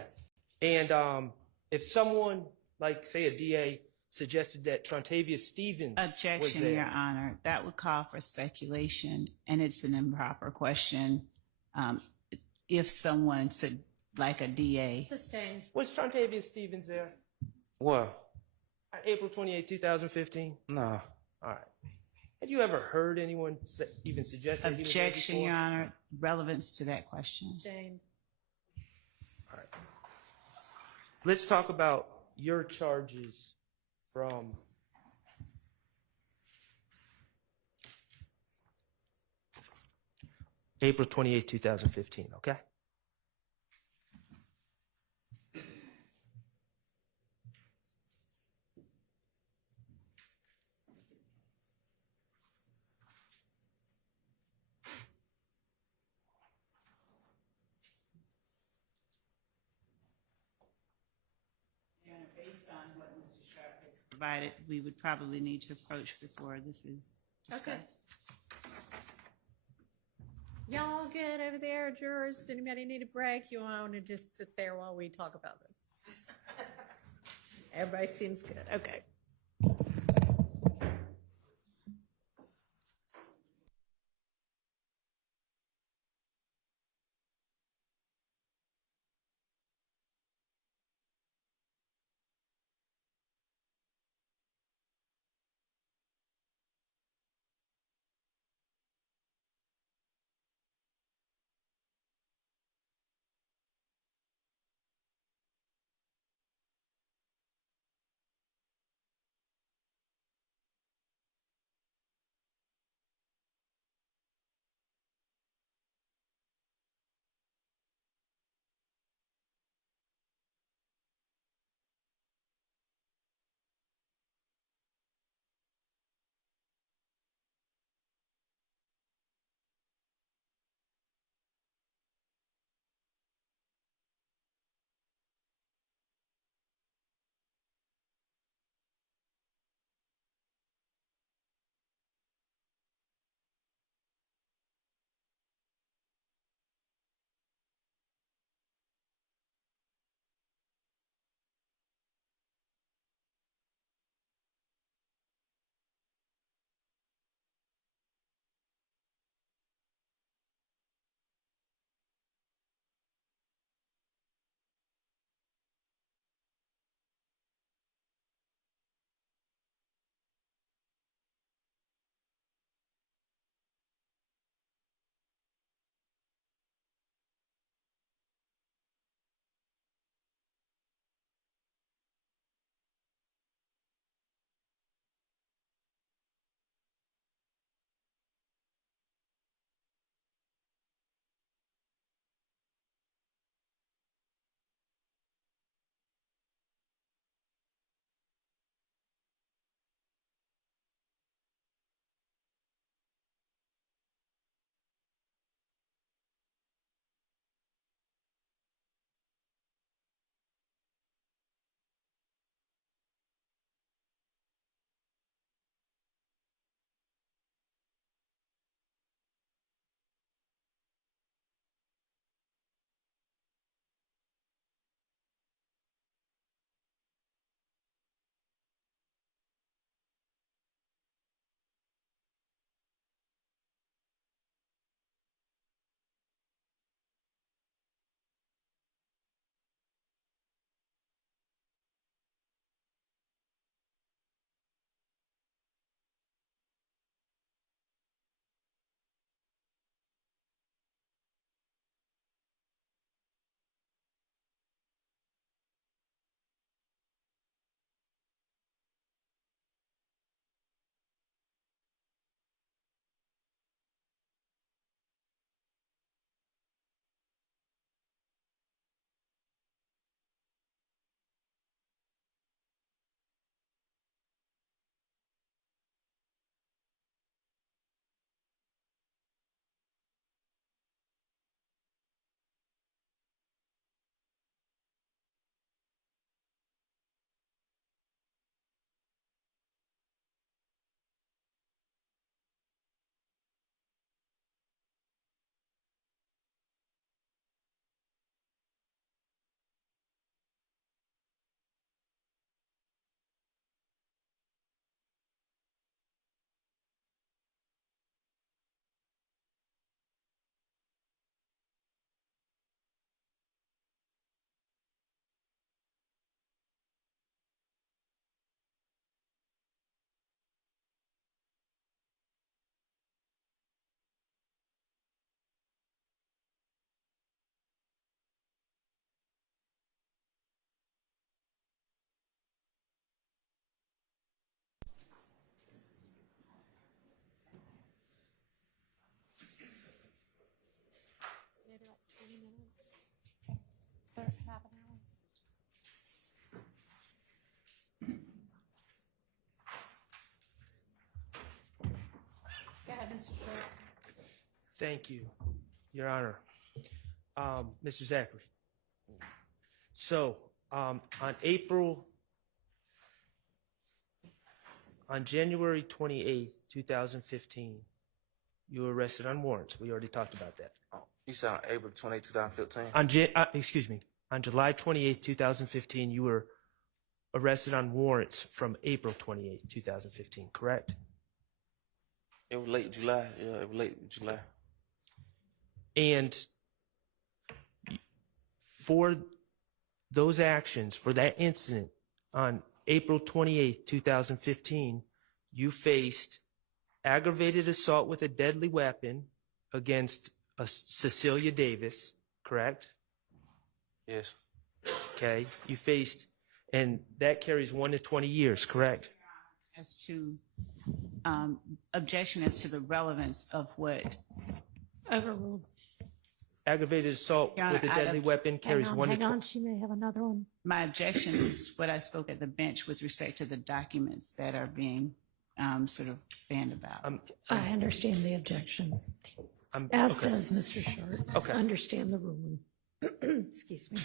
And if someone, like, say, a DA, suggested that Trontavious Stevens was Objection, there. Your Honor. That would call for speculation, and it's an improper question. If someone said, like a DA, Sustained. Was Trontavious Stevens there? What? April 28, 2015? No. All right. Had you ever heard anyone even suggest that he was there objection, before? Your Honor. Relevance to that question. Sustained. All right. Let's talk about your charges from April 28, 2015, okay? Your Honor, based on what Mr. Sharp has provided, we would probably need to approach before this is discuss. Y'all good over there, jurors? Anybody need a break? You want to just sit there while we talk about this? Everybody seems good. Okay. Maybe like 20 minutes. Half an hour. Go ahead, Mr. Short. Thank you, Your Honor. Mr. Zachary. So, on April On January 28th, 2015, you were arrested on warrants. We already talked about that. Oh, you said on April 28, 2015? On July 28th, 2015, you were arrested on warrants from April 28th, 2015, correct? It was late July. Yeah, it was late July. And for those actions, for that incident on April 28th, 2015, you faced aggravated assault with a deadly weapon against Cecilia Davis, correct? Yes. Okay. You faced, and that carries 1 to 20 years, correct? As to objection as to the relevance of what Overruled. Aggravated assault Your Honor, with a deadly weapon carries Hang on, 1 to hang 20. on, she may have another one. my objection is what I spoke at the bench with respect to the documents that are being sort of fanned about. I understand the objection, I'm- as okay. does Mr. Short. Okay. Understand the ruling. Excuse me.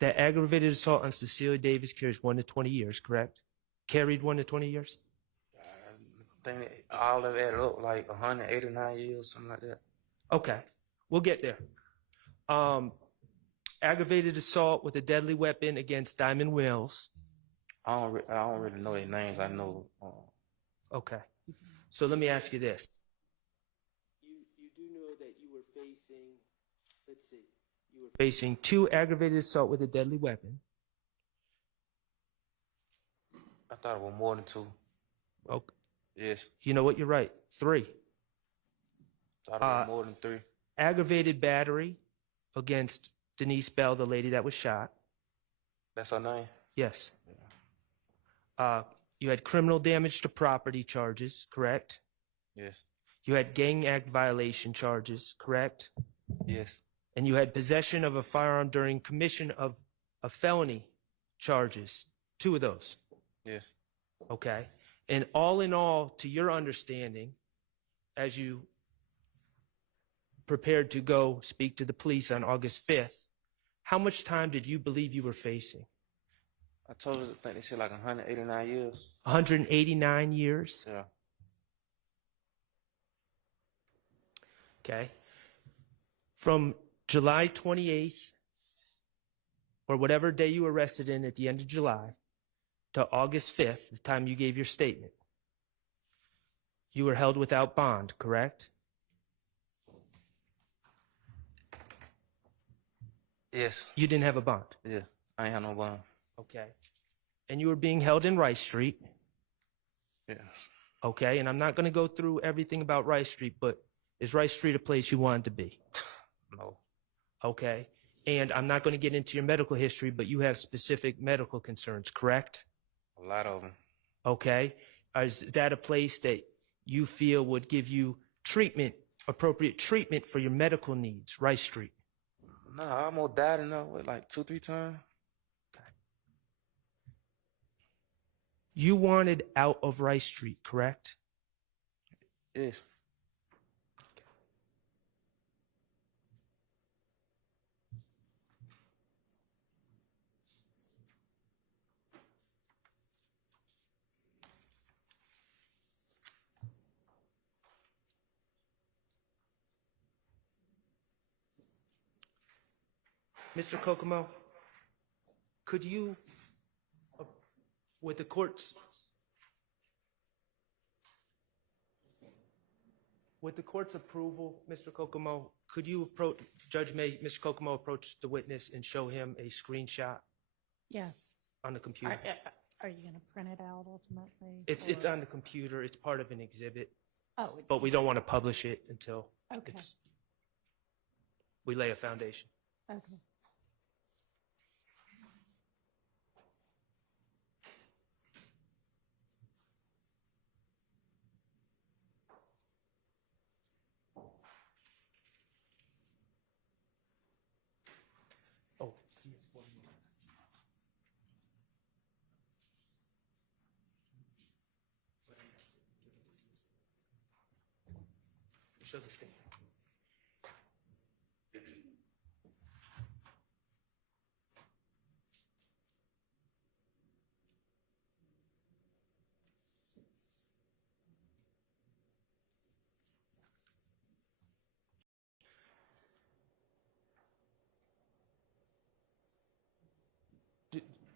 That aggravated assault on Cecilia Davis carries 1 to 20 years, correct? Carried 1 to 20 years? I think all of it added up like 189 years, something like that. Okay, we'll get there. Aggravated assault with a deadly weapon against Diamond Wells. I don't really know their names. I know. Okay, so let me ask you this. You do know that you were facing, let's see, you were facing 2 aggravated assault with a deadly weapon. I thought it was more than 2. Okay. Yes. You know what? You're right. 3. Thought it was more than 3. Aggravated battery against Denise Bell, the lady that was shot. That's her name? Yes. You had criminal damage to property charges, correct? Yes. You had gang act violation charges, correct? Yes. And you had possession of a firearm during commission of a felony charges. 2 of those. Yes. Okay. And all in all, to your understanding, as you prepared to go speak to the police on August 5th, how much time did you believe you were facing? I told her, I think they said like 189 years. 189 years? Yeah. Okay. From July 28th, or whatever day you were arrested in at the end of July, to August 5th, the time you gave your statement, you were held without bond, correct? Yes. You didn't have a bond. Yeah. I ain't had no bond. Okay. And you were being held in Rice Street. Yes. Okay. And I'm not going to go through everything about Rice Street, but is Rice Street a place you wanted to be? No. Okay. And I'm not going to get into your medical history, but you have specific medical concerns, correct? A lot of them. Okay. Is that a place that you feel would give you treatment, appropriate treatment for your medical needs, Rice Street? No, I almost died in there like 2-3 times. Okay. You wanted out of Rice Street, correct? Yes. Mr. Kokomo, could you, with the court's approval, Mr. Kokomo, could you approach, Mr. Kokomo approach the witness and show him a screenshot Yes. on the computer? Are you going to print it out ultimately? It's or- on the computer. It's part of an exhibit, Oh, it's. but we don't want to publish it until Okay, we lay a foundation. okay. Oh, he has one more. Show this thing.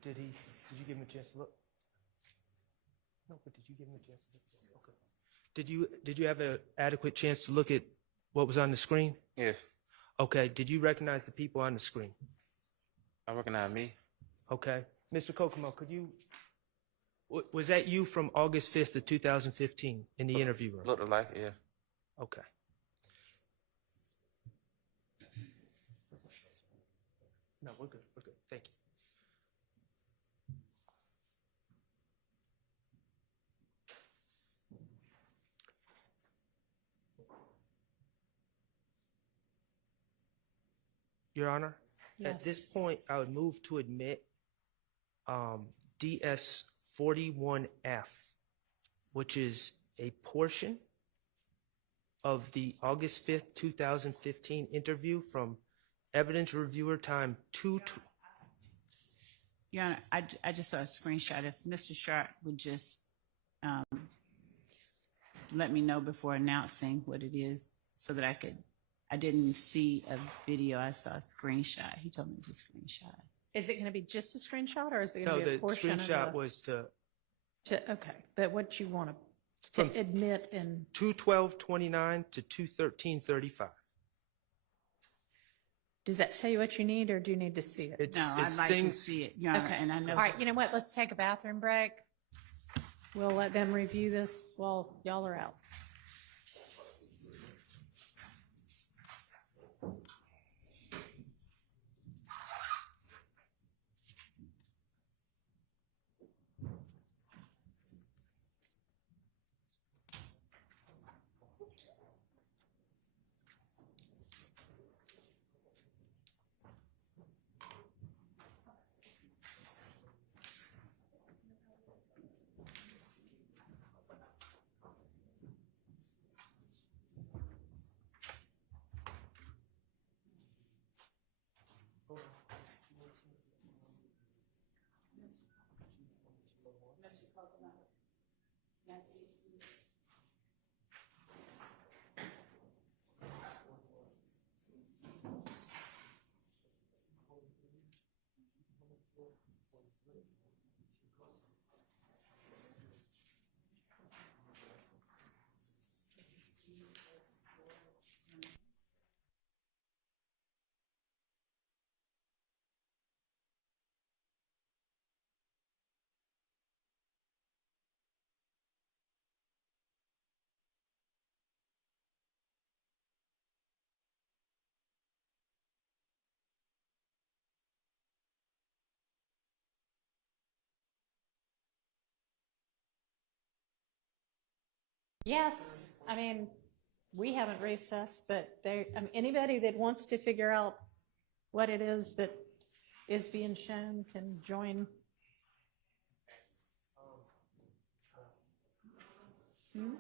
Did you give him a chance to look? No, but did you give him a chance to look? Okay. Did you have an adequate chance to look at what was on the screen? Yes. Okay. Did you recognize the people on the screen? I recognize me. Okay. Mr. Kokomo, was that you from August 5th of 2015 in the interview room? Looked alike, yeah. Okay. No, we're good. We're good. Thank you. Your Honor, Yes. at this point, I would move to admit DS 41F, which is a portion of the August 5th, 2015 interview from evidence reviewer time 2. Your Honor, I just saw a screenshot. If Mr. Sharp would just let me know before announcing what it is so that I didn't see a video, I saw a screenshot. He told me it was a screenshot. Is it going to be just a screenshot, or is it going No, to be a the portion screenshot of was to okay, but what you want to From- admit in 2/12/29 to 2/13/35. does that tell you what you need, or do you need to see it? No, I'd like to see it, Your Honor, Okay. and I know. All right, you know what? Let's take a bathroom break. We'll let them review this while y'all are out. Yes, I mean, we haven't recessed, but anybody that wants to figure out what it is that is being shown can join. Hmm?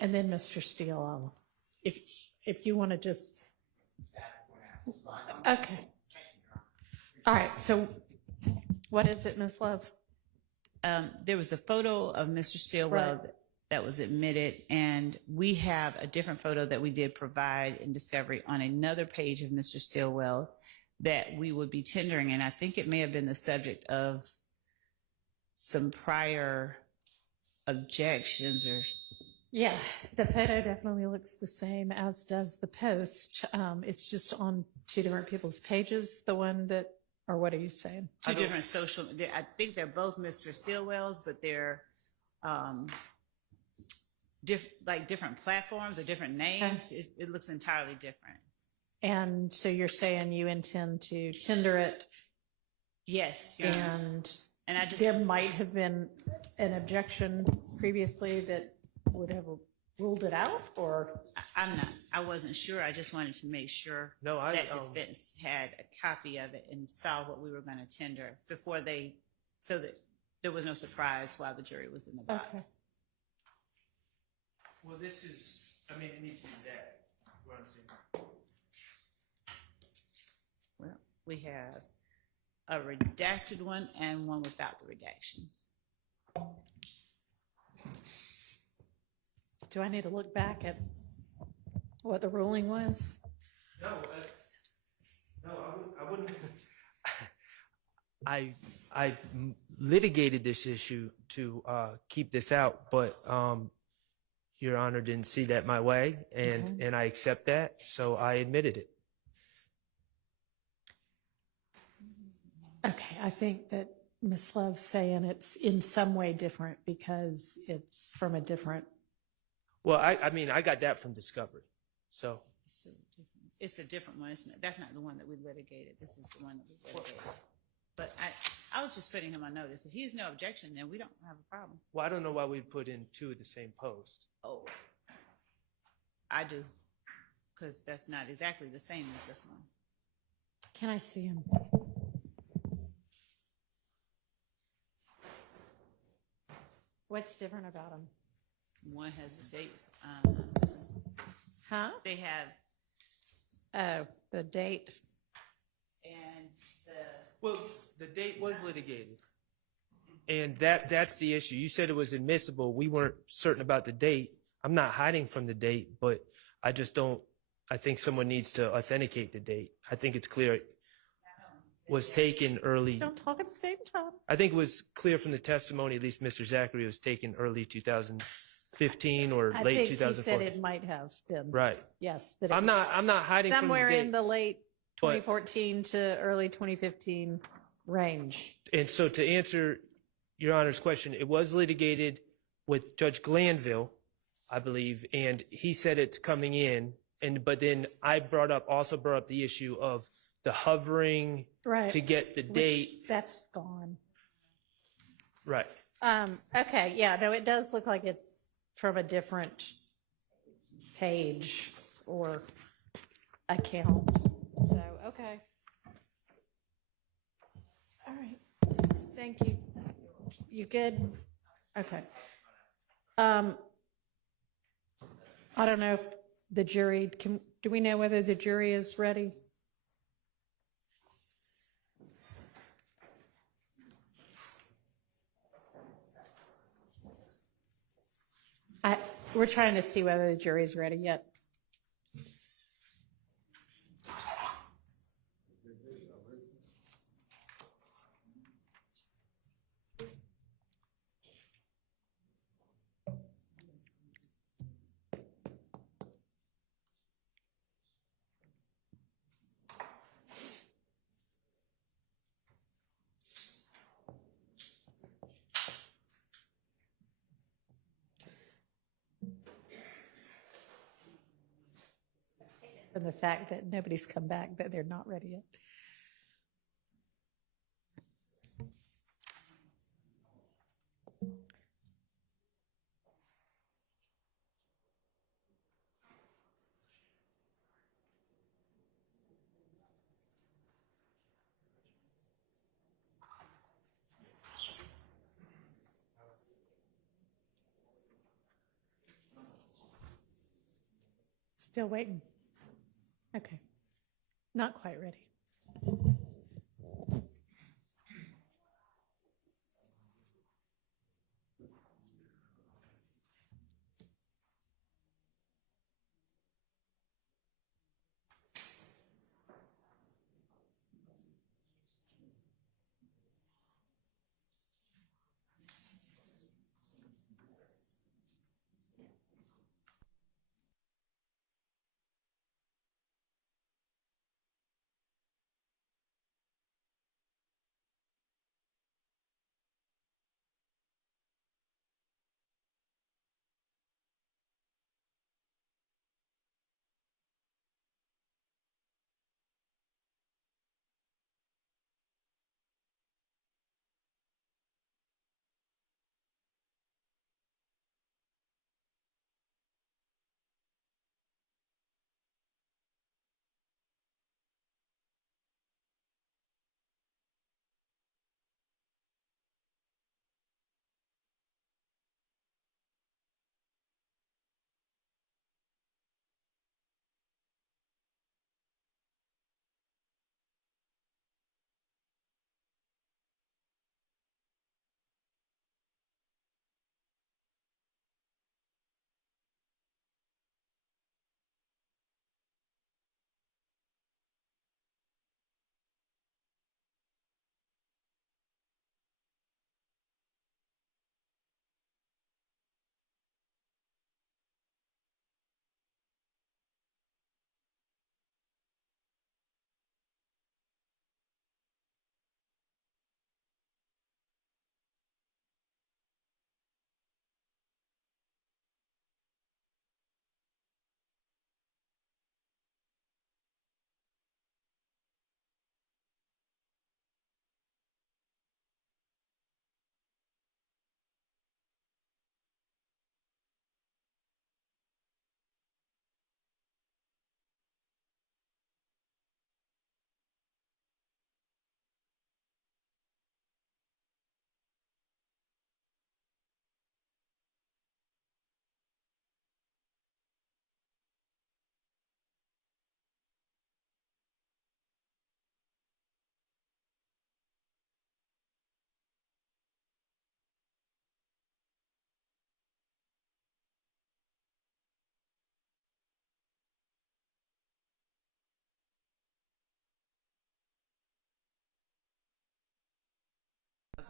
And then Mr. Steele, if you want to just, okay. All right, so what is it, Ms. Love? There was a photo of Mr. Stillwell Right. that was admitted, and we have a different photo that we did provide in discovery on another page of Mr. Stillwell's that we would be tendering, and I think it may have been the subject of some prior objections or. Yeah, the photo definitely looks the same, as does the post. It's just on two different people's pages, the one that, or what are you saying? Two different social, I think they're both Mr. Stillwell's, but they're different platforms or different names. It looks entirely different. And so you're saying you intend to tender it, Yes. Your Honor. and I just, there might have been an objection previously that would have ruled it out, or? I wasn't sure. I just wanted to make sure No, that defense had a copy of it and saw what we were going to tender before so that there was no surprise while the jury was in the box. Okay. Well, it needs to be that. That's what I'm saying. Well, we have a redacted one and one without the redactions. Do I need to look back at what the ruling was? No, I wouldn't. I litigated this issue to keep this out, but Your Honor didn't see that my way, and I accept that, so I admitted it. Okay, I think that Ms. Love's saying it's in some way different because it's from a different. Well, I got that from discovery, so. It's a different one. That's not the one that we litigated. This is the one that we litigated. But I was just putting him on notice. If he's no objection, then we don't have a problem. Well, I don't know why we put in two of the same post. Oh, I do, because that's not exactly the same as this one. Can I see him? What's different about him? One has a date. Huh? They have. Oh, the date. And Well, the date was litigated. And that's the issue. You said it was admissible. We weren't certain about the date. I'm not hiding from the date, but I think someone needs to authenticate the date. I think it's clear it was taken early. Don't talk at the same time. I think it was clear from the testimony, at least Mr. Zachary, it was taken early 2015 or late 2014. I think he said it might have been. Right. Yes. That I'm not hiding from the somewhere date. in the late 2014 to early 2015 range. And so to answer Your Honor's question, it was litigated with Judge Glanville, I believe, and he said it's coming in. But then I also brought up the issue of the hovering to get the date. That's gone. Right. Okay. Yeah. No, it does look like it's from a different page or account. So, okay. All right. Thank you. You good? Okay. I don't know if the jury do we know whether the jury is ready? We're trying to see whether the jury's ready yet. And the fact that nobody's come back, that they're not ready yet. Still waiting. Okay. Not quite ready.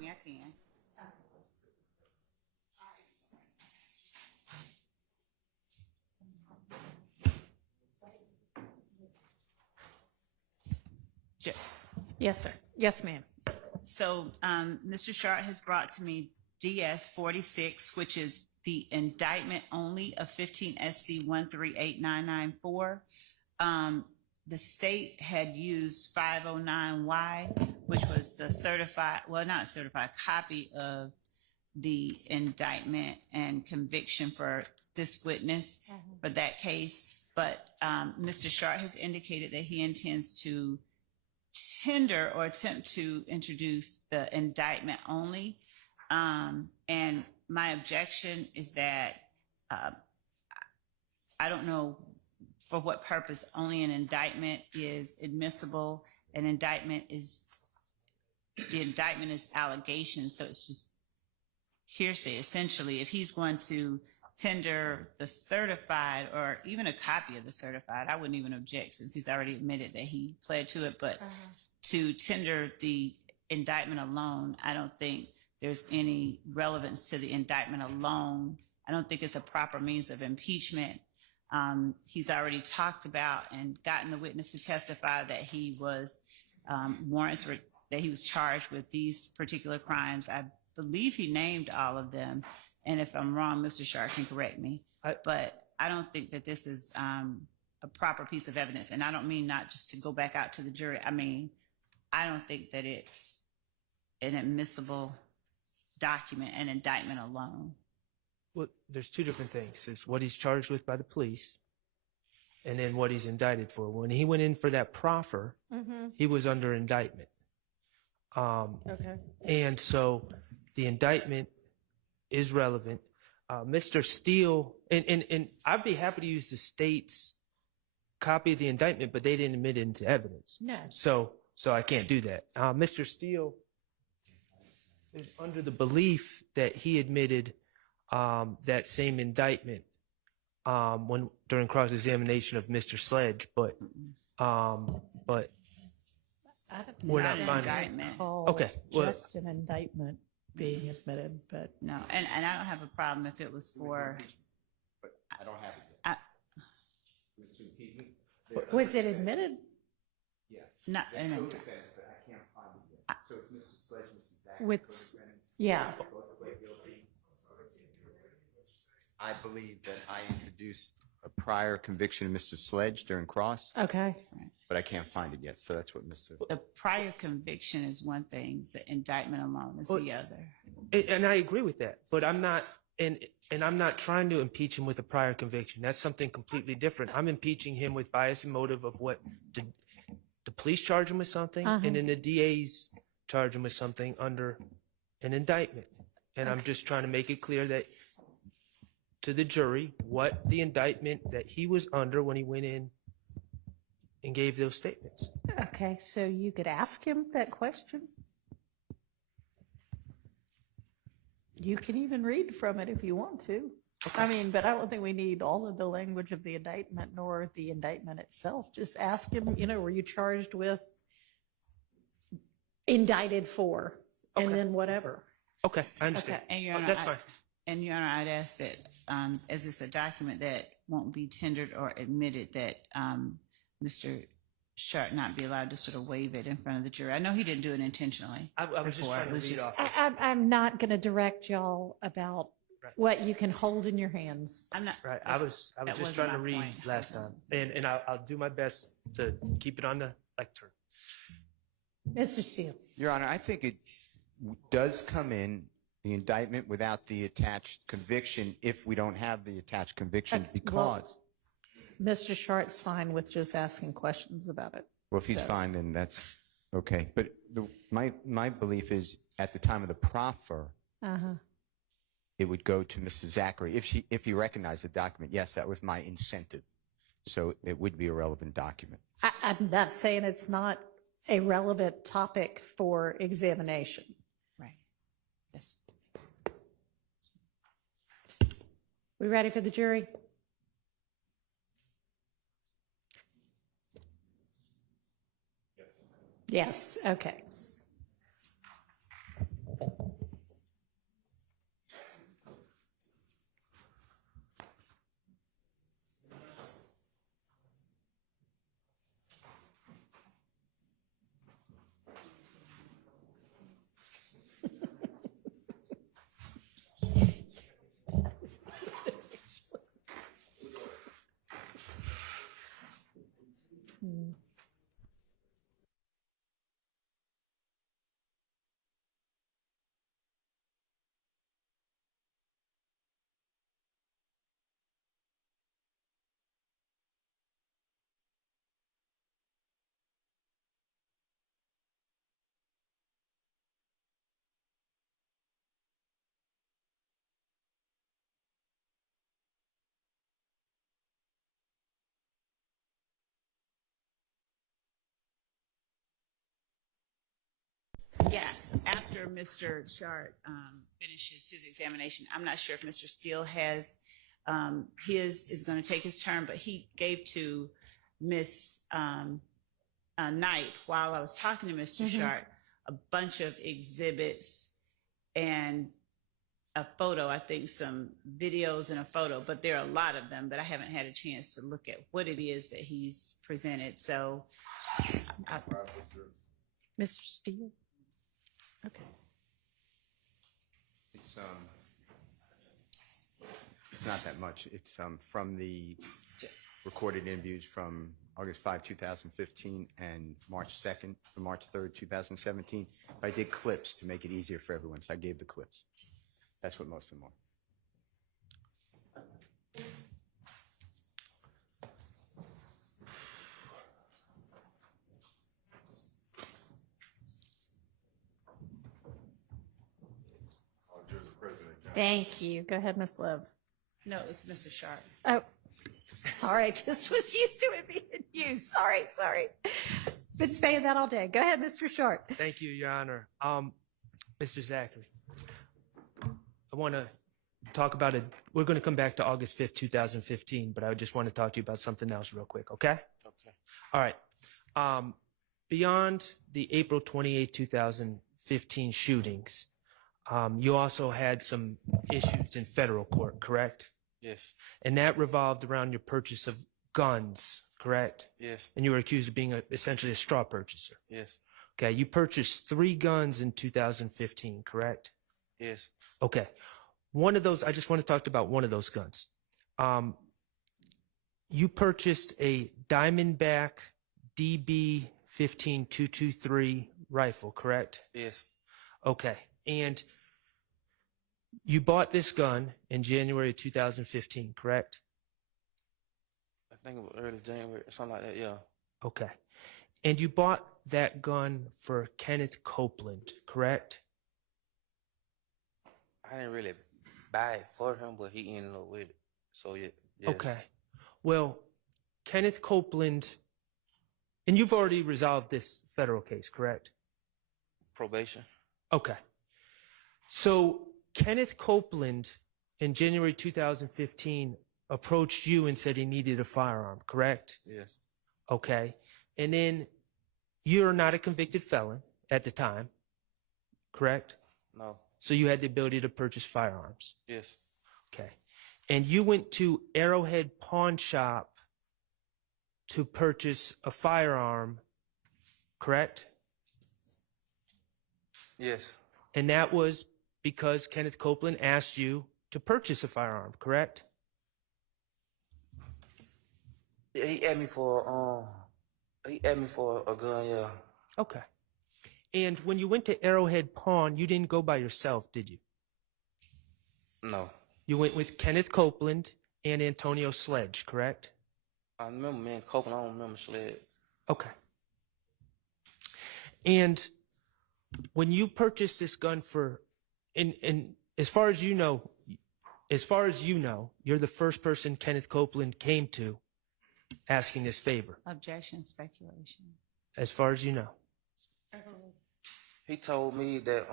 Me, I can. Yes, sir. Yes, ma'am. So, Mr. Sharp has brought to me DS 46, which is the indictment only of 15 SC 138994. The state had used 509Y, which was the certified, well, not certified, copy of the indictment and conviction for this witness for that case. But Mr. Sharp has indicated that he intends to tender or attempt to introduce the indictment only. And my objection is that I don't know for what purpose only an indictment is admissible. An indictment is, the indictment is allegations, so it's just hearsay, essentially. If he's going to tender the certified or even a copy of the certified, I wouldn't even object since he's already admitted that he pled to it. But to tender the indictment alone, I don't think there's any relevance to the indictment alone. I don't think it's a proper means of impeachment. He's already talked about and gotten the witness to testify that he was that he was charged with these particular crimes. I believe he named all of them. And if I'm wrong, Mr. Sharp can correct me. But I don't think that this is a proper piece of evidence. And I don't mean not just to go back out to the jury. I mean, I don't think that it's an admissible document, an indictment alone. Well, there's two different things. It's what he's charged with by the police and then what he's indicted for. When he went in for that proffer, he was under indictment. Okay. And so the indictment is relevant. Mr. Steele, and I'd be happy to use the state's copy of the indictment, but they didn't admit it into evidence. No. So I can't do that. Mr. Steele is under the belief that he admitted that same indictment during cross-examination of Mr. Sledge, but we're not finding indictment. Okay, well- Just an indictment being admitted, but No, and I don't have a problem if it was for, I don't have it yet. Mr. Impeachment? was it admitted? Yes. not an Code indictment. defense, but I can't find it yet. So it's Mr. Sledge, Mrs. Zach. With, yeah. I believe that I introduced a prior conviction of Mr. Sledge during cross, Okay. but I can't find it yet. So that's what Mr. The prior conviction is one thing, the indictment alone is Well, the other. and I agree with that, but I'm not, and I'm not trying to impeach him with a prior conviction. That's something completely different. I'm impeaching him with bias and motive of what the police charge him with something, and then the DA's charge him with something under an indictment. And I'm just trying to make it clear that to the jury what the indictment that he was under when he went in and gave those statements. Okay, so you could ask him that question? You can even read from it if you want to. I mean, but I don't think we need all of the language of the indictment nor the indictment itself. Just ask him, were you charged with, indicted for, and Okay. then whatever. Okay, I understand. Okay. And Your Honor, That's fine. And Your Honor, I'd ask that, as it's a document that won't be tendered or admitted, that Mr. Sharp not be allowed to sort of waive it in front of the jury. I know he didn't do it intentionally. I was just before. trying It to was read just- off. I'm not going to direct y'all about what you can hold in your hands. I'm not. Right. I was that just wasn't trying to my read point. last time, and I'll do my best to keep it on the lectern. Mr. Steele. Your Honor, I think it does come in, the indictment without the attached conviction, if we don't have the attached conviction, Okay, well- because, Mr. Sharp's fine with just asking questions about it. well, if he's So- fine, then that's okay. But my belief is, at the time of the proffer, Uh-huh. it would go to Mrs. Zachary. If he recognized the document, yes, that was my incentive. So it would be a relevant document. I'm not saying it's not a relevant topic for examination. Right. Yes. We ready for the jury? Yes, okay. Yeah, after Mr. Sharp finishes his examination, I'm not sure if Mr. Steele has, his is going to take his turn, but he gave to Miss Knight, while I was talking to Mr. Sharp, a bunch of exhibits and a photo, I think some videos and a photo, but there are a lot of them, but I haven't had a chance to look at what it is that he's presented. So, Mr. Steele? Okay. It's not that much. It's from the recorded interviews from August 5, 2015 and March 2nd, March 3rd, 2017. But I did clips to make it easier for everyone, so I gave the clips. That's what most of them are. Thank you. Go ahead, Ms. Liv. no, it's Mr. Sharp. Oh, sorry, I just was used to it being You, sorry. Been saying that all day. Go ahead, Mr. Short. Thank you, Your Honor. Mr. Zachary, I want to talk about it. We're going to come back to August 5th, 2015, but I just want to talk to you about something else real quick, okay? Okay. All right. Beyond the April 28, 2015 shootings, you also had some issues in federal court, correct? Yes. And that revolved around your purchase of guns, correct? Yes. And you were accused of being essentially a straw purchaser. Yes. Okay, you purchased 3 guns in 2015, correct? Yes. Okay. One of those, I just want to talk about one of those guns. You purchased a Diamondback DB 15223 rifle, correct? Yes. Okay. And you bought this gun in January of 2015, correct? I think it was early January, something like that. Yeah. Okay. And you bought that gun for Kenneth Copeland, correct? I didn't really buy it for him, but he ended up with it. So yeah. Yes. Okay. Well, Kenneth Copeland, and you've already resolved this federal case, correct? Probation. Okay. So Kenneth Copeland in January 2015 approached you and said he needed a firearm, correct? Yes. Okay. And then you're not a convicted felon at the time, correct? No. So you had the ability to purchase firearms. Yes. Okay. And you went to Arrowhead Pawn Shop to purchase a firearm, correct? Yes. And that was because Kenneth Copeland asked you to purchase a firearm, correct? Yeah, he asked me for a gun, yeah. Okay. And when you went to Arrowhead Pawn, you didn't go by yourself, did you? No. You went with Kenneth Copeland and Antonio Sledge, correct? I remember me and Copeland, I don't remember Sled. Okay. And when you purchased this gun for, and as far as you know, you're the first person Kenneth Copeland came to asking this favor, Objection, speculation. as far as you know. He told me that,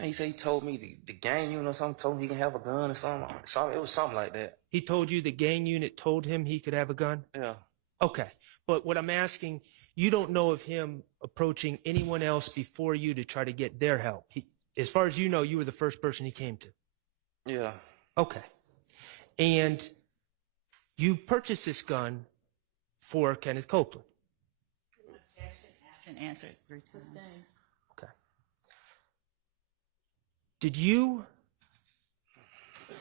he said he told me the gang unit or something, told me he can have a gun or something. It was something like that. He told you the gang unit told him he could have a gun? Yeah. Okay. But what I'm asking, you don't know of him approaching anyone else before you to try to get their help. As far as you know, you were the first person he came to. Yeah. Okay. And you purchased this gun for Kenneth Copeland. Objection, asked and answered 3 times. Okay. Did you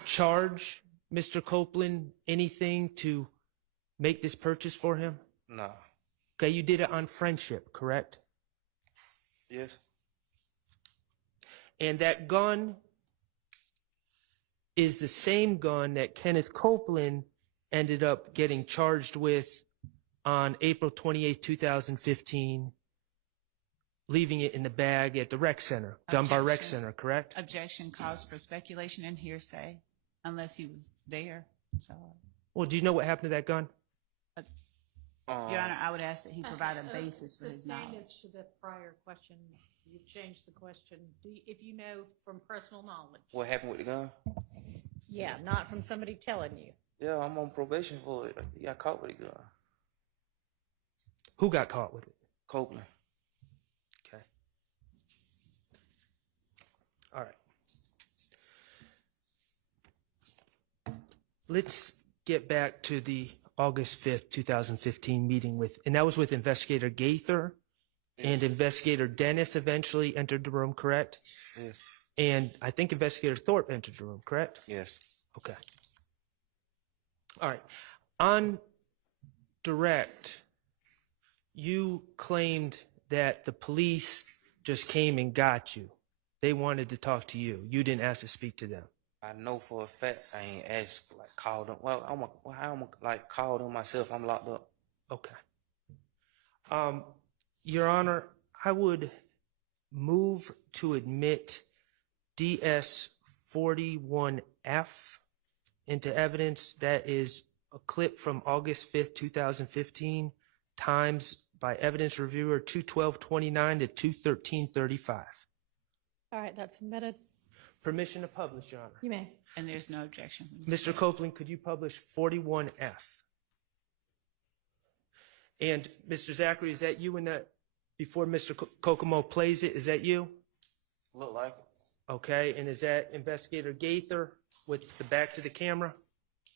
charge Mr. Copeland anything to make this purchase for him? No. Okay, you did it on friendship, correct? Yes. And that gun is the same gun that Kenneth Copeland ended up getting charged with on April 28, 2015, leaving it in the bag at the rec center, Dunbar Rec Objection. Center, correct? Objection calls for speculation and hearsay, unless he was there. So, Well, do you know what happened to that gun? Your Honor, I would ask that he provide a basis for his Sustain knowledge. this to the prior question. You've changed the question. If you know from personal knowledge. What happened with the gun? Yeah, not from somebody telling you. Yeah, I'm on probation for it. He got caught with the gun. Who got caught with it? Copeland. Okay. All right. Let's get back to the August 5th, 2015 meeting and that was with Investigator Gaither and Investigator Dennis eventually entered the room, correct? Yes. And I think Investigator Thorpe entered the room, correct? Yes. Okay. All right. On direct, you claimed that the police just came and got you. They wanted to talk to you. You didn't ask to speak to them. I know for a fact I ain't asked, called them. Well, I'm call them myself. I'm locked up. Okay. Your Honor, I would move to admit DS 41F into evidence. That is a clip from August 5th, 2015, times by evidence reviewer 2:12:29 to 2:13:35. All right, that's submitted. Permission to publish, Your Honor. You may. And there's no objection. Mr. Copeland, could you publish 41F? And Mr. Zachary, is that you in that, before Mr. Kokomo plays it, is that you? Look like it. Okay, and is that Investigator Gaither with the back to the camera?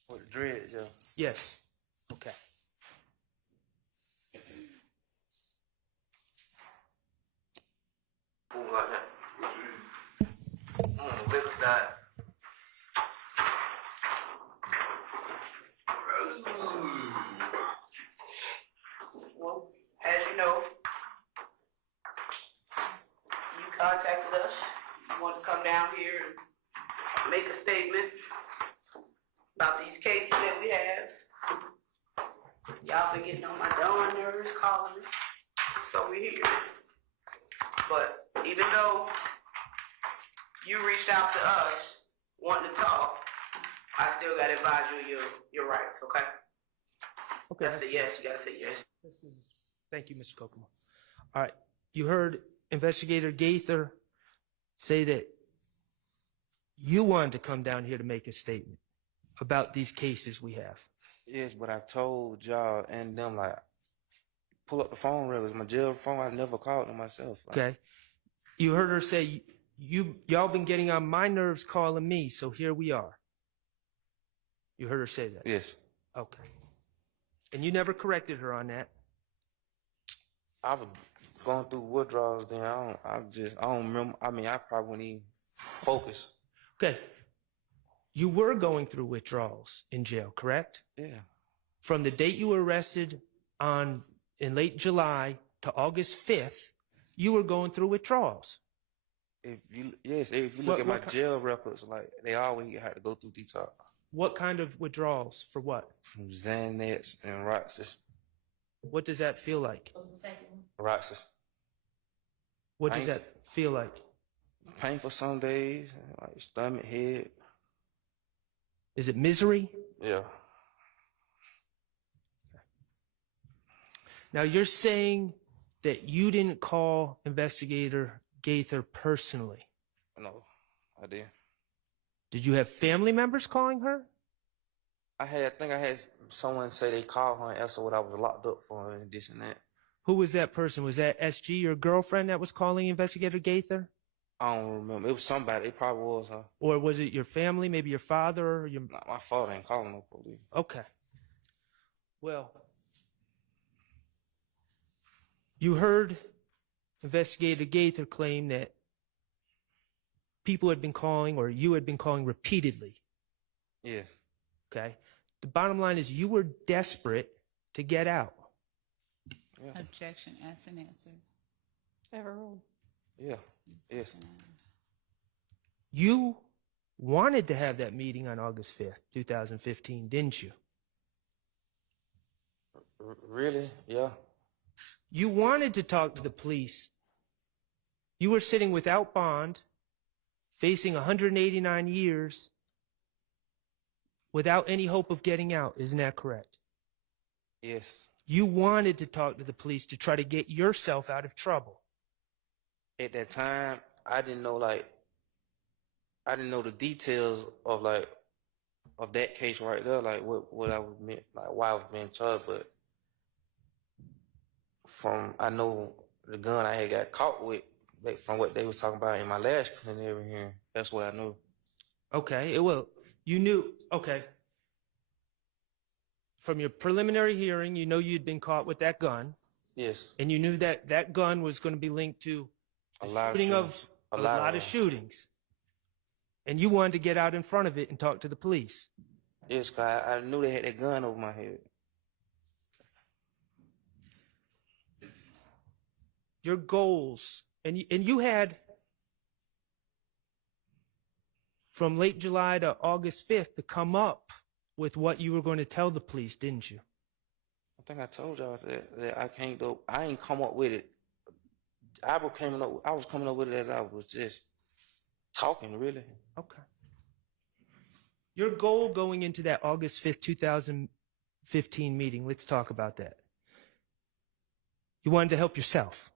With the dreads, yeah. Yes. Okay. Move like that. Lift that. Well, as you know, you contacted us. You want to come down here and make a statement about these cases that we have. Y'all been getting on my darn nerves calling me, so we're here. But even though you reached out to us wanting to talk, I still got to advise you of your rights, okay? Okay. That's a yes. You got to say yes. Thank you, Mr. Kokomo. All right. You heard Investigator Gaither say that you wanted to come down here to make a statement about these cases we have. Yes, but I told y'all and them, like, pull up the phone real. It's my jail phone. I never called them myself. Like, Okay. You heard her say, y'all been getting on my nerves calling me, so here we are. You heard her say that? yes. Okay. And you never corrected her on that? I was going through withdrawals then. I don't remember. I mean, I probably wouldn't even focus. Okay. You were going through withdrawals in jail, correct? Yeah. From the date you were arrested in late July to August 5th, you were going through withdrawals. If you look at my jail records, like, they always had to go through detox. What kind of withdrawals? For what? From Xanax and Roxas. What does that feel like? Roxas. What does that feel like? Painful some days, like stomach, head. Is it misery? Yeah. Now you're saying that you didn't call Investigator Gaither personally. No, I did. Did you have family members calling her? I think I had someone say they called her and asked her what I was locked up for and this and that. Who was that person? Was that SG, your girlfriend, that was calling Investigator Gaither? I don't remember. It was somebody. It probably was her. Or was it your family, maybe your father or your... Not my father ain't calling no police. Okay. Well, you heard Investigator Gaither claim that people had been calling, or you had been calling repeatedly. Yeah. Okay. The bottom line is you were desperate to get out. Yeah. Objection, asked and answered. Overruled. Yeah. Yes. You wanted to have that meeting on August 5th, 2015, didn't you? Really? Yeah. You wanted to talk to the police. You were sitting without bond, facing 189 years, without any hope of getting out. Isn't that correct? Yes. You wanted to talk to the police to try to get yourself out of trouble. At that time, I didn't know the details of that case right there, like what I was meant, like why I was being charged, but I know the gun I had got caught with, like, from what they was talking about in my last plenary hearing. That's what I knew. Okay, well, you knew, okay. From your preliminary hearing, you know you'd been caught with that gun. Yes. And you knew that that gun was going to be linked to A lot shooting of of shootings. a A lot lot of of shootings. And you wanted to get out in front of it and talk to the police. Yes, 'cause I knew they had that gun over my head. Your goals, and you had from late July to August 5th to come up with what you were going to tell the police, didn't you? I think I told y'all that I can't do. I ain't come up with it. I was coming up with it as I was just talking, really. Okay. Your goal going into that August 5th, 2015 meeting. Let's talk about that. You wanted to help yourself.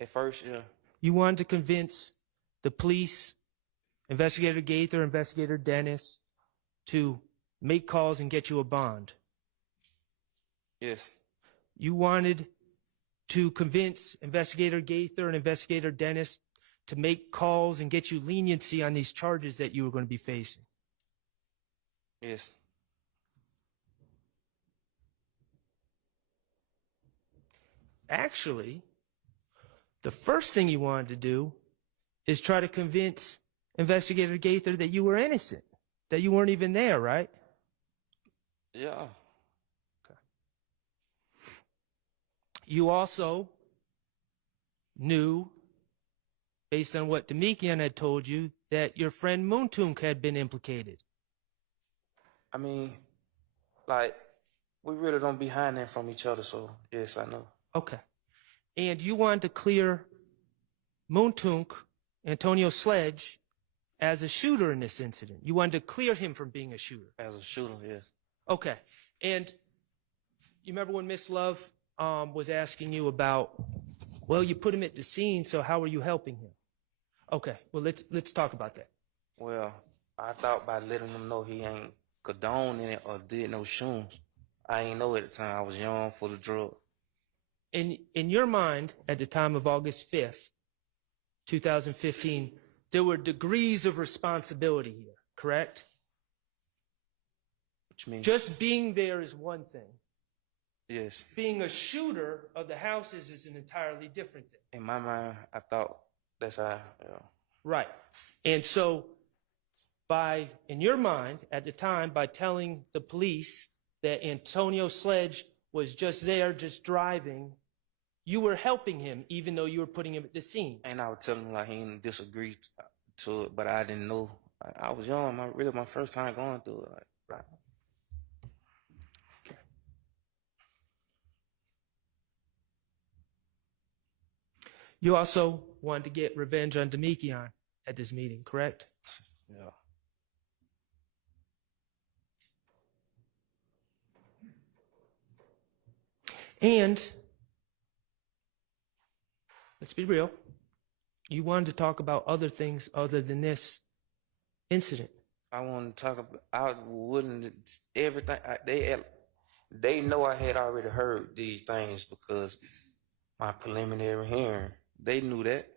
At first, yeah. You wanted to convince the police, Investigator Gaither, Investigator Dennis, to make calls and get you a bond. Yes. You wanted to convince Investigator Gaither and Investigator Dennis to make calls and get you leniency on these charges that you were going to be facing. Yes. Actually, the first thing you wanted to do is try to convince Investigator Gaither that you were innocent, that you weren't even there, right? Yeah. Okay. You also knew, based on what Demikian had told you, that your friend Moontunk had been implicated. I mean, like, we really don't be hiding that from each other, so yes, I know. Okay. And you wanted to clear Moontunk, Antonio Sledge, as a shooter in this incident. You wanted to clear him from being a shooter. As a shooter, yes. Okay. And you remember when Miss Love was asking you about, well, you put him at the scene, so how are you helping him? Okay. Well, let's talk about that. Well, I thought by letting them know he ain't condoning it or did no shoes. I ain't know at the time. I was young, full of drugs. In your mind, at the time of August 5th, 2015, there were degrees of responsibility here, correct? What you mean? Just being there is one thing. Yes. Being a shooter of the houses is an entirely different thing. In my mind, I thought that's how, yeah. Right. And so, in your mind, at the time, by telling the police that Antonio Sledge was just there, just driving, you were helping him, even though you were putting him at the scene. And I would tell him, like, he didn't disagree to it, but I didn't know. I was young, really my first time going through it. Like, right. Okay. You also wanted to get revenge on Demikian at this meeting, correct? Yeah. And, let's be real, you wanted to talk about other things other than this incident. I want to talk about, I wouldn't, everything, they know I had already heard these things because my preliminary hearing, they knew that.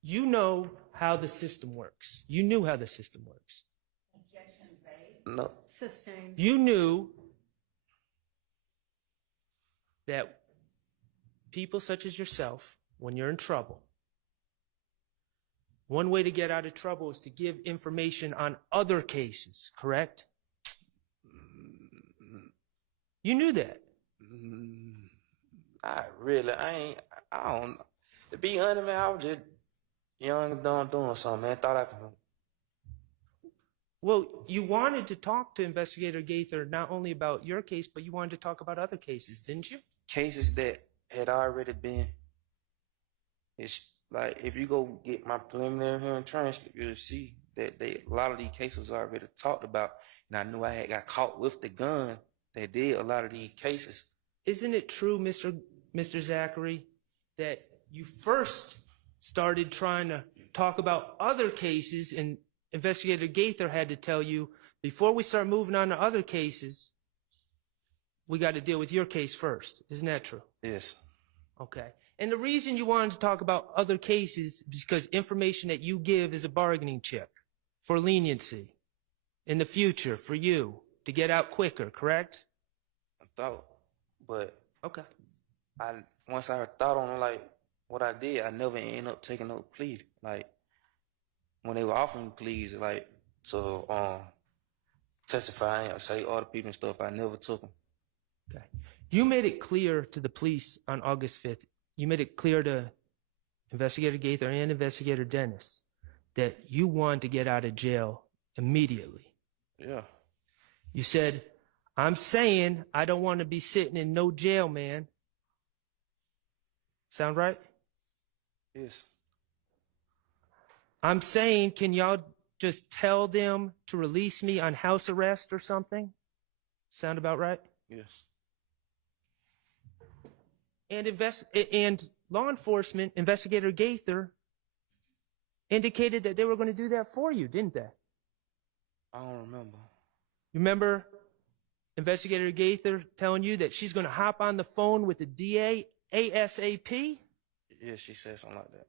You know how the system works. You knew how the system works. Objection made. No. Sustained. You knew that people such as yourself, when you're in trouble, one way to get out of trouble is to give information on other cases, correct? You knew that. I don't, to be honest, man, I was just young and dumb doing something, man. Thought I could. Well, you wanted to talk to Investigator Gaither not only about your case, but you wanted to talk about other cases, didn't you? Cases that had already been, it's like, if you go get my preliminary hearing transcript, you'll see that a lot of these cases are already talked about, and I knew I had got caught with the gun that did a lot of these cases. Isn't it true, Mr. Zachary, that you first started trying to talk about other cases, and Investigator Gaither had to tell you, before we start moving on to other cases, we got to deal with your case first. Isn't that true? Yes. Okay. And the reason you wanted to talk about other cases is because information that you give is a bargaining chip for leniency in the future for you to get out quicker, correct? I thought, but okay. Once I thought on like what I did, I never ended up taking no plea. Like when they were offering pleas, like to testify and say all the people and stuff, I never took them. Okay. You made it clear to the police on August 5th. You made it clear to Investigator Gaither and Investigator Dennis that you wanted to get out of jail immediately. Yeah. You said, I'm saying I don't want to be sitting in no jail, man. Sound right? Yes. I'm saying, can y'all just tell them to release me on house arrest or something? Sound about right? Yes. And law enforcement, Investigator Gaither, indicated that they were going to do that for you, didn't they? I don't remember. You remember Investigator Gaither telling you that she's going to hop on the phone with the DA ASAP? Yeah, she said something like that.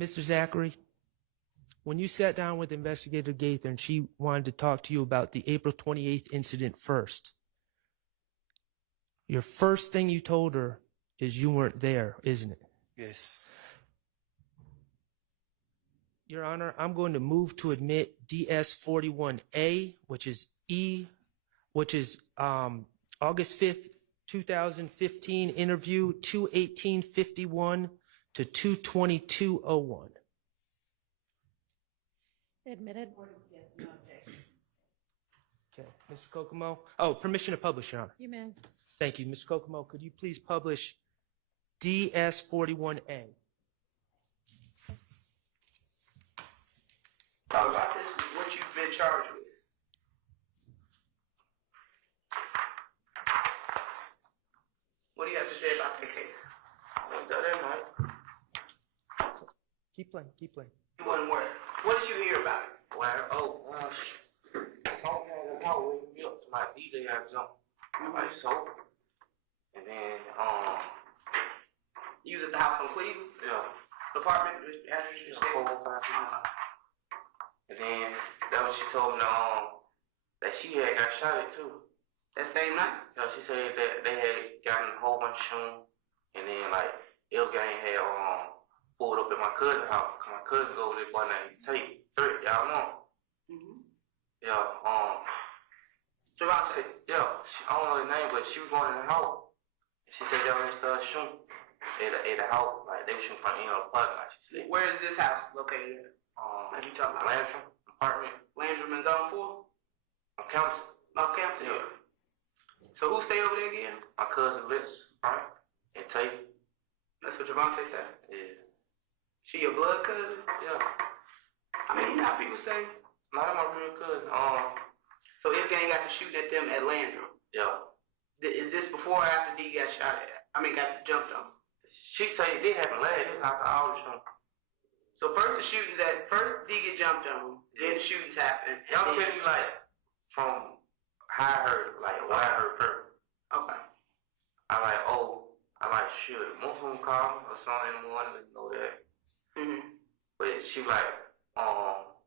Mr. Zachary, when you sat down with Investigator Gaither and she wanted to talk to you about the April 28th incident first, your first thing you told her is you weren't there, isn't it? Yes. Your Honor, I'm going to move to admit DS-41A, which is August 5th, 2015 interview 21851 to 22201. Admitted. Okay, Mr. Kokomo. Oh, permission to publish, Your Honor. You may. Thank you. Mr. Kokomo, could you please publish DS-41A? Talk about this, what you've been charged with. What do you have to say about the case? Keep playing, keep playing. You wasn't where? What did you hear about it? My DJ had jumped. Like so. And then, You was at the house on Cleveland? yeah. Apartment, address you said? 405. And then that was she told me that she had got shot at too. That same night? You know, she said that they had gotten a whole bunch of shooting, and then like Ill Gang had pulled up at my cousin's house. Cause my cousin's over there, boy named Tate. Y'all know. Yeah. Javante. Yeah. I don't know his name, but she was going in the house. She said they were started shooting at the house, like they were shooting from the parking lot. She said, Where is this house located? What you talking about? Landrum apartment. Landrum and Zone 4? On campus. Off campus? Yeah. So who stay over there again? My cousin Liz, right? And Tate. That's what Javante said? Yeah. She your blood cousin? Yeah. I mean, you know how people say. Not my real cousin. So this gang got to shoot at them at Landrum. Yeah. Is this before or after D got shot at? I mean, got jumped on? She say it did happen last. It was after all the shooting. So first D get jumped on, then the shootings happen. Y'all tell me like from how I heard, like what I heard first. Okay. I like should most of them call me or something in the morning to know that. But she like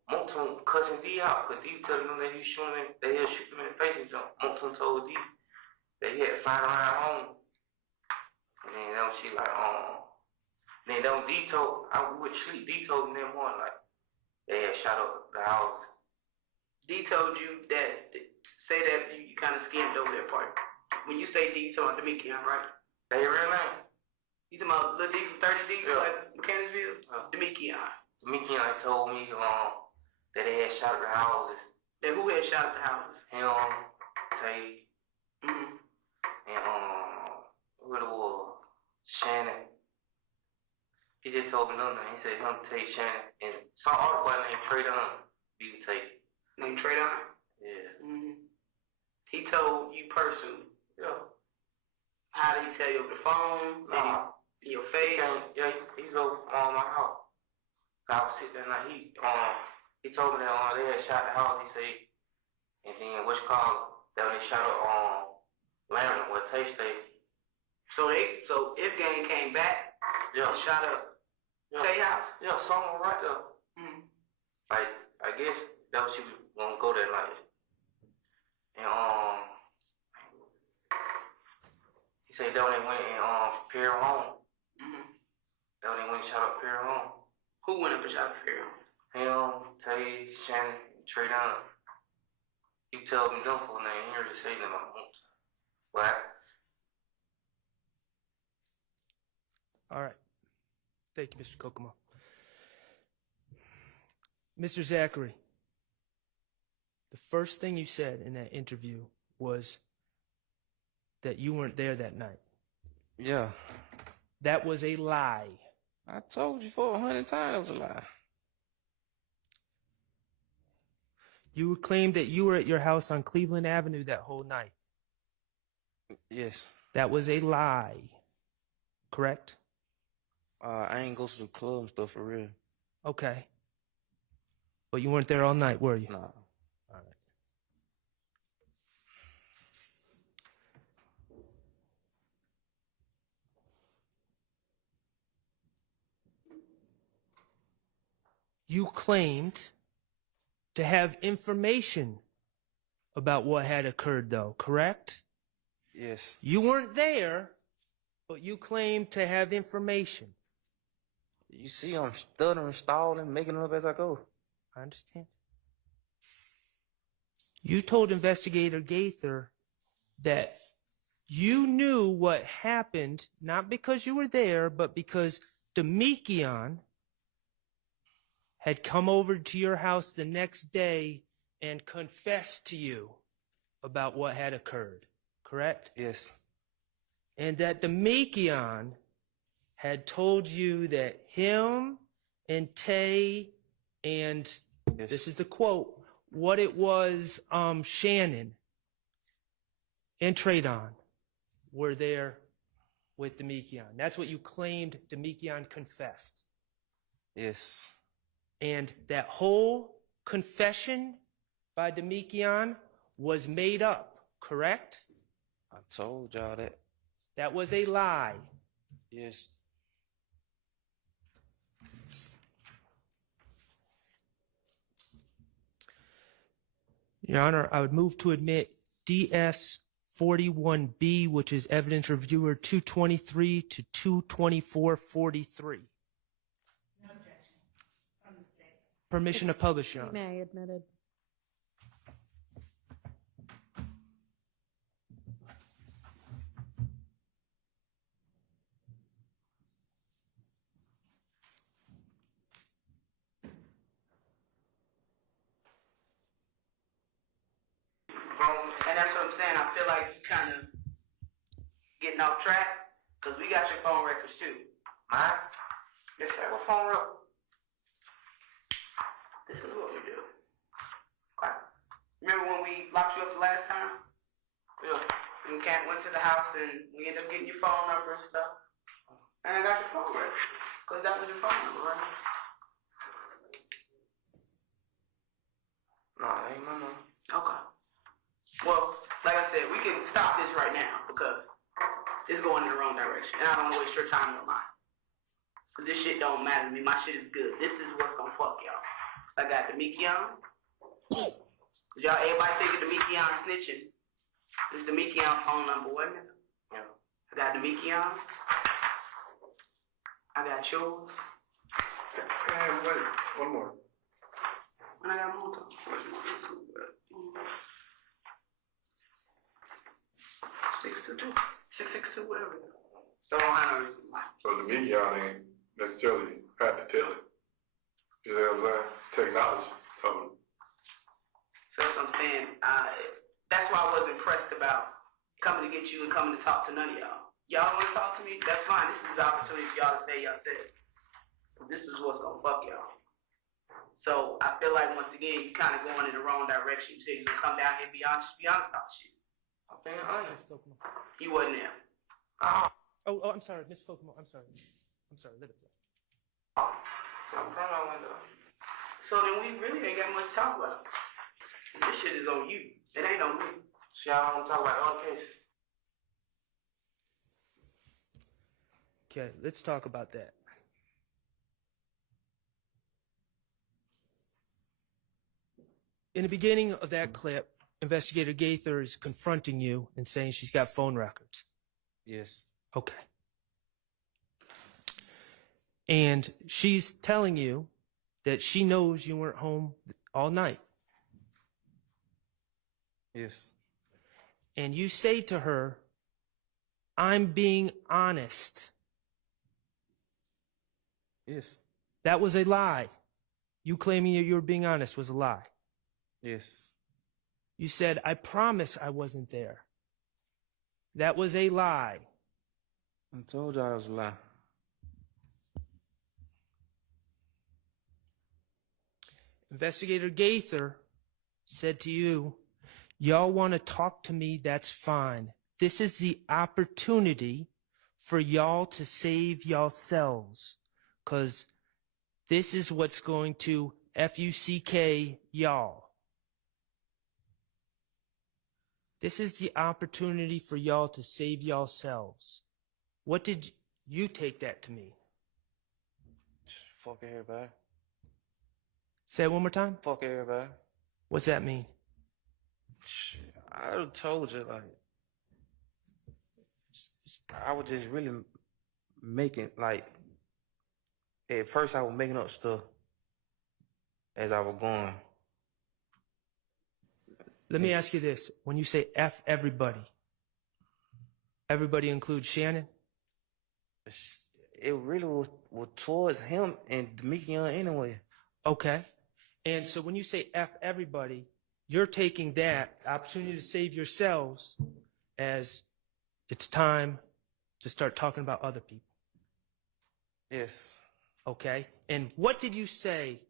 most of them cussing D out because D telling them that he shooting, they had shoot them in the face and something. Most of them told D that he had to find around home. And then that was she like then that was D told I would sleep. D told me that morning like they had shot up the house. D told you that, say that you kind of skimmed over that part. When you say D, you talking about Demekion, right? They real name. You talking about Lil D from 30D, Yeah. like Mechanicsville? Demekion. Demekion told me that they had shot at the houses. Then who had shot at the houses? Him, Tay, and what it was, Shannon. He just told me nothing. He said him, Tay, Shannon, and some other boy named Trey Dunn. You Tay. Named Trey Dunn? Yeah. He told you personally. Yeah. How did he tell you over the phone? Nah. In your face? Yeah, he's over my house. I was sitting there and he told me that they had shot the house, he said, and then what's called that they shot up Larry where Tay stayed. So if gang came back and shot up Tay house? Yeah, someone right there. Like I guess that was she was gonna go that night. And he said that when they went and Pierre home. That when they went and shot up Pierre home. Who went up and shot up Pierre home? Him, Tay, Shannon, Trey Dunn. He told me them full name. He heard to say them at once. What? All right. Thank you, Mr. Kokomo. Mr. Zachary, the first thing you said in that interview was that you weren't there that night. Yeah. That was a lie. I told you 400 times it was a lie. You claimed that you were at your house on Cleveland Avenue that whole night. Yes. That was a lie. Correct? I ain't go to the club and stuff for real. Okay. But you weren't there all night, were you? Nah. All right. You claimed to have information about what had occurred, though, correct? Yes. You weren't there, but you claimed to have information. You see I'm stuttering, stalling, making it up as I go. I understand. You told Investigator Gaither that you knew what happened, not because you were there, but because Demekion had come over to your house the next day and confessed to you about what had occurred, correct? Yes. And that Demekion had told you that him and Tay and, Yes. this is the quote, what it was Shannon and Tradon were there with Demekion. That's what you claimed Demekion confessed. Yes. And that whole confession by Demekion was made up, correct? I told y'all that. That was a lie. Yes. Your Honor, I would move to admit DS 41B, which is evidence reviewer 223 to 22443. No objection from the state. Permission to publish, Your You Honor. may admitted. And that's what I'm saying. I feel like you kind of getting off track because we got your phone records too. Mine? Yes, sir. What phone record? This is what we do. Okay. Remember when we locked you up the last time? Yeah. We went to the house and we ended up getting your phone number and stuff. And I got your phone record because that was your phone number, right? No, that ain't my number. Okay. Well, like I said, we can stop this right now because it's going in the wrong direction. And I don't want to waste your time or mine. Because this shit don't matter to me. My shit is good. This is what's going to fuck y'all. I got Demekion. Y'all, everybody thinking Demekion snitching. This is Demekion phone number, wasn't it? Yeah. I got Demekion. I got yours. And wait, one more. And I got more. 662, whatever. So I don't have no reason why. So the media ain't necessarily had to tell it. You know what I'm saying? Technology told them. So that's what I'm saying. That's why I was impressed about coming to get you and coming to talk to none of y'all. Y'all don't want to talk to me? That's fine. This is the opportunity for y'all to say y'all said. This is what's going to fuck y'all. So I feel like, once again, you kind of going in the wrong direction. You said you're going to come down here and be honest about shit. I'm being honest. You wasn't there. Oh, I'm sorry, Mr. Kokomo. I'm sorry. Let it go. So then we really ain't got much to talk about. This shit is on you. It ain't on me. So y'all want to talk about other cases? Okay, let's talk about that. In the beginning of that clip, Investigator Gaither is confronting you and saying she's got phone records. Yes. Okay. And she's telling you that she knows you weren't home all night. Yes. And you say to her, I'm being honest. Yes. That was a lie. You claiming you were being honest was a lie. Yes. You said, I promise I wasn't there. That was a lie. I told y'all it was a lie. Investigator Gaither said to you, y'all want to talk to me, that's fine. This is the opportunity for y'all to save yourselves, because this is what's going to F-U-C-K y'all. This is the opportunity for y'all to save yourselves. What did you take that to mean? Fuck everybody. Say it one more time. Fuck everybody. What's that mean? I told you, like, I was just really making, like, at first I was making up stuff as I was going. Let me ask you this. When you say F everybody, everybody includes Shannon? It really was towards him and Demekion anyway. Okay. And so when you say F everybody, you're taking that opportunity to save yourselves as it's time to start talking about other people. Yes. Okay. And what did you say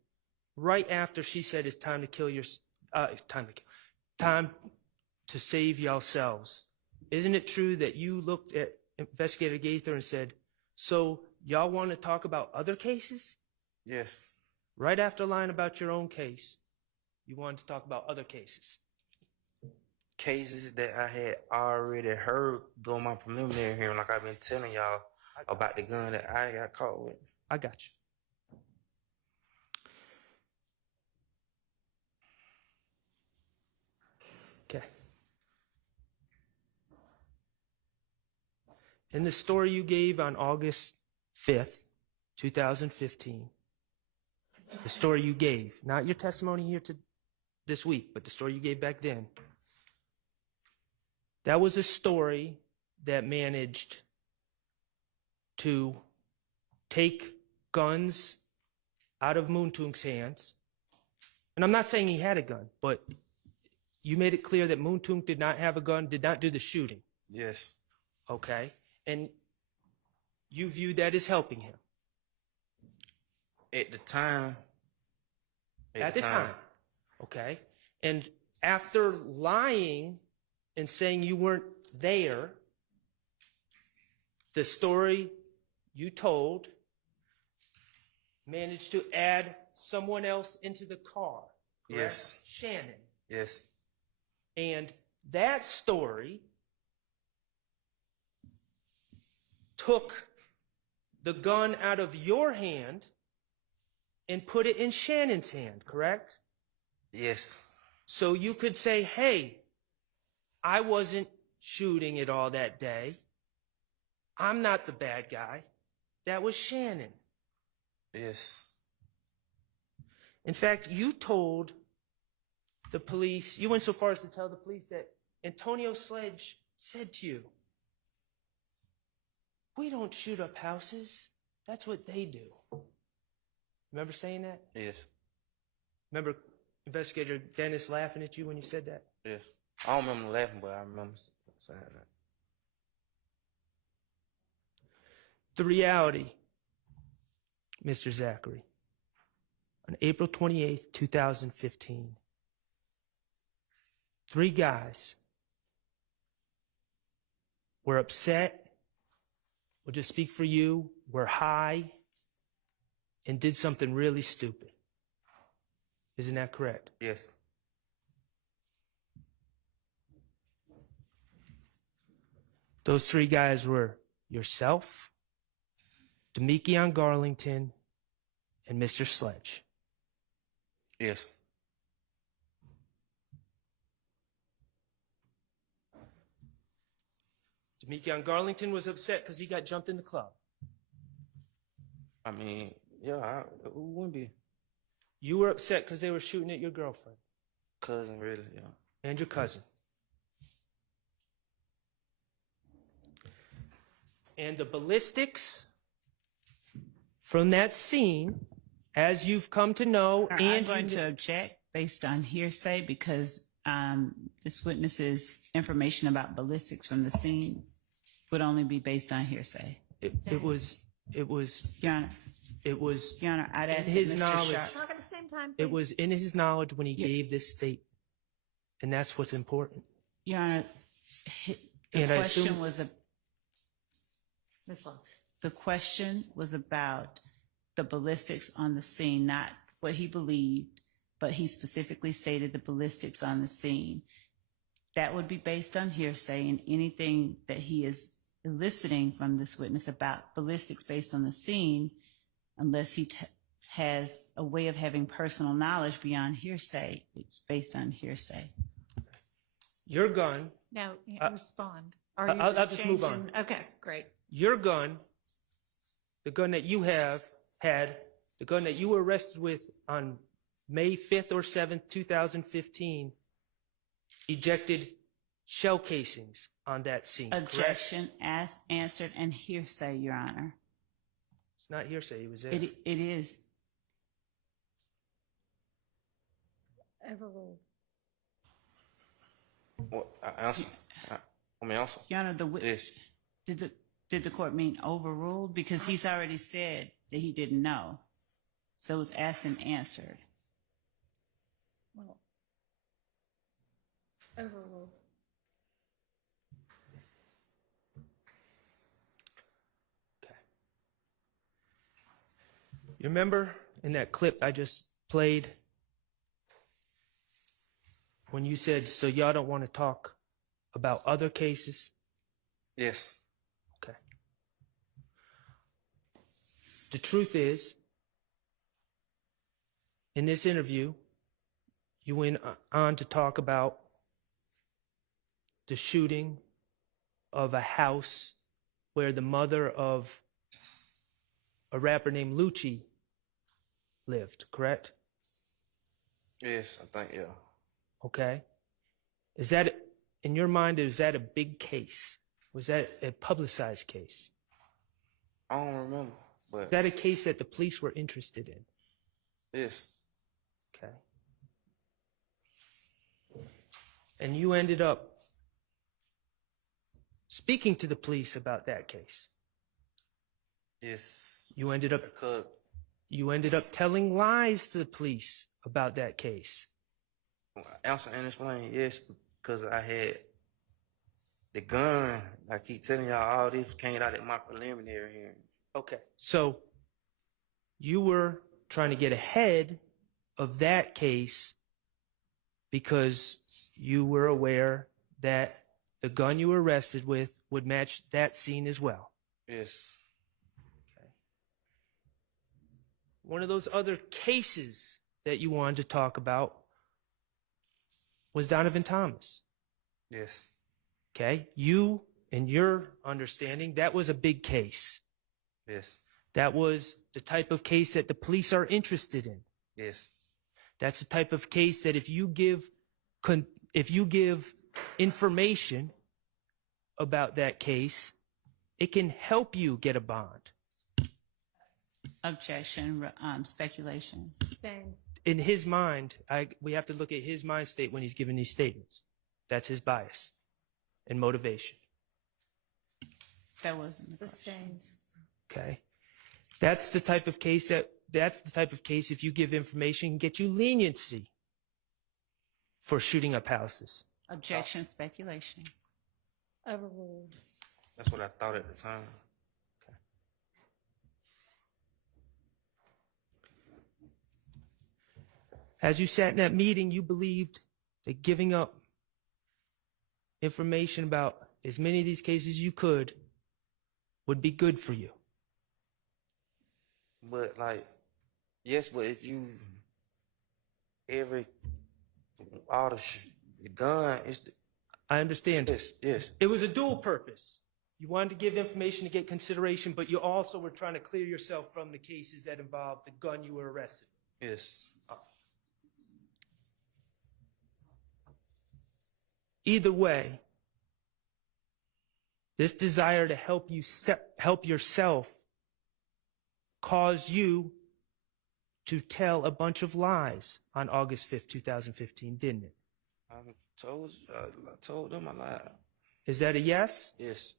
right after she said it's time to kill your, time to save yourselves? Isn't it true that you looked at Investigator Gaither and said, so y'all want to talk about other cases? Yes. Right after lying about your own case, you wanted to talk about other cases. Cases that I had already heard during my preliminary hearing, like I've been telling y'all about the gun that I got caught with. I got you. Okay. In the story you gave on August 5th, 2015, the story you gave, not your testimony here this week, but the story you gave back then, that was a story that managed to take guns out of Moontung's hands. And I'm not saying he had a gun, but you made it clear that Moontung did not have a gun, did not do the shooting. Yes. Okay. And you viewed that as helping him. At the time. At the time. Okay. And after lying and saying you weren't there, the story you told managed to add someone else into the car. Correct? Yes. Shannon. Yes. And that story took the gun out of your hand and put it in Shannon's hand, correct? Yes. So you could say, hey, I wasn't shooting it all that day. I'm not the bad guy. That was Shannon. Yes. In fact, you told the police, you went so far as to tell the police that Antonio Sledge said to you, we don't shoot up houses. That's what they do. Remember saying that? Yes. Remember Investigator Dennis laughing at you when you said that? Yes. I don't remember laughing, but I remember saying that. The reality, Mr. Zachary, on April 28th, 2015, 3 guys were upset, we'll just speak for you, were high, and did something really stupid. Isn't that correct? Yes. Those 3 guys were yourself, Demekion Garlington, and Mr. Sledge. Yes. Demekion Garlington was upset because he got jumped in the club. I mean, yeah, who wouldn't be? You were upset because they were shooting at your girlfriend. Cousin, really, yeah. And your cousin. And the ballistics from that scene, as you've come to know, I'm going to object based on hearsay because this witness's information about ballistics from the scene would only be based on hearsay. It was, Your Honor, Your Honor, I'd ask that his Mr. knowledge. Sharp. Talk at the same time, it please. was in his knowledge when he gave this statement. And that's what's important. Your Honor, the And I question assume- was Ms. Long. the question was about the ballistics on the scene, not what he believed, but he specifically stated the ballistics on the scene. That would be based on hearsay, and anything that he is eliciting from this witness about ballistics based on the scene, unless he has a way of having personal knowledge beyond hearsay, it's based on hearsay. Your gun, Now, Uh, respond. Are you I'll just move changing- Okay, great. your gun, the gun that you had, the gun that you were arrested with on May 5th or 7th, 2015, ejected shell casings on that scene, correct? Objection, asked, answered, and hearsay, Your Honor. It's not hearsay, it was there. It is. Overruled. What? I answer. I mean, answer. Your Honor, Yes. did the court mean overruled? Because he's already said that he didn't know. So it was asked and answered. Well, overruled. You remember in that clip I just played when you said, so y'all don't want to talk about other cases? Yes. Okay. The truth is, in this interview, you went on to talk about the shooting of a house where the mother of a rapper named Lucci lived, correct? Yes, I think, yeah. Okay. Is that, in your mind, is that a big case? Was that a publicized case? I don't remember, but Is that a case that the police were interested in? yes. Okay. And you ended up speaking to the police about that case. Yes. You ended up Because telling lies to the police about that case. answer and explain, yes, because I had the gun. I keep telling y'all all this came out at my preliminary hearing. Okay. So you were trying to get ahead of that case because you were aware that the gun you were arrested with would match that scene as well. Yes. Okay. One of those other cases that you wanted to talk about was Donovan Thomas. Yes. Okay. You, in your understanding, that was a big case. Yes. That was the type of case that the police are interested in. Yes. That's the type of case that if you give information about that case, it can help you get a bond. Objection, speculation. Sustained. In his mind, we have to look at his mind state when he's giving these statements. That's his bias and motivation. That wasn't the question. Sustained. Okay. That's the type of case if you give information can get you leniency for shooting up houses. Objection, speculation. Overruled. That's what I thought at the time. As you sat in that meeting, you believed that giving up information about as many of these cases as you could would be good for you. But like, yes, but if you the gun is. I understand. Yes, yes. It was a dual purpose. You wanted to give information to get consideration, but you also were trying to clear yourself from the cases that involved the gun you were arrested. Yes. Either way, this desire to help yourself caused you to tell a bunch of lies on August 5th, 2015, didn't it? I told them I lied. Is that a yes? Yes.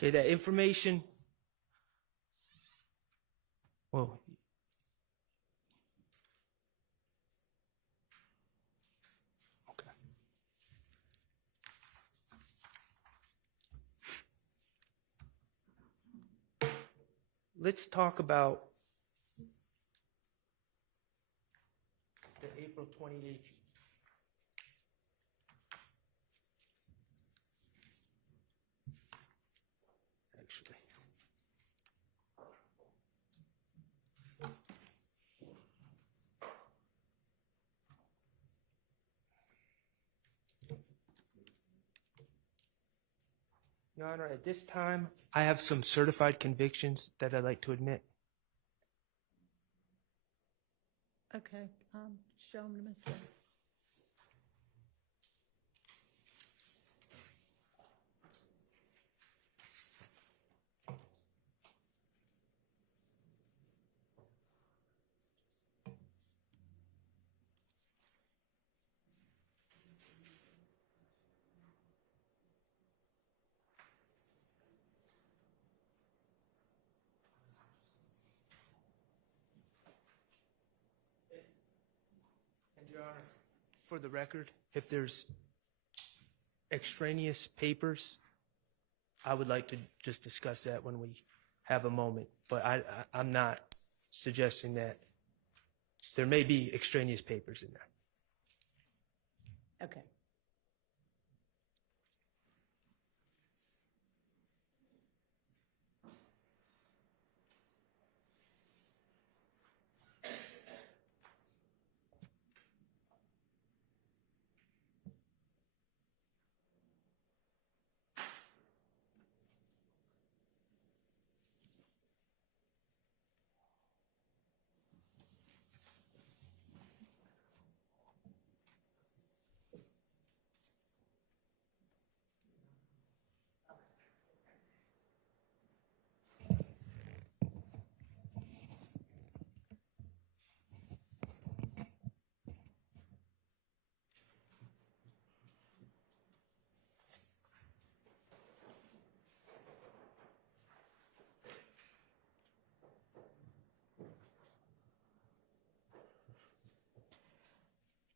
Okay, that information. Well, okay. Let's talk about the April 28th. Actually. Your Honor, at this time, I have some certified convictions that I'd like to admit. Okay, show them to Ms. Lee. And Your Honor, for the record, if there's extraneous papers, I would like to just discuss that when we have a moment. But I'm not suggesting that there may be extraneous papers in there. Okay.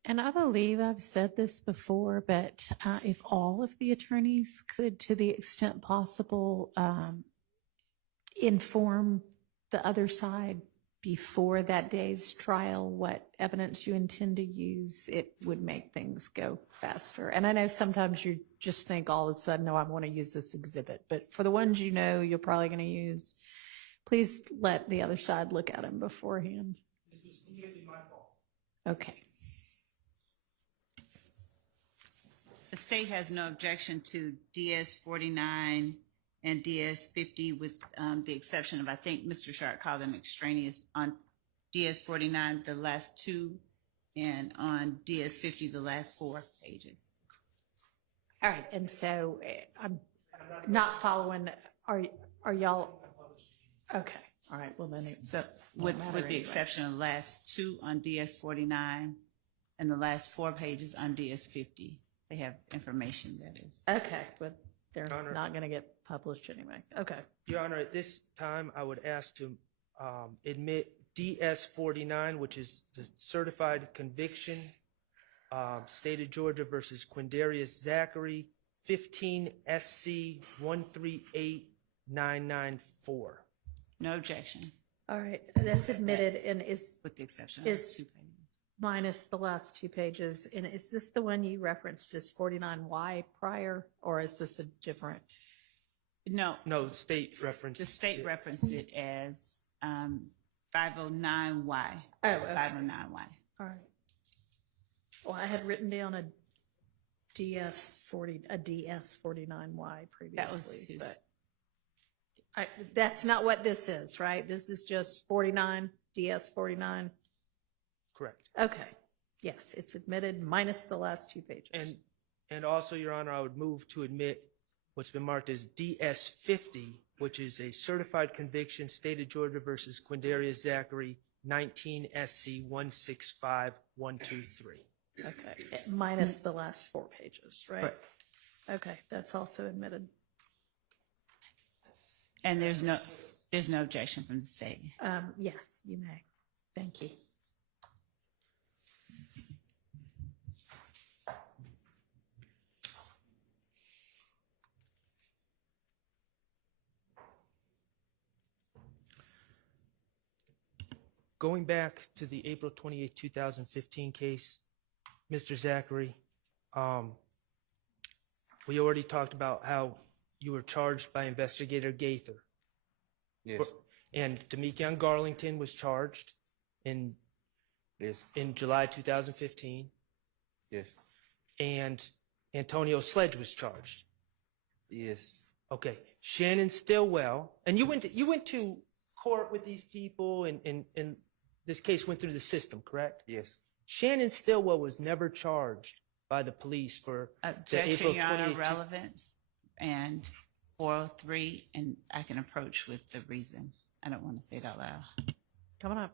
And I believe I've said this before, but if all of the attorneys could, to the extent possible, inform the other side before that day's trial what evidence you intend to use, it would make things go faster. And I know sometimes you just think all of a sudden, no, I want to use this exhibit. But for the ones you know you're probably going to use, please let the other side look at them beforehand. This is completely my fault. Okay. The state has no objection to DS 49 and DS 50 with the exception of, I think Mr. Sharp called them extraneous on DS 49, the last two, and on DS 50, the last 4 pages. All right. And so I'm not following. Are y'all? Okay. All right. Well, then it's So with the exception of the last 2 on DS 49 and the last 4 pages on DS 50. They have information that is. Okay, but they're Honor. not going to get published anyway. Okay. Your Honor, at this time, I would ask to admit DS 49, which is the certified conviction, State of Georgia versus Quindarius Zachary, 15 SC 138994. No objection. All right. That's admitted and is With the exception of those 2 pages. minus the last 2 pages. And is this the one you referenced as 49Y prior, or is this a different? No, No, the state reference. the state referenced it as 509Y. Oh, okay. 509Y. All right. Well, I had written down a DS 49Y previously. That was his. But that's not what this is, right? This is just 49, DS 49. Correct. Okay. Yes, it's admitted minus the last 2 pages. And And also, Your Honor, I would move to admit what's been marked as DS-50, which is a certified conviction, State of Georgia versus Quindarius Zachary, 19 SC 165123. Okay, minus the last 4 pages, right? Right. Okay, that's also admitted. And there's no objection from the state. Yes, you may. Thank you. Going back to the April 28, 2015 case, Mr. Zachary, we already talked about how you were charged by Investigator Gaither. Yes. And Demekion Garlington was charged in Yes. July 2015. Yes. And Antonio Sledge was charged. Yes. Okay. Shannon Stillwell, and you went to court with these people, and this case went through the system, correct? Yes. Shannon Stillwell was never charged by the police for the Objection, April Your Honor, 28. relevance and 403, and I can approach with the reason. I don't want to say it out loud. Coming up.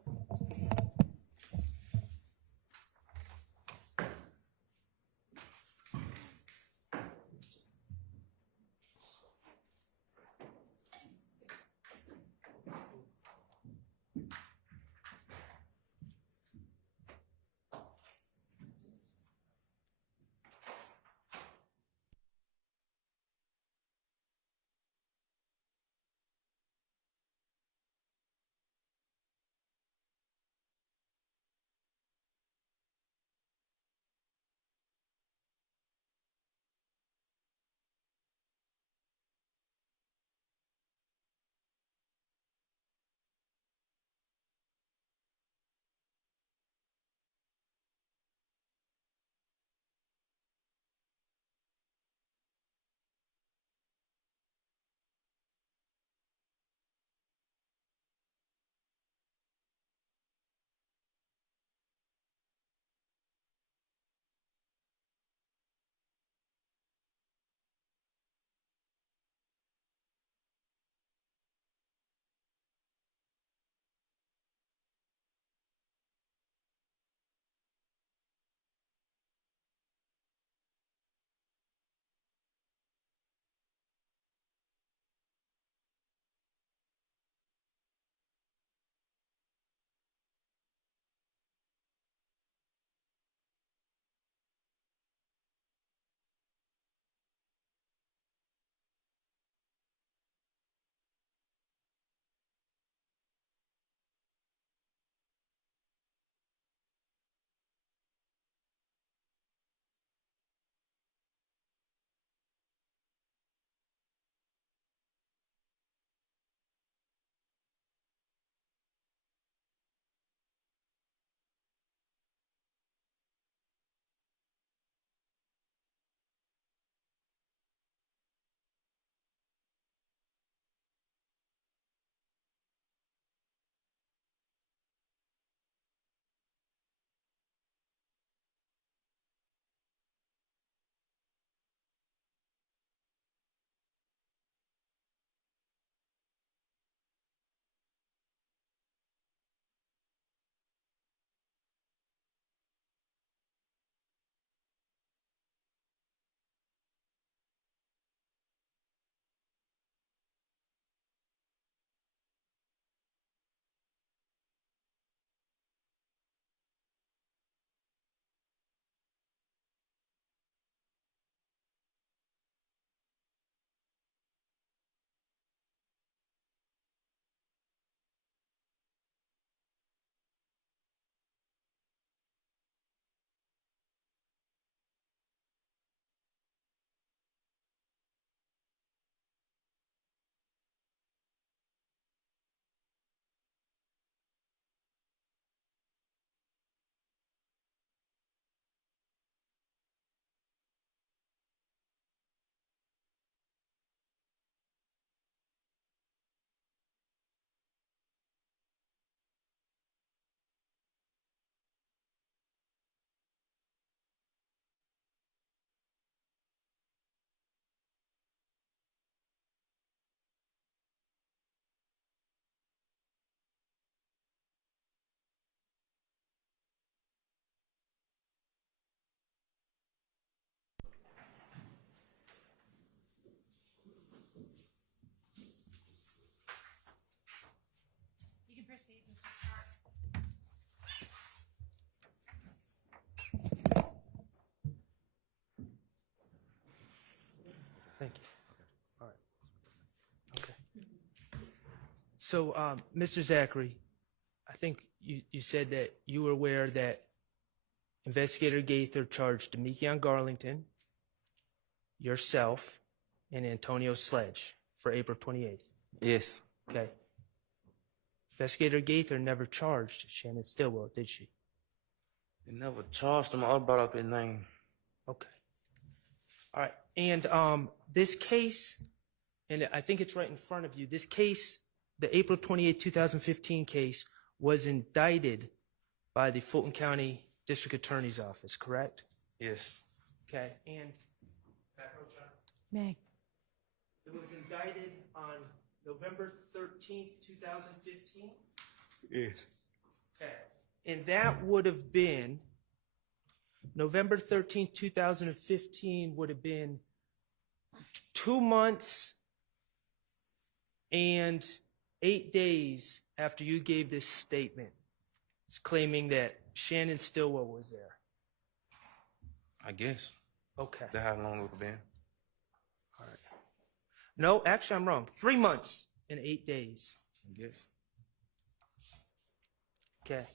So, Mr. Zachary, I think you said that you were aware that Investigator Gaither charged Demekion Garlington, yourself, and Antonio Sledge for April 28th. Yes. Okay. Investigator Gaither never charged Shannon Stillwell, did she? They never charged him or brought up his name. Okay. All right. And this case, and I think it's right in front of you, this case, the April 28, 2015 case, was indicted by the Fulton County District Attorney's Office, correct? Yes. Okay. And Meg. it was indicted on November 13th, 2015? Yes. Okay. And that would have been, November 13th, 2015 would have been 2 months and 8 days after you gave this statement. It's claiming that Shannon Stillwell was there. I guess. Okay. That's how long it would have been. All right. No, actually, I'm wrong. 3 months and 8 days. I guess. Okay.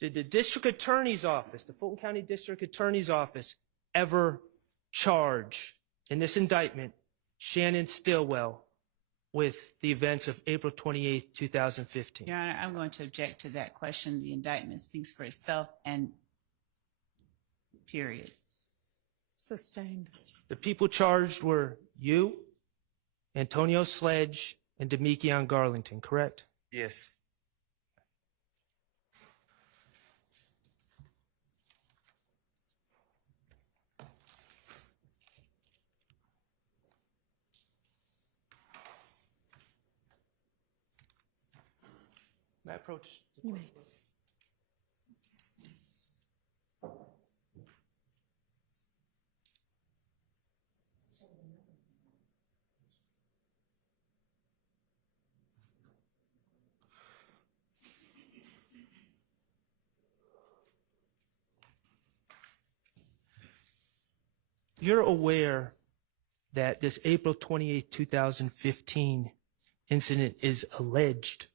Did the District Attorney's Office, the Fulton County District Attorney's Office, ever charge in this indictment Shannon Stillwell with the events of April 28th, 2015? Your Honor, I'm going to object to that question. The indictment speaks for itself and period. Sustained. The people charged were you, Antonio Sledge, and Demekion Garlington, correct? Yes. May I approach? You may. You're aware that this April 28, 2015 incident is alleged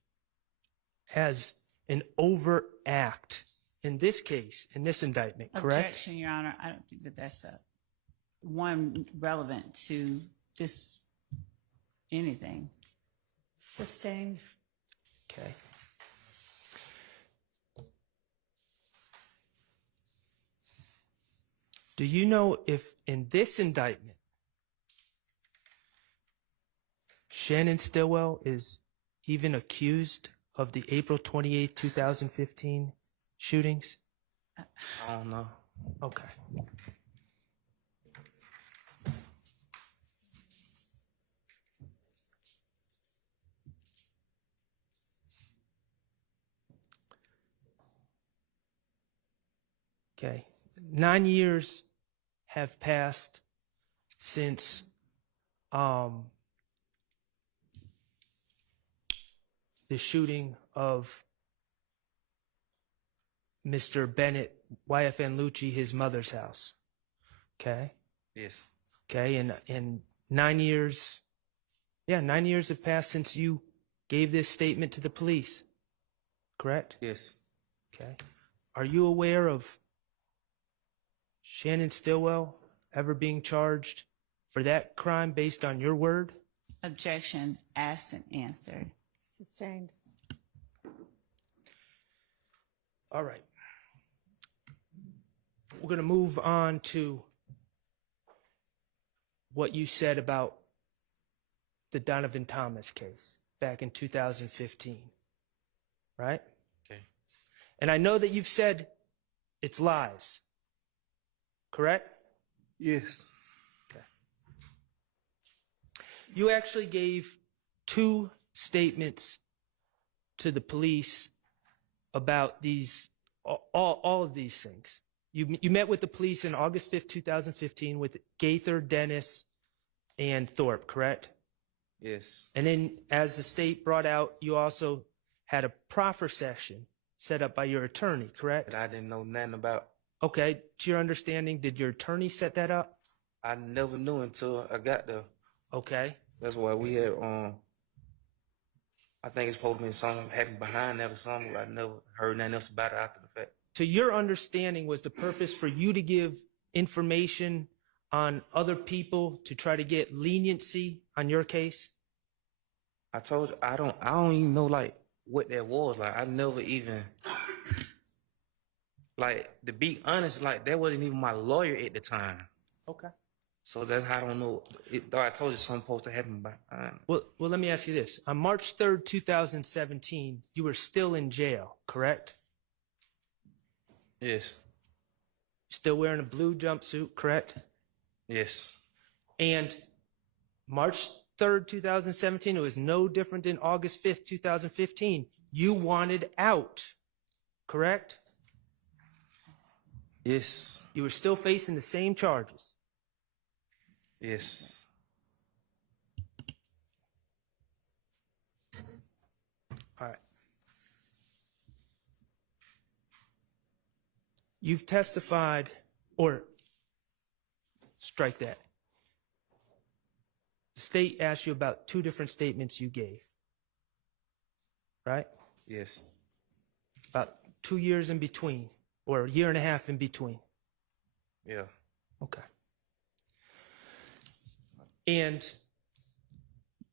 as an overt act in this case, in this indictment, correct? Objection, Your Honor. I don't think that that's one relevant to this anything. Sustained. Okay. Do you know if in this indictment, Shannon Stillwell is even accused of the April 28, 2015 shootings? I don't know. Okay. Okay. 9 years have passed since the shooting of Mr. Bennett, YFN Lucci, his mother's house. Okay? Yes. Okay, and 9 years, 9 years have passed since you gave this statement to the police, correct? Yes. Okay. Are you aware of Shannon Stillwell ever being charged for that crime based on your word? Objection, asked and answered. Sustained. All right. We're going to move on to what you said about the Donovan Thomas case back in 2015, right? Okay. And I know that you've said it's lies, correct? Yes. Okay. You actually gave 2 statements to the police about these, all of these things. You met with the police in August 5th, 2015 with Gaither, Dennis, and Thorpe, correct? Yes. And then as the state brought out, you also had a proffer session set up by your attorney, correct? That I didn't know nothing about. Okay, to your understanding, did your attorney set that up? I never knew until I got there. Okay. That's why we had I think it's supposed to be something happened behind that or something. I never heard nothing else about it after the fact. To your understanding, was the purpose for you to give information on other people to try to get leniency on your case? I told you I don't even know like what that was. Like I never even like to be honest, like that wasn't even my lawyer at the time. Okay. So that's how I don't know. Though I told you something supposed to happen behind. Well, let me ask you this. On March 3rd, 2017, you were still in jail, correct? Yes. Still wearing a blue jumpsuit, correct? Yes. And March 3rd, 2017, it was no different than August 5th, 2015. You wanted out, correct? Yes. You were still facing the same charges. Yes. All right. You've testified, or strike that. The state asked you about 2 different statements you gave, right? Yes. About 2 years in between, or a year and a half in between. Yeah. Okay. And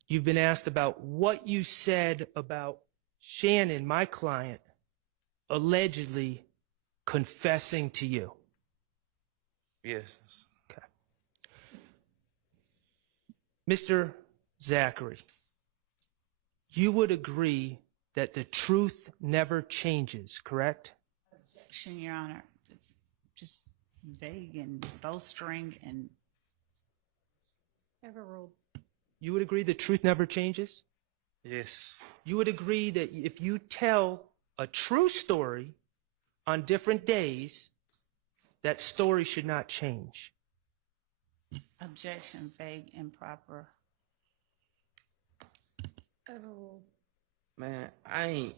you've been asked about what you said about Shannon, my client, allegedly confessing to you. Yes. Okay. Mr. Zachary, you would agree that the truth never changes, correct? Objection, Your Honor. It's just vague and bowstring and Overruled. You would agree the truth never changes? Yes. You would agree that if you tell a true story on different days, that story should not change. objection, vague, improper. Overruled. Man, I ain't.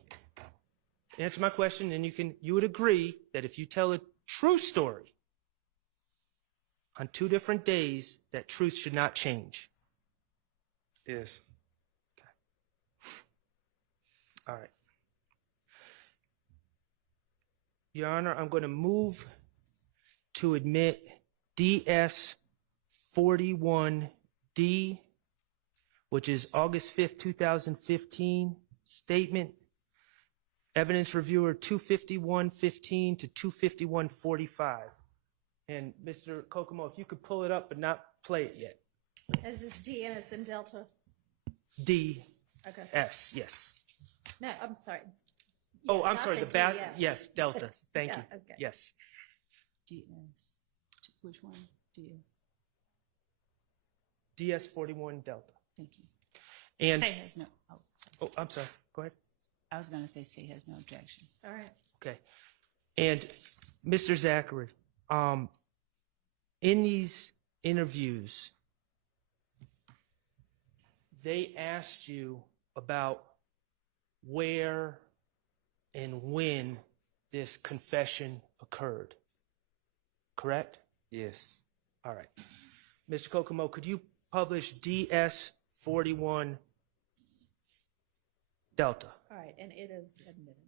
Answer my question, and you would agree that if you tell a true story on 2 different days, that truth should not change. Yes. All right. Your Honor, I'm going to move to admit DS 41D, which is August 5th, 2015 statement. Evidence reviewer 25115 to 25145. And Mr. Kokomo, if you could pull it up but not play it yet. Is this D and it's in Delta? D. Okay. S, yes. No, I'm sorry. Oh, Yeah, I'm not sorry, the DS. back, yes, Delta. Thank Yeah, you. okay. Yes. DS. Which one? DS. DS 41 Delta. Thank you. And, State has no. oh, I'm sorry, go ahead. I was going to say state has no objection. All right. Okay. And Mr. Zachary, in these interviews, they asked you about where and when this confession occurred, correct? Yes. All right. Mr. Kokomo, could you publish DS 41 Delta? All right, and it is admitted.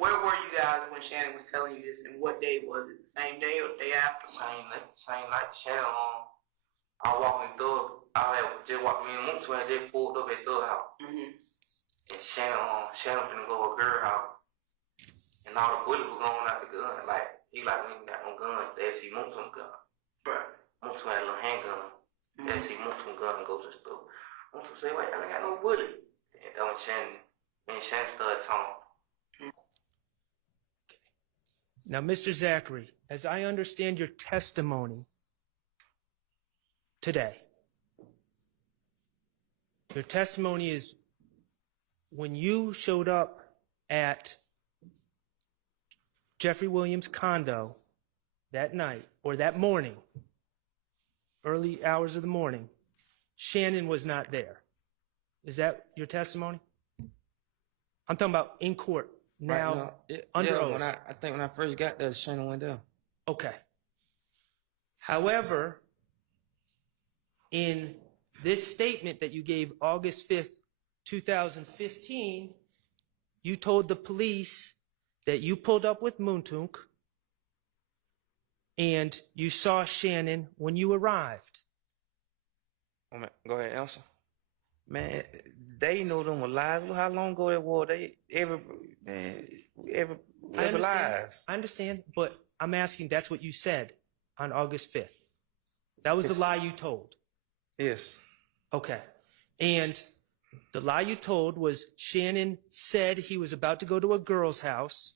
Where were you guys when Shannon was telling you this, and what day was it? The same day or the day after? Same night. Shannon, I was walking through. I had just walked me and Moose had just pulled up at the house. Mm-hmm. And Shannon finna go to a girl house. And all the bullets were going out the gun. Like, he like, we ain't got no guns. They see Moose some gun. Right. Moose had a little handgun. They see Moose some gun and go to the store. Moose say, wait, I ain't got no bullet. And then when Shannon started talking. Now, Mr. Zachary, as I understand your testimony today, your testimony is when you showed up at Jeffrey Williams' condo that night or that morning, early hours of the morning, Shannon was not there. Is that your testimony? I'm talking about in court. Now, under oath. I think when I first got there, Shannon went down. Okay. However, in this statement that you gave August 5th, 2015, you told the police that you pulled up with Muntunk and you saw Shannon when you arrived. Oh, man, go ahead, answer. Man, they know them were lies. Look how long ago that was. They every lies. I understand, but I'm asking, that's what you said on August 5th. That was the lie you told. Yes. Okay. And the lie you told was Shannon said he was about to go to a girl's house,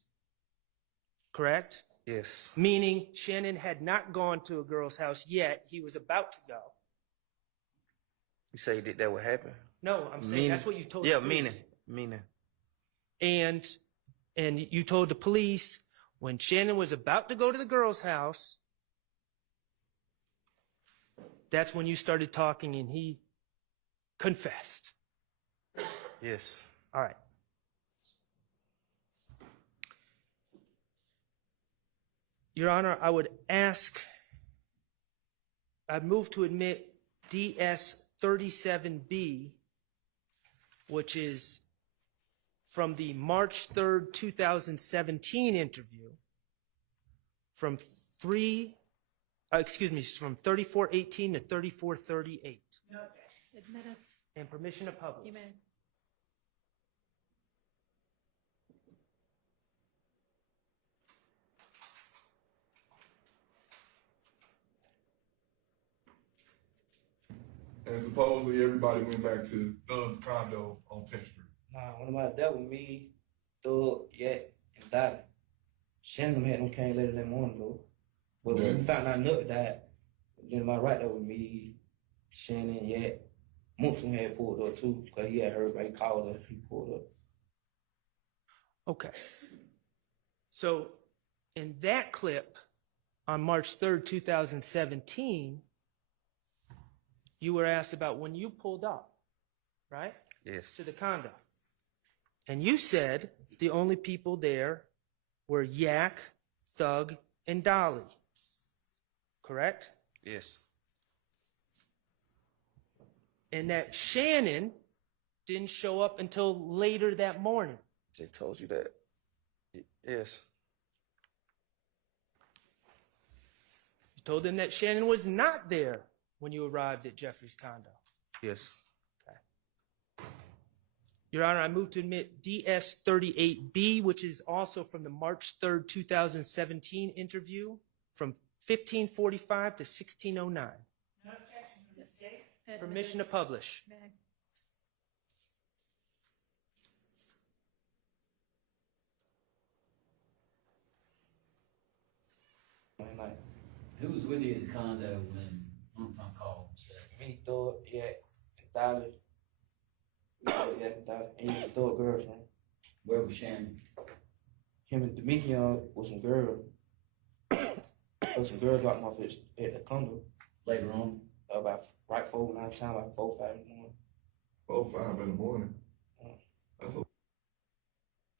correct? Yes. Meaning Shannon had not gone to a girl's house yet. He was about to go. You say that would happen? No, I'm saying that's what you told yeah, the police. meaning. And you told the police when Shannon was about to go to the girl's house, that's when you started talking and he confessed. Yes. All right. Your Honor, I would ask, I'd move to admit DS 37B, which is from the March 3rd, 2017 interview, from 3418 to 3438. Admitted. And permission to publish. You may. And supposedly everybody went back to Thug's condo on 10th Street. Nah, when about that with me, Thug, Yak, and Dottie. Shannon had them came later that morning though. But when we found out Nut died, then my right there with me, Shannon, Yak. Munson had pulled up too, because he had heard, he called her, he pulled up. Okay. So in that clip on March 3rd, 2017, you were asked about when you pulled up, right? Yes. To the condo. And you said the only people there were Yak, Thug, and Dolly. Correct? Yes. And that Shannon didn't show up until later that morning. They told you that. Yes. You told them that Shannon was not there when you arrived at Jeffrey's condo. Yes. Okay. Your Honor, I move to admit DS 38B, which is also from the March 3rd, 2017 interview from 1545 to 1609. No objection from the state. Permission to publish. May. Like, Who was with you at the condo when Uncooperative called and said? me, Thug, Yak, and Dolly. Yak and Dolly, and his Thug girlfriend. Where was Shannon? Him and Demetrion with some girl. Some girl dropped him off at the condo. Later on? About right 4, 9 time, like 4, 5 in the morning. 4, 5 in the morning. That's a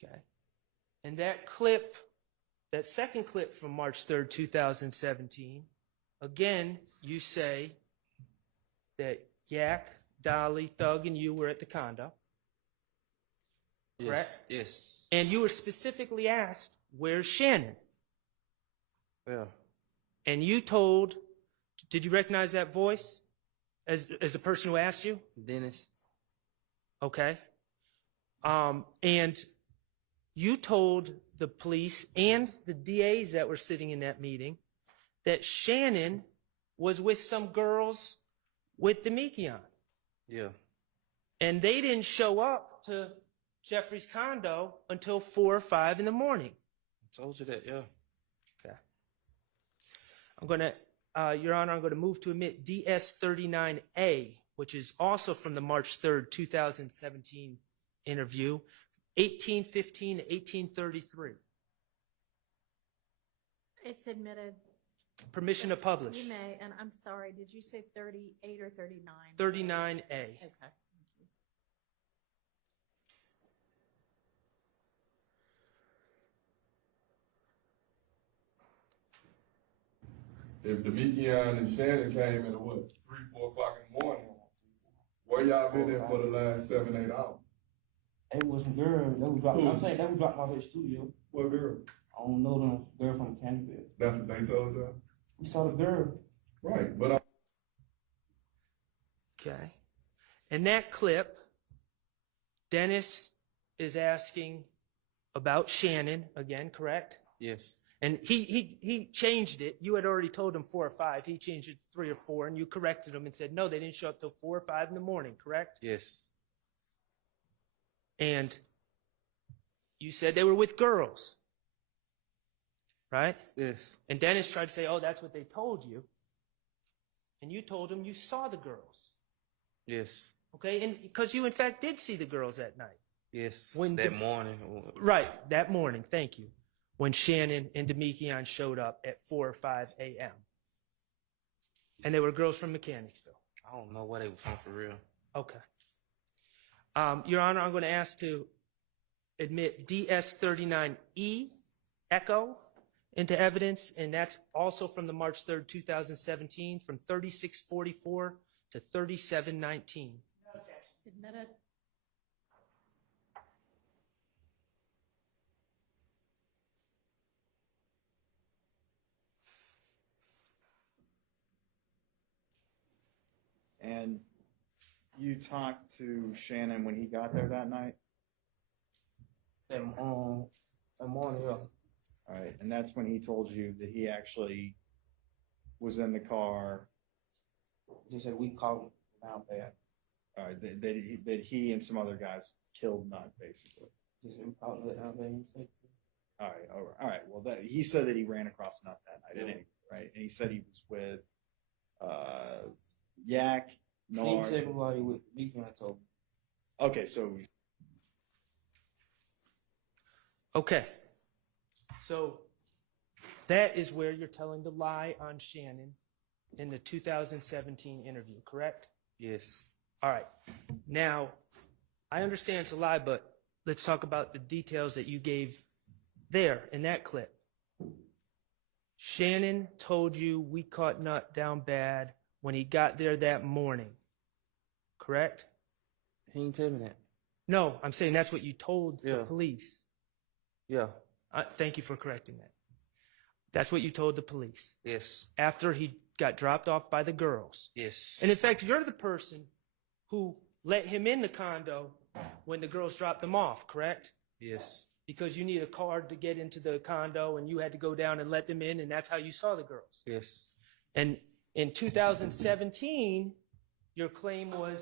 Okay. And that clip, that second clip from March 3rd, 2017, again, you say that Yak, Dolly, Thug, and you were at the condo. Yes. Correct? Yes. And you were specifically asked, where's Shannon? Yeah. And you told, did you recognize that voice as the person who asked you? Dennis. Okay. And you told the police and the DAs that were sitting in that meeting that Shannon was with some girls with Demetrion. Yeah. And they didn't show up to Jeffrey's condo until 4 or 5 in the morning. I told you that, yeah. Okay. I'm going to, Your Honor, I'm going to move to admit DS 39A, which is also from the March 3rd, 2017 interview, 1815 to 1833. It's admitted. Permission to publish. You may, and I'm sorry, did you say 38 or 39? 39A. Okay. If Demetrion and Shannon came at what, 3, 4 o'clock in the morning, Where y'all been at for the last 7-8 hours? It was some girl that was dropped. I'm saying that was dropped off at the studio. What girl? I don't know them girl from Canterbury. That's what they told y'all? We saw the girl. Right, but Okay. In that clip, Dennis is asking about Shannon again, correct? Yes. And he changed it. You had already told him 4 or 5. He changed it to 3 or 4, and you corrected him and said, no, they didn't show up till 4 or 5 in the morning, correct? Yes. And you said they were with girls, right? Yes. And Dennis tried to say, oh, that's what they told you. And you told him you saw the girls. Yes. Okay, and because you, in fact, did see the girls that night. Yes. When that morning. Right, that morning, thank you. When Shannon and Demekion showed up at 4 or 5 a.m. And they were girls from Mechanicsville. I don't know where they were from for real. Okay. Your Honor, I'm going to ask to admit DS39E Echo into evidence, and that's also from the March 3rd, 2017, from 3644 to 3719. Admitted. And you talked to Shannon when he got there that night? That morning, yeah. All right, and that's when he told you that he actually was in the car. Just said we caught him down bad. All right, that he and some other guys killed Nut, basically. Just said we caught him down bad. All right. Well, he said that he ran across Nut that night, Yeah. anyway, right? And he said he was with Yak, He didn't Nard. tell me why he with Beacon, I told him. Okay, so Okay. So that is where you're telling the lie on Shannon in the 2017 interview, correct? Yes. All right. Now, I understand it's a lie, but let's talk about the details that you gave there in that clip. Shannon told you we caught Nut down bad when he got there that morning, correct? He didn't tell me that. No, I'm saying that's what you told the Yeah. police. Yeah. Thank you for correcting that. That's what you told the police. Yes. After he got dropped off by the girls. Yes. And in fact, you're the person who let him in the condo when the girls dropped him off, correct? Yes. Because you need a card to get into the condo and you had to go down and let them in, and that's how you saw the girls. Yes. And in 2017, your claim was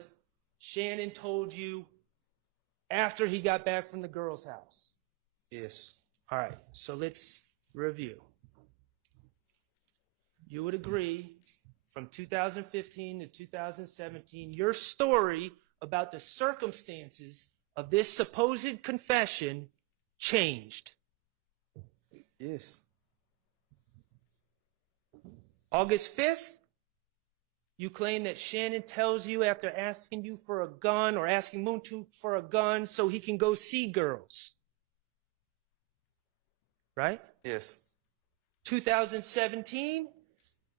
Shannon told you after he got back from the girls' house. Yes. All right, so let's review. You would agree from 2015 to 2017, your story about the circumstances of this supposed confession changed. Yes. August 5th, you claim that Shannon tells you after asking you for a gun or asking Moontu for a gun so he can go see girls. Right? Yes. 2017,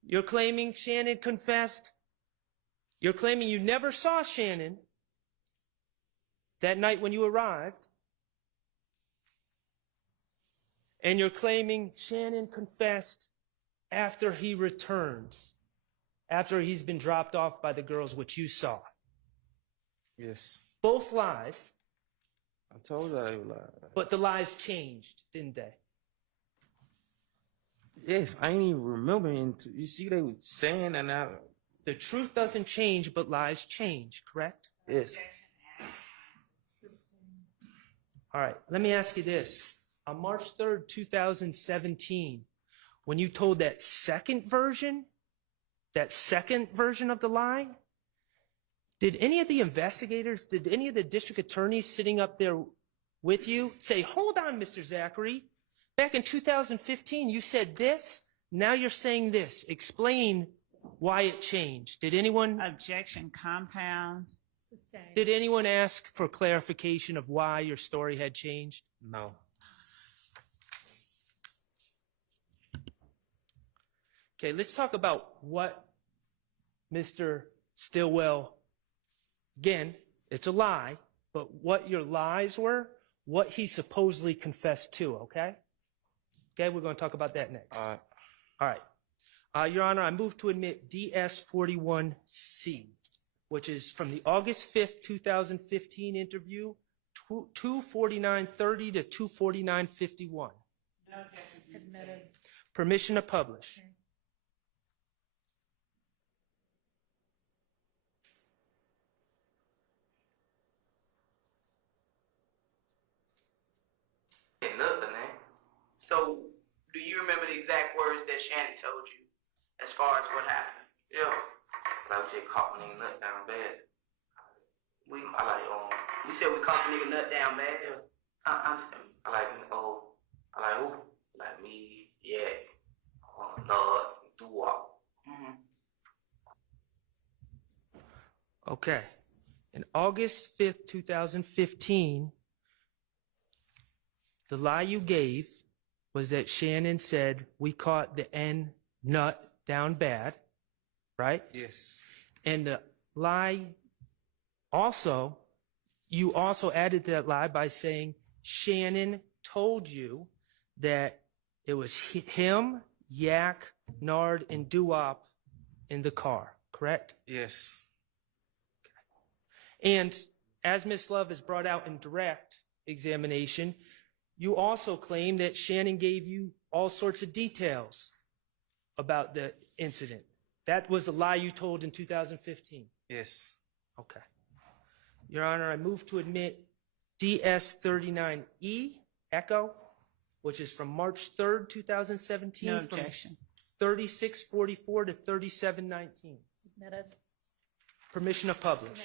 you're claiming Shannon confessed. You're claiming you never saw Shannon that night when you arrived. And you're claiming Shannon confessed after he returns, after he's been dropped off by the girls, which you saw. Yes. Both lies. I told you they were lying. But the lies changed, didn't they? Yes, I ain't even remembering. You see, they were saying that now. The truth doesn't change, but lies change, correct? Yes. All right, let me ask you this. On March 3rd, 2017, when you told that second version of the lie, did any of the investigators, did any of the district attorneys sitting up there with you say, hold on, Mr. Zachary, back in 2015, you said this, now you're saying this. Explain why it changed. Did anyone... Objection, compound. Sustained. Did anyone ask for clarification of why your story had changed? No. Okay, let's talk about what Mr. Stillwell Again, it's a lie, but what your lies were, what he supposedly confessed to, okay? Okay, we're going to talk about that next. All right. All right. Your Honor, I move to admit DS-41C, which is from the August 5th, 2015 interview, 249:30 to 249:51. Admitted. Permission to publish. Nothing, man. So, do you remember the exact words that Shannon told you as far as what happened? Yeah. Like we said, caught my nigga nut down bad. You said we caught the nigga nut down bad? Yeah. I who? Like me, yeah. Nod, doo-wop. Mm-hmm. Okay. In August 5th, 2015, the lie you gave was that Shannon said, we caught the N nut down bad, right? Yes. And the lie also, you also added to that lie by saying Shannon told you that it was him, Yak, Nard, and Doo-wop in the car, correct? Yes. And as Ms. Love has brought out in direct examination, you also claim that Shannon gave you all sorts of details about the incident. That was a lie you told in 2015. Yes. Okay. Your Honor, I move to admit DS-39E, Echo, which is from March 3rd, 2017. No from objection. 3644 to 3719. Admitted. Permission to publish. Okay.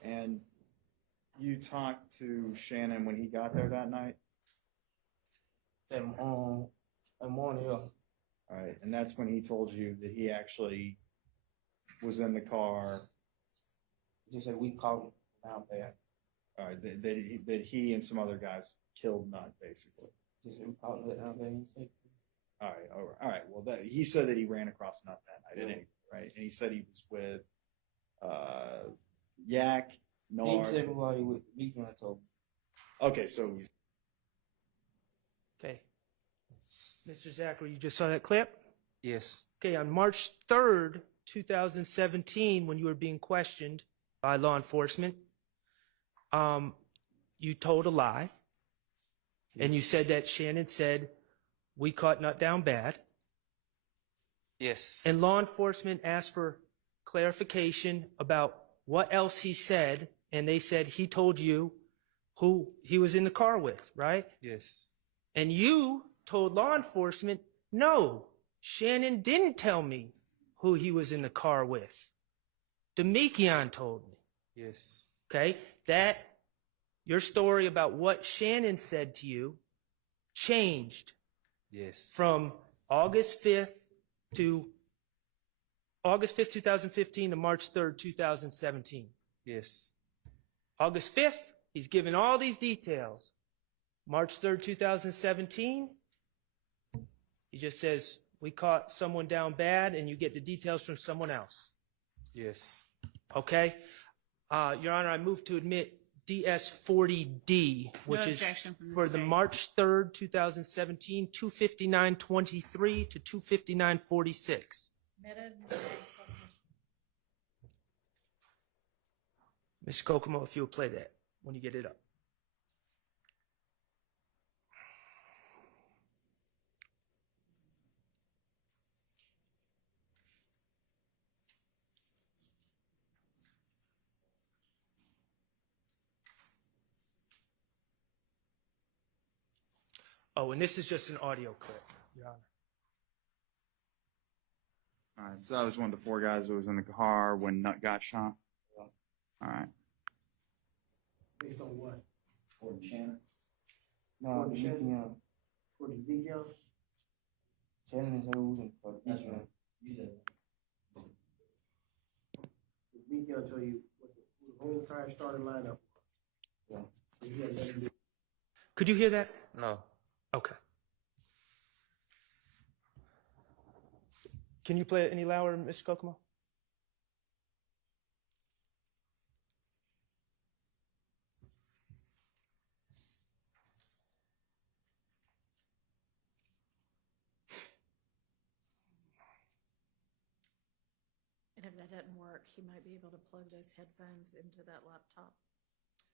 And you talked to Shannon when he got there that night? That morning, yeah. All right, and that's when he told you that he actually was in the car. Just said we caught him down bad. All right, that he and some other guys killed Nut, basically. Just said we caught him down bad. All right. Well, he said that he ran across Nut that night, Yeah. right? And he said he was with Yak, He Nard. said why he was beating I told him. Okay, so Okay. Mr. Zachary, you just saw that clip? Yes. Okay, on March 3rd, 2017, when you were being questioned by law enforcement, you told a lie. And you said that Shannon said, we caught Nut down bad. Yes. And law enforcement asked for clarification about what else he said. And they said he told you who he was in the car with, right? Yes. And you told law enforcement, no, Shannon didn't tell me who he was in the car with. Demekion told me. Yes. Okay? That, your story about what Shannon said to you changed. Yes. From August 5th, 2015 to March 3rd, 2017. Yes. August 5th, he's given all these details. March 3rd, 2017, he just says, we caught someone down bad, and you get the details from someone else. Yes. Okay? Your Honor, I move to admit DS-40D, which is objection from the for the state. March 3rd, 2017, 259:23 to 259:46. Admitted. Mr. Kokomo, if you'll play that when you get it up. Oh, and this is just an audio clip, Your Honor. all right. So that was one of the four guys that was in the car when Nut got shot. All right. Based on what? Gordon Shannon. No, Gordon Shannon? Demetrian. Gordon Demetrian? Shannon is who's in for That's Demetrian. right. You said. Demetrian tell you what the whole entire starting lineup. Yeah. So he had nothing to do. Could you hear that? No. Okay. Can you play it any louder, Mr. Kokomo? And if that doesn't work, he might be able to plug those headphones into that laptop.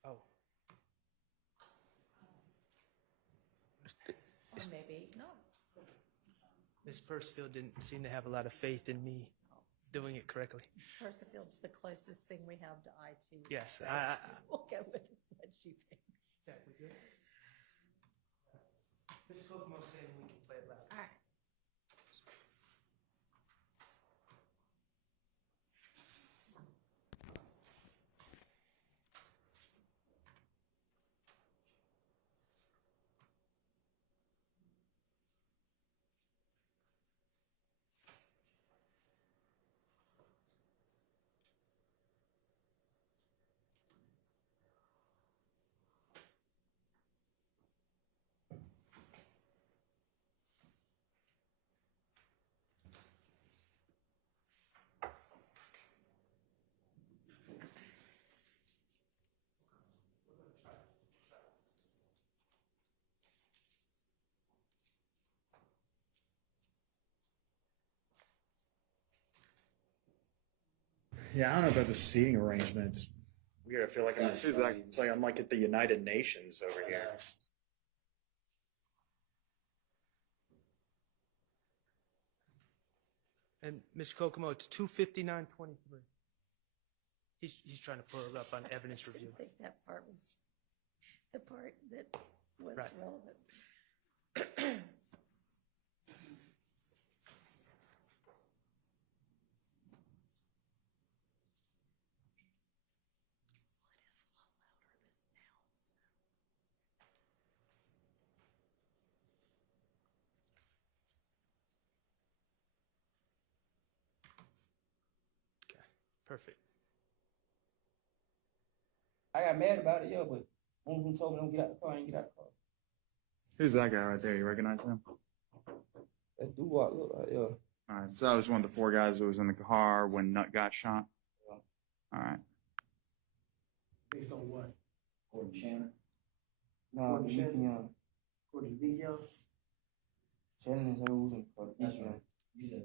Oh. Or maybe, no. Ms. Percival didn't seem to have a lot of faith in me doing it correctly. Ms. Percifield's the closest thing we have to IT. Yes, so we'll go with what she thinks. Mr. Kokomo saying we can play it loud. All right. Yeah, I don't know about the seating arrangements. Weird. I feel like it's like I'm like at the United Nations over here. And Mr. Kokomo, it's 259.23. He's trying to pull it up on evidence review. I think that part was the part that was Right. relevant. Perfect. I got mad about it, yeah, but one of them told me don't get out the car, I ain't get out the car. Who's that guy right there? You recognize him? That dude walk look like, yeah. All right. So that was one of the four guys that was in the car when Nut got shot. All right. Based on what? Gordon Shannon. No, Gordon Shannon? Demetrian. Gordon Demetrian? Shannon is who's in for That's Demetrian. right. You said.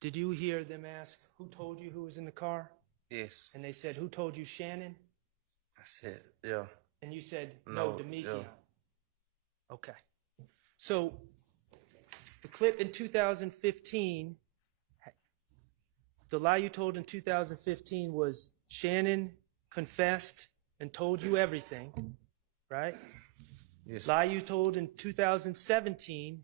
Did you hear them ask who told you who was in the car? Yes. And they said, who told you, Shannon? I said, yeah. And you said, No, no, Demetrian. yeah. Okay. So the clip in 2015, the lie you told in 2015 was Shannon confessed and told you everything, right? Yes. Lie you told in 2017,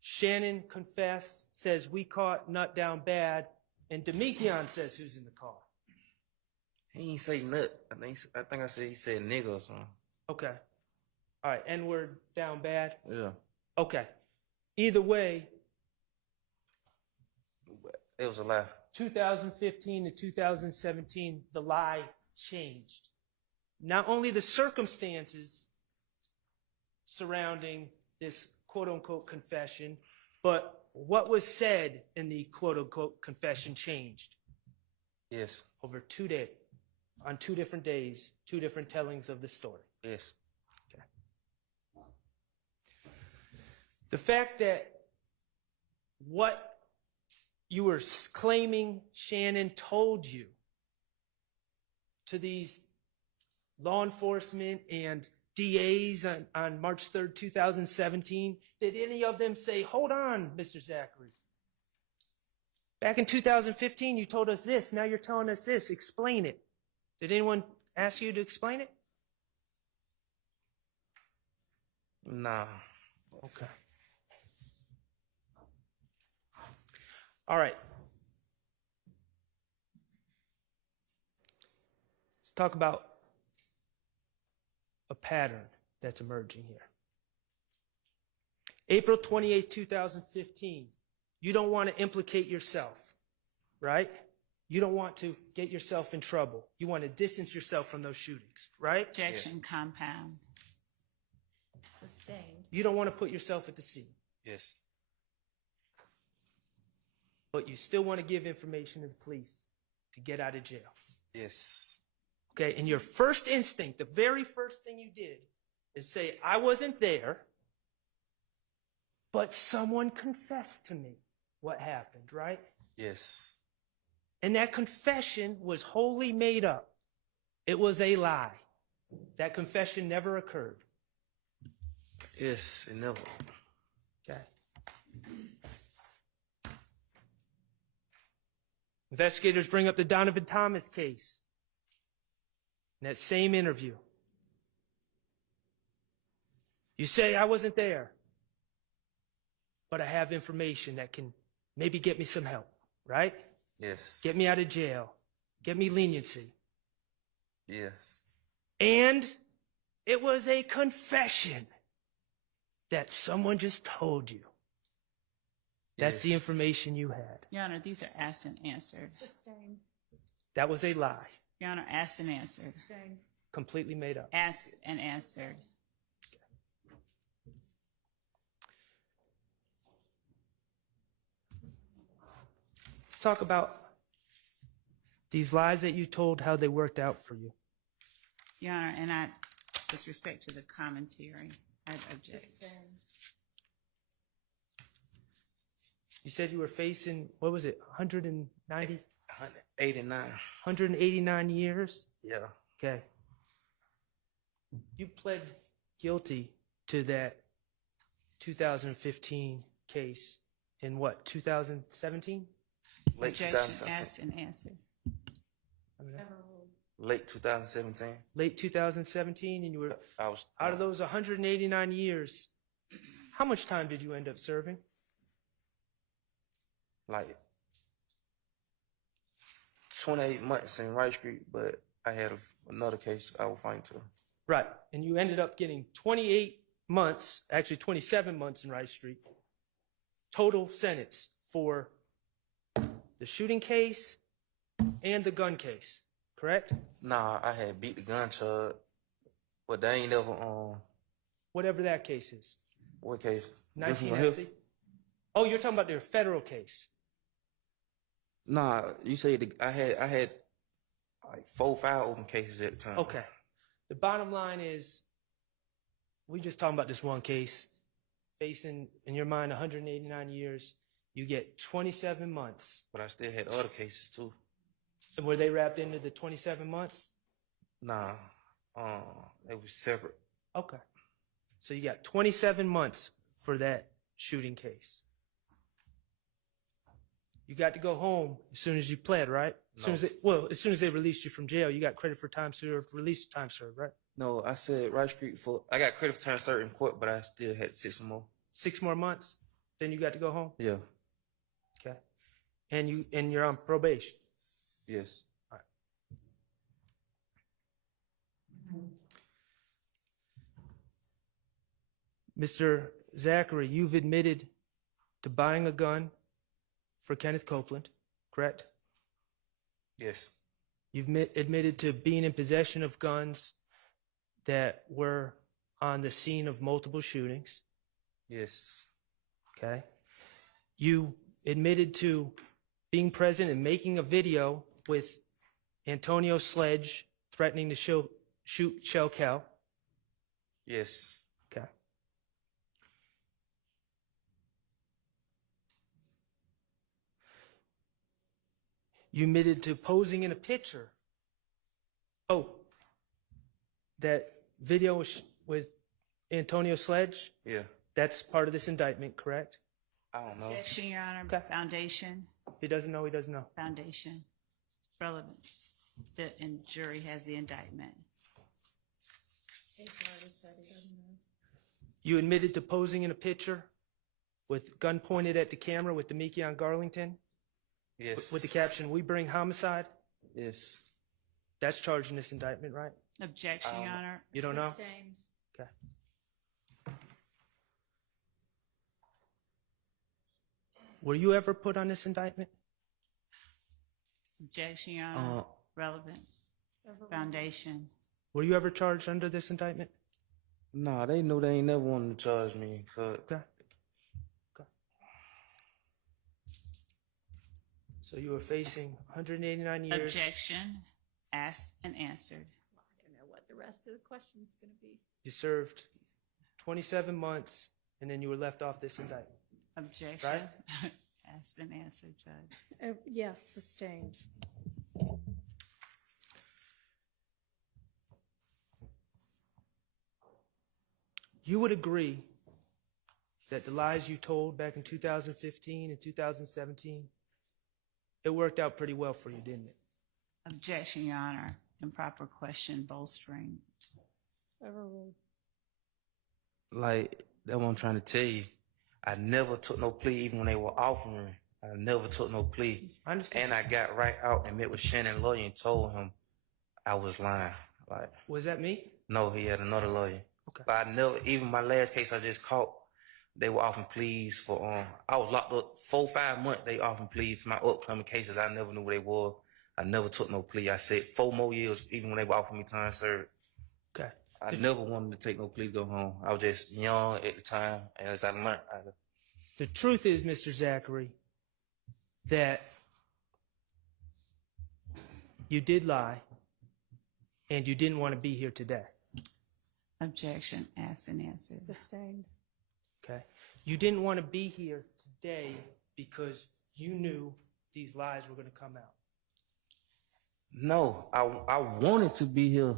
Shannon confessed, says we caught Nut down bad, and Demetrian says who's in the car. He ain't say nut. I think I said he said nigga or something. Okay. All right, N-word down bad? Yeah. Okay. Either way, It was a lie. 2015 to 2017, the lie changed. Not only the circumstances surrounding this quote-unquote confession, but what was said in the quote-unquote confession changed. Yes. Over 2 days, on 2 different days, 2 different tellings of the story. Yes. Okay. The fact that what you were claiming Shannon told you to these law enforcement and DAs on March 3rd, 2017, did any of them say, hold on, Mr. Zachary? Back in 2015, you told us this. Now you're telling us this. Explain it. Did anyone ask you to explain it? Nah. Okay. All right. talk about a pattern that's emerging here. April 28, 2015. You don't want to implicate yourself, right? You don't want to get yourself in trouble. You want to distance yourself from those shootings, right? Objection, compound. Sustained. You don't want to put yourself at the scene, Yes. but you still want to give information to the police to get out of jail. Yes. Okay, and your first instinct, the very first thing you did is say, I wasn't there, but someone confessed to me what happened, right? Yes. And that confession was wholly made up. It was a lie. That confession never occurred. Yes, it never. Okay. Investigators bring up the Donovan Thomas case in that same interview. You say, I wasn't there, but I have information that can maybe get me some help, right? Yes. Get me out of jail. Get me leniency. Yes. And it was a confession that someone just told you. That's the information you had. Your Honor, these are asked and answered. Sustained. That was a lie. Your Honor, asked and answered. Sustained. Completely made up. Asked and answered. Let's talk about these lies that you told, how they worked out for you. Your Honor, and I, with respect to the commentary, I object. Sustained. You said you were facing, what was it, 190? 189. 189 years? Yeah. Okay. You pled guilty to that 2015 case in what, 2017? Late Objection, 2017. asked and answered. Late 2017. Late 2017, and you were, I was out of those 189 years, how much time did you end up serving? like 28 months in Rice Street, but I had another case I was fighting to. Right, and you ended up getting 28 months, actually 27 months in Rice Street, total sentence for the shooting case and the gun case, correct? Nah, I had beat the gun charge, but they ain't never Whatever that case is. what case? 19 This one SC? here? Oh, you're talking about their federal case. Nah, you say I had like 4-5 open cases at the time. Okay. The bottom line is, we just talking about this one case, facing, in your mind, 189 years. You get 27 months. But I still had other cases too. And were they wrapped into the 27 months? Nah, they was separate. Okay. So you got 27 months for that shooting case. You got to go home as soon as you pled, right? As soon as they released you from jail, you got credit for time served, release time served, right? No, I said Rice Street I got credit for time served in court, but I still had 6 more. 6 more months, then you got to go home? Yeah. Okay. And you're on probation? Yes. All right. Mr. Zachary, you've admitted to buying a gun for Kenneth Copeland, correct? Yes. You've admitted to being in possession of guns that were on the scene of multiple shootings. Yes. Okay. You admitted to being present and making a video with Antonio Sledge threatening to shoot Shell Cal. Yes. Okay. You admitted to posing in a picture. Oh, that video with Antonio Sledge? Yeah. That's part of this indictment, correct? I don't know. Objection, Your Honor. Foundation. He doesn't know, he doesn't know. Foundation. Relevance. The jury has the indictment. You admitted to posing in a picture with gun pointed at the camera with Demekion Garlington? Yes. With the caption, "We bring homicide"? Yes. That's charged in this indictment, right? Objection, Your Honor. You don't know? Sustained. Okay. Were you ever put on this indictment? Objection, Your Honor. Relevance. Foundation. Were you ever charged under this indictment? Nah, they knew they ain't never wanted to charge me. Okay. So you were facing 189 years. Objection. Asked and answered. I don't know what the rest of the question is going to be. You served 27 months, and then you were left off this indictment. Objection. Right? Asked and answered, Judge. Yes, sustained. You would agree that the lies you told back in 2015 and 2017, it worked out pretty well for you, didn't it? Objection, Your Honor. Improper question bolstering. Overruled. Like, that's what I'm trying to tell you. I never took no plea even when they were offering. I never took no plea. I understand. And I got right out and met with Shannon lawyer and told him I was lying. Like, Was that me? no, he had another lawyer. Okay. But I never, even my last case I just caught, they were offering pleas for, I was locked up 4-5 months, they offering pleas to my upcoming cases. I never knew what they were. I never took no plea. I said 4 more years, even when they were offering me time served. Okay. I never wanted to take no plea to go home. I was just young at the time, and as I learned, The truth is, Mr. Zachary, that you did lie, and you didn't want to be here today. Objection. Asked and answered. Sustained. Okay. You didn't want to be here today because you knew these lies were going to come out. no, I wanted to be here.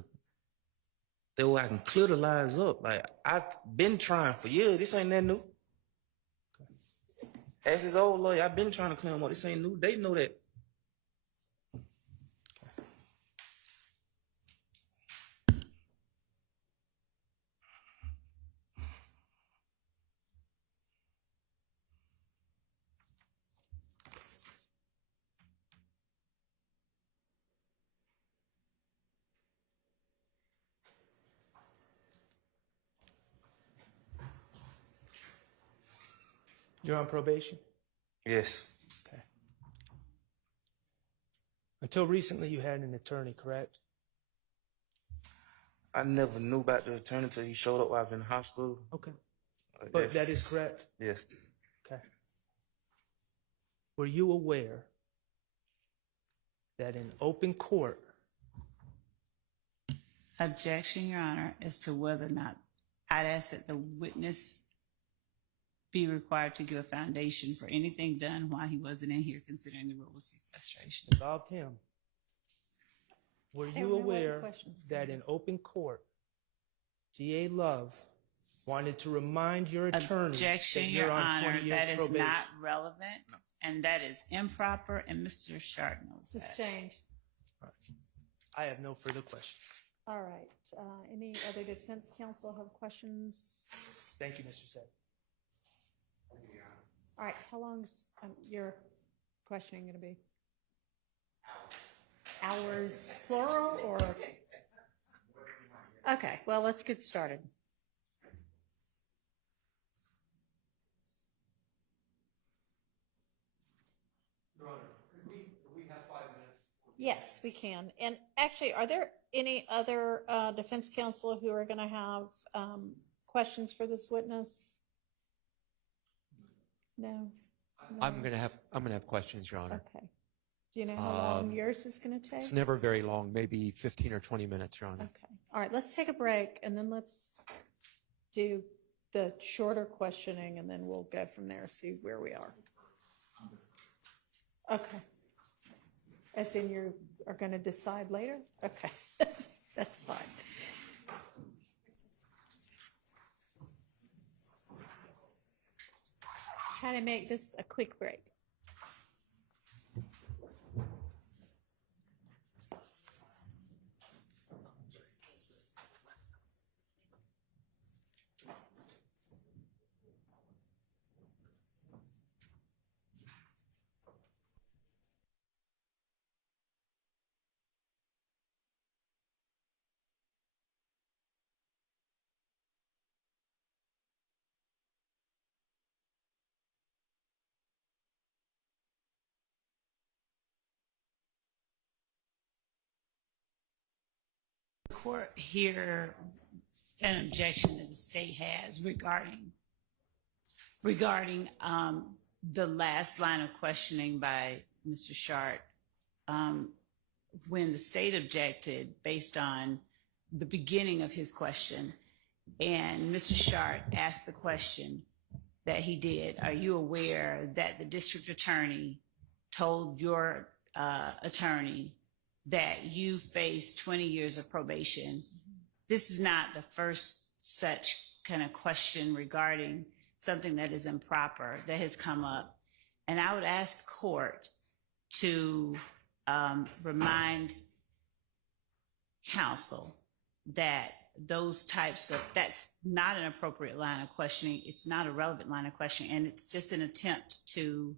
That way I can clear the lies up. Like, I've been trying for years. This ain't that new. As his old lawyer, I've been trying to clear them up. This ain't new. They know that. You're on probation? Yes. Okay. Until recently, you had an attorney, correct? I never knew about the attorney until he showed up while I was in the hospital. Okay. Like, But that is correct? yes. Okay. Were you aware that in open court, Objection, Your Honor, as to whether or not I'd ask that the witness be required to give a foundation for anything done while he wasn't in here, considering the rule of sequestration. involved him, were Hey, you no other aware questions? that in open court, DA Love wanted to remind your attorney Objection, that you're Your on Honor, 20 years that is probation? not relevant, and that is improper, and Mr. Sharp knows that. Sustained. I have no further questions. All right. Any other defense counsel have questions? Thank you, Mr. Said. All right. How long's your questioning going to be? Hours, plural, or? Okay. Well, let's get started. Your Honor, could we have 5 minutes? Yes, we can. And actually, are there any other defense counsel who are going to have questions for this witness? No? I'm gonna have questions, Your Honor. Okay. Do you know how long yours is going to take? It's never very long, maybe 15 or 20 minutes, Your Honor. Okay. All right, let's take a break and then let's do the shorter questioning and then we'll go from there, see where we are. Okay. As in you are going to decide later? Okay, that's fine. Try to make this a quick break. court hear an objection that the state has regarding the last line of questioning by Mr. Shart, when the state objected based on the beginning of his question, and Mr. Shart asked the question that he did, are you aware that the district attorney told your attorney that you face 20 years of probation? This is not the first such kind of question regarding something that is improper that has come up. And I would ask court to remind counsel that those types of, that's not an appropriate line of questioning. It's not a relevant line of questioning. And it's just an attempt to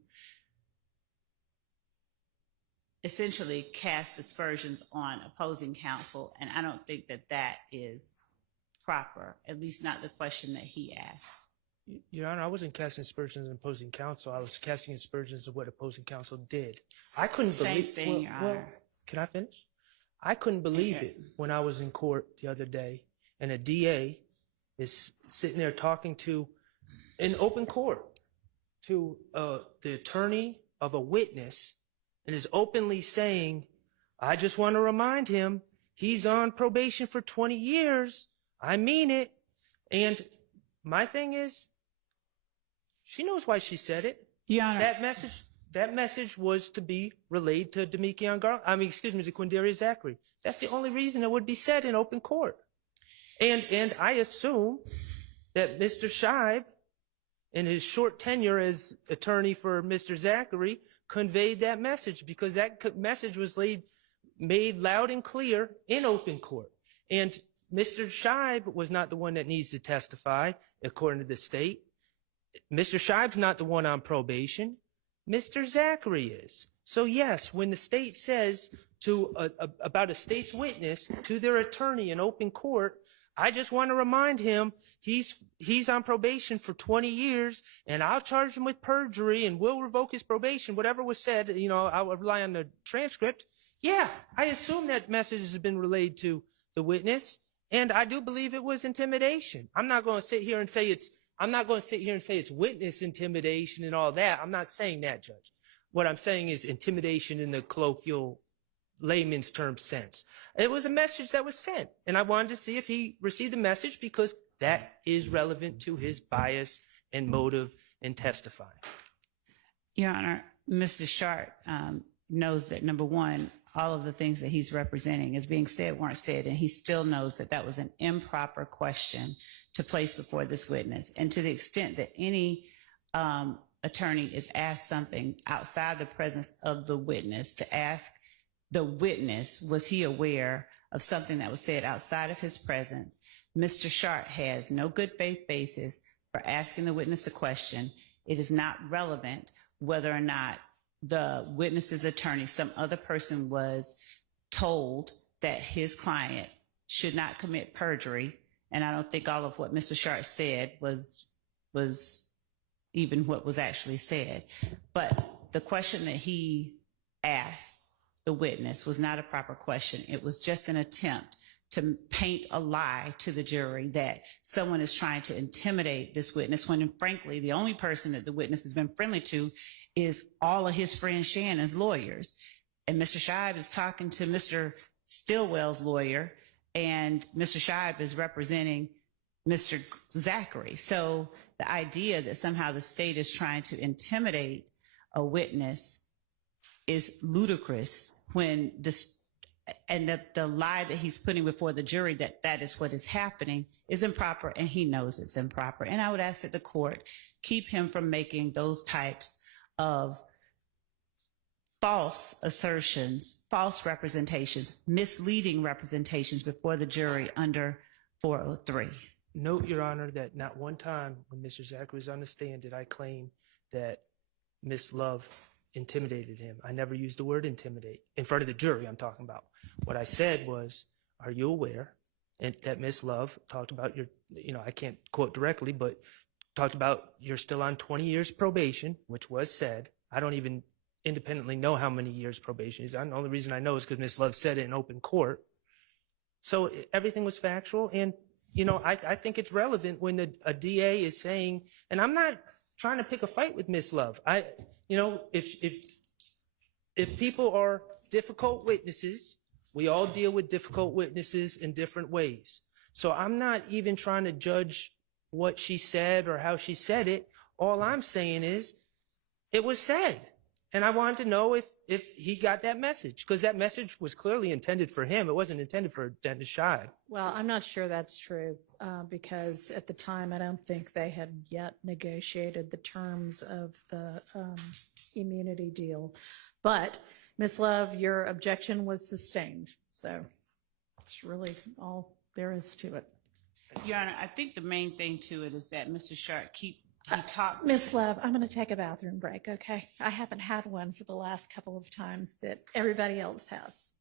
essentially cast aspersions on opposing counsel. And I don't think that that is proper, at least not the question that he asked. Your Honor, I wasn't casting aspersions on opposing counsel. I was casting aspersions of what opposing counsel did. I couldn't believe. Same thing, Your Honor. Can I finish? I couldn't believe it when I was in court the other day and a DA is sitting there talking to, in open court, to the attorney of a witness and is openly saying, I just want to remind him he's on probation for 20 years. I mean it. And my thing is, she knows why she said it. Your Honor. That message was to be relayed to to Quindarius Zachary. That's the only reason it would be said in open court. And I assume that Mr. Scheib, in his short tenure as attorney for Mr. Zachary, conveyed that message because that message was made loud and clear in open court. And Mr. Scheib was not the one that needs to testify, according to the state. Mr. Scheib's not the one on probation. Mr. Zachary is. So yes, when the state says about a state's witness to their attorney in open court, I just want to remind him he's on probation for 20 years, and I'll charge him with perjury and we'll revoke his probation. Whatever was said, I'll rely on the transcript. Yeah, I assume that message has been relayed to the witness, and I do believe it was intimidation. I'm not going to sit here and say it's witness intimidation and all that. I'm not saying that, Judge. What I'm saying is intimidation in the colloquial layman's term sense. It was a message that was sent, and I wanted to see if he received the message because that is relevant to his bias and motive in testifying. Your Honor, Mr. Shart knows that, number one, all of the things that he's representing as being said weren't said, and he still knows that that was an improper question to place before this witness. And to the extent that any attorney is asked something outside the presence of the witness, to ask the witness, was he aware of something that was said outside of his presence? Mr. Shart has no good faith basis for asking the witness a question. It is not relevant whether or not the witness's attorney, some other person, was told that his client should not commit perjury. And I don't think all of what Mr. Shart said was even what was actually said. But the question that he asked the witness was not a proper question. It was just an attempt to paint a lie to the jury that someone is trying to intimidate this witness, when frankly, the only person that the witness has been friendly to is all of his friend Shannon's lawyers. And Mr. Scheib is talking to Mr. Stillwell's lawyer, and Mr. Scheib is representing Mr. Zachary. So the idea that somehow the state is trying to intimidate a witness is ludicrous, when and that the lie that he's putting before the jury that is what is happening is improper, and he knows it's improper. And I would ask that the court keep him from making those types of false assertions, false representations, misleading representations before the jury under 403. Note, Your Honor, that not one time when Mr. Zachary was on the stand did I claim that Miss Love intimidated him. I never used the word intimidate in front of the jury. I'm talking about. What I said was, are you aware that Miss Love talked about your, I can't quote directly, but talked about you're still on 20 years probation, which was said. I don't even independently know how many years probation is on. The only reason I know is because Miss Love said it in open court. So everything was factual. And, you know, I think it's relevant when a DA is saying, and I'm not trying to pick a fight with Miss Love. You know, if people are difficult witnesses, we all deal with difficult witnesses in different ways. So I'm not even trying to judge what she said or how she said it. All I'm saying is it was said. And I wanted to know if he got that message, because that message was clearly intended for him. It wasn't intended for Dennis Scheid. Well, I'm not sure that's true because at the time, I don't think they had yet negotiated the terms of the immunity deal. But Ms. Love, your objection was sustained. So it's really all there is to it. Your Honor, I think the main thing to it is that Mr. Sharp he talked. Miss Love, I'm going to take a bathroom break, okay? I haven't had one for the last couple of times that everybody else has.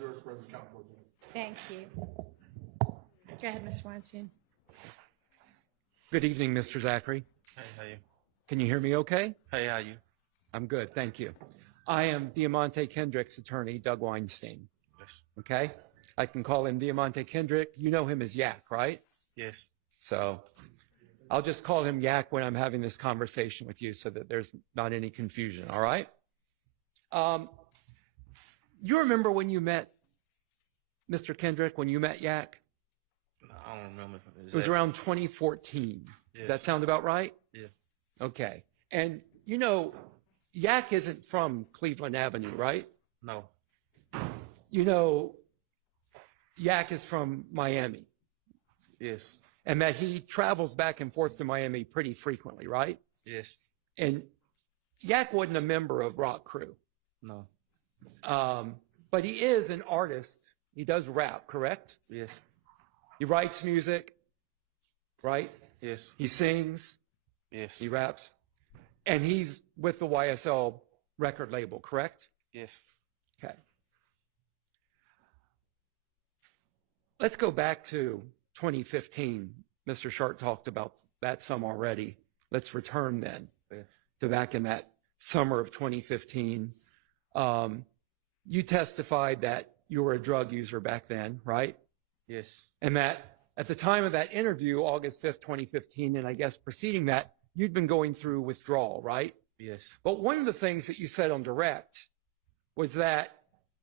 jurisprudence account for it. Thank you. Go ahead, Mr. Weinstein. Good evening, Mr. Zachary. Hey, how you? Can you hear me okay? Hey, how you? I'm good, thank you. I am Diamante Kendrick's attorney, Doug Weinstein. Yes. Okay? I can call him Diamante Kendrick. You know him as Yak, right? Yes. So I'll just call him Yak when I'm having this conversation with you so that there's not any confusion, all right? You remember when you met Mr. Kendrick, when you met Yak? No, I don't remember. It was around 2014. Yes. Does that sound about right? Yeah. Okay. And, you know, Yak isn't from Cleveland Avenue, right? No. You know, Yak is from Miami, Yes. and that he travels back and forth to Miami pretty frequently, right? Yes. And Yak wasn't a member of Rock Crew, No. but he is an artist. He does rap, correct? Yes. He writes music, right? Yes. He sings, Yes. he raps, and he's with the YSL record label, correct? Yes. Okay. Let's go back to 2015. Mr. Sharp talked about that some already. Let's return then to back in that summer of 2015. You testified that you were a drug user back then, right? Yes. And that at the time of that interview, August 5th, 2015, and I guess preceding that, you'd been going through withdrawal, right? Yes. But one of the things that you said on direct was that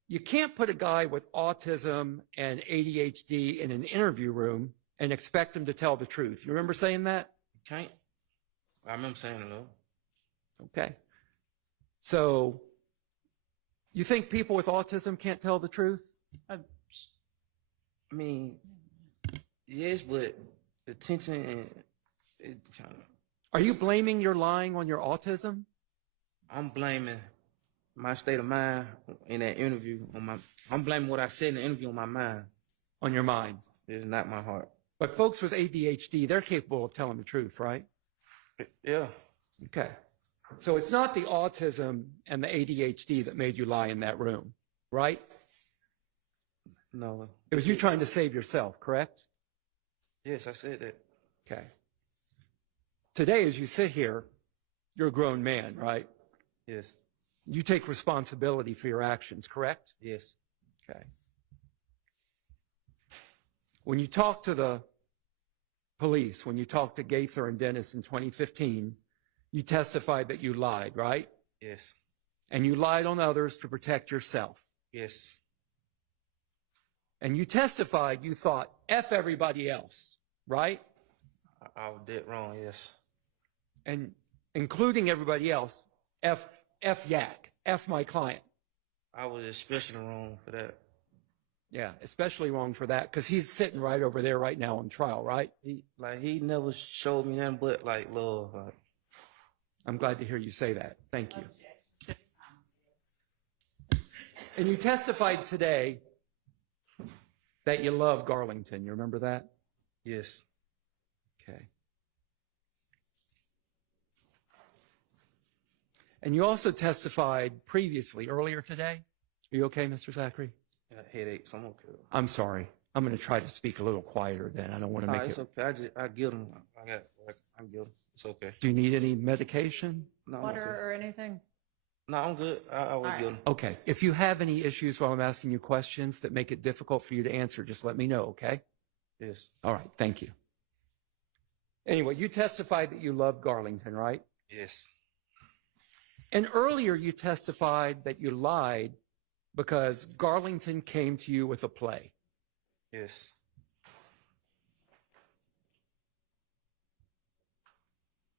you can't put a guy with autism and ADHD in an interview room and expect him to tell the truth. You remember saying that? Can't. I remember saying it though. Okay. So you think people with autism can't tell the truth? I mean, yes, but the tension and it kind of. Are you blaming your lying on your autism? I'm blaming my state of mind in that interview I'm blaming what I said in the interview on my mind. On your mind. It's not my heart. But folks with ADHD, they're capable of telling the truth, right? Yeah. Okay. So it's not the autism and the ADHD that made you lie in that room, right? No. It was you trying to save yourself, correct? Yes, I said that. Okay. Today, as you sit here, you're a grown man, right? Yes. You take responsibility for your actions, correct? Yes. Okay. When you talk to the police, when you talk to Gaither and Dennis in 2015, you testified that you lied, right? Yes. And you lied on others to protect yourself. Yes. And you testified you thought, F everybody else, right? I was dead wrong, yes. And including everybody else, F Yak, F my client. I was especially wrong for that. Yeah, especially wrong for that, because he's sitting right over there right now on trial, right? He never showed me nothing but like love. Like. I'm glad to hear you say that. Thank you. And you testified today that you love Garlington. You remember that? Yes. Okay. And you also testified previously, earlier today. Are you okay, Mr. Zachary? I got headaches. I'm okay. I'm sorry. I'm going to try to speak a little quieter then. I don't want to make it's it. okay. I get them. I'm good. It's okay. Do you need any medication? No, Water I'm okay. or anything? No, I'm good. I will right. get them. Okay. If you have any issues while I'm asking you questions that make it difficult for you to answer, just let me know, okay? Yes. All right. Thank you. Anyway, you testified that you loved Garlington, right? Yes. And earlier you testified that you lied because Garlington came to you with a play. Yes.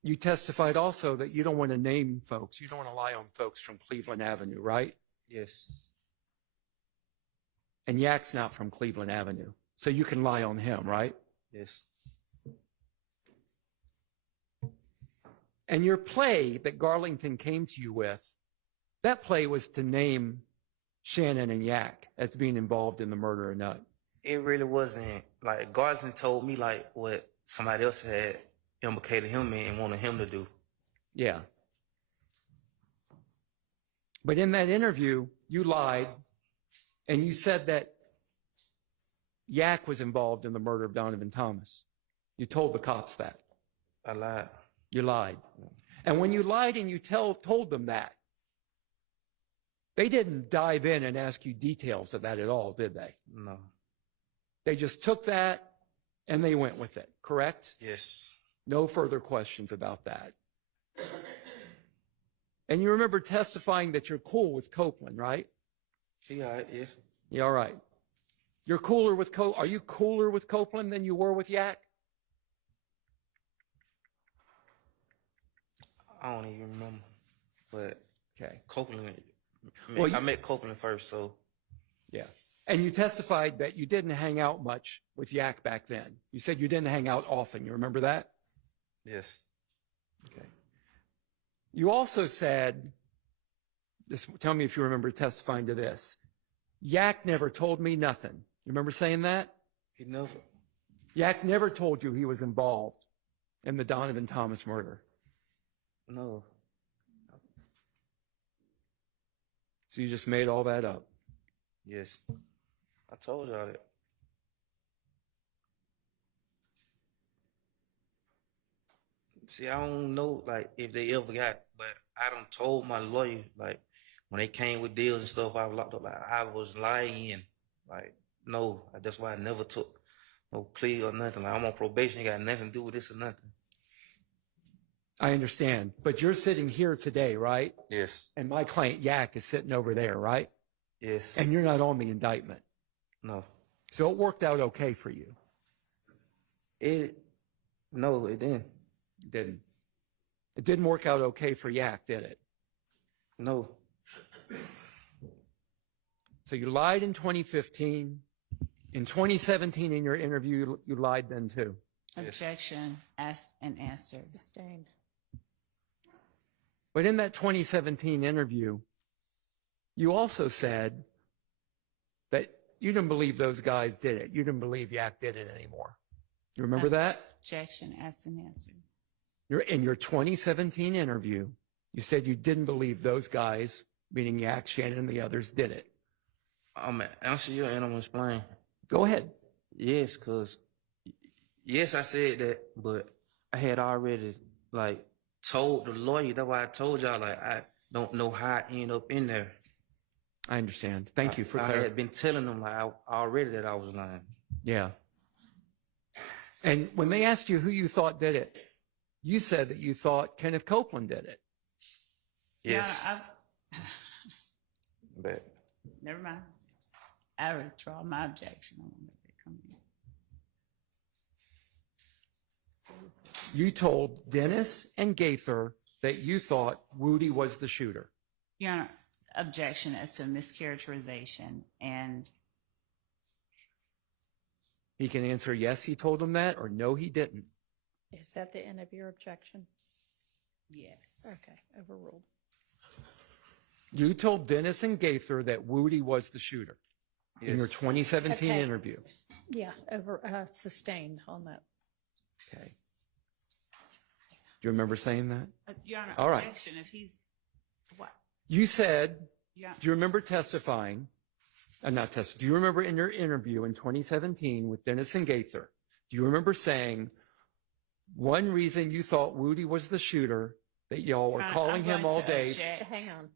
You testified also that you don't want to name folks. You don't want to lie on folks from Cleveland Avenue, right? Yes. And Yak's not from Cleveland Avenue, so you can lie on him, right? Yes. And your play that Garlington came to you with, that play was to name Shannon and Yak as being involved in the murder of Nutt. It really wasn't. Like, Garlington told me, like, what somebody else had implicated him in and wanted him to do. Yeah. But in that interview, you lied And you said that Yak was involved in the murder of Donovan Thomas. You told the cops that. I lied. You lied. And when you lied and you told them that, they didn't dive in and ask you details of that at all, did they? No. They just took that and they went with it, correct? Yes. No further questions about that. And you remember testifying that you're cool with Copeland, right? Yeah, yeah. Yeah, all right. You're cooler with are you cooler with Copeland than you were with Yak? I don't even remember. But okay. Copeland, Well, I met Copeland first, so. Yeah. And you testified that you didn't hang out much with Yak back then. You said you didn't hang out often. You remember that? Yes. Okay. You also said, tell me if you remember testifying to this. Yak never told me nothing. You remember saying that? He never. Yak never told you he was involved in the Donovan Thomas murder. No. So you just made all that up? Yes. I told y'all that. See, I don't know, like, if they ever got, but I done told my lawyer, like, when they came with deals and stuff, I was locked up, like, I was lying. Like, no, that's why I never took no plea or nothing. Like, I'm on probation, got nothing to do with this or nothing. I understand, but you're sitting here today, right? Yes. And my client Yak is sitting over there, right? Yes. And you're not on the indictment. No. So it worked out okay for you? No, it didn't. It didn't. It didn't work out okay for Yak, did it? No. So you lied in 2015. In 2017, in your interview, you lied then too. Objection, asked and answered. Sustained. But in that 2017 interview, you also said that you didn't believe those guys did it. You didn't believe Yak did it anymore. You remember that? Objection, asked and answered. In your 2017 interview, you said you didn't believe those guys, meaning Yak, Shannon, and the others, did it. I'm going to answer you and I'm going to explain. Go ahead. Yes, because, yes, I said that, but I had already, like, told the lawyer. That's why I told y'all, like, I don't know how I end up in there. I understand. Thank you for I clarifying. had been telling them, like, already that I was lying. Yeah. And when they asked you who you thought did it, you said that you thought Kenneth Copeland did it. Yes. But never mind. I withdraw my objection. You told Dennis and Gaither that you thought Woody was the shooter. Your Honor, objection as to mischaracterization, and He can answer yes, he told him that, or no, he didn't. Is that the end of your objection? yes. Okay, overruled. You told Dennis and Gaither that Woody was the shooter in your 2017 Okay. interview. Yeah, sustained on that. Okay. Do you remember saying that? Your Honor, All right. objection if he's what? You said, Yeah. do you remember testifying? Do you remember in your interview in 2017 with Dennis and Gaither, do you remember saying one reason you thought Woody was the shooter, that y'all were Your Honor, calling I'm him going all to day? object. Hang on.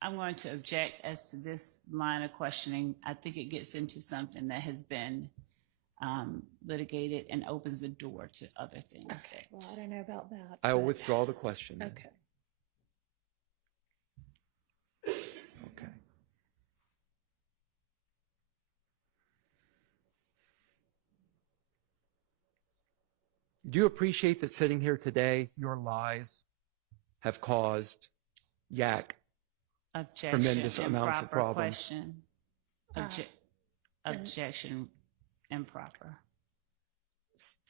I'm going to object as to this line of questioning. I think it gets into something that has been litigated and opens the door to other things. Okay, well, I don't know about that. I will but- withdraw the question. then. Okay. Okay. Do you appreciate that sitting here today, your lies have caused Yak Objection, tremendous amounts of improper problems? question. Objection, improper.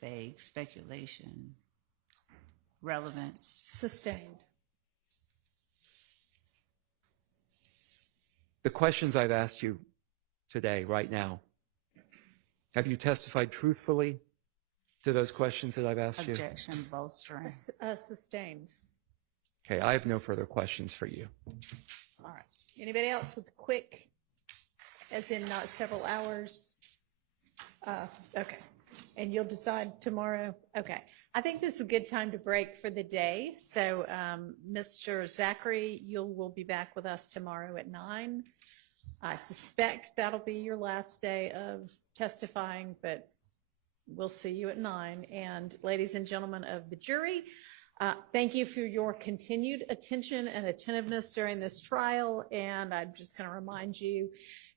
Vague, speculation, relevance. Sustained. The questions I've asked you today, right now, have you testified truthfully to those questions that I've asked you? Objection, bolstering. Sustained. Okay, I have no further questions for you. All right. Anybody else with quick as in not several hours? Okay. And you'll decide tomorrow? Okay. I think this is a good time to break for the day. So, Mr. Zachary, you will be back with us tomorrow at 9. I suspect that'll be your last day of testifying, but we'll see you at 9. And ladies and gentlemen of the jury, thank you for your continued attention and attentiveness during this trial. And I'm just going to remind you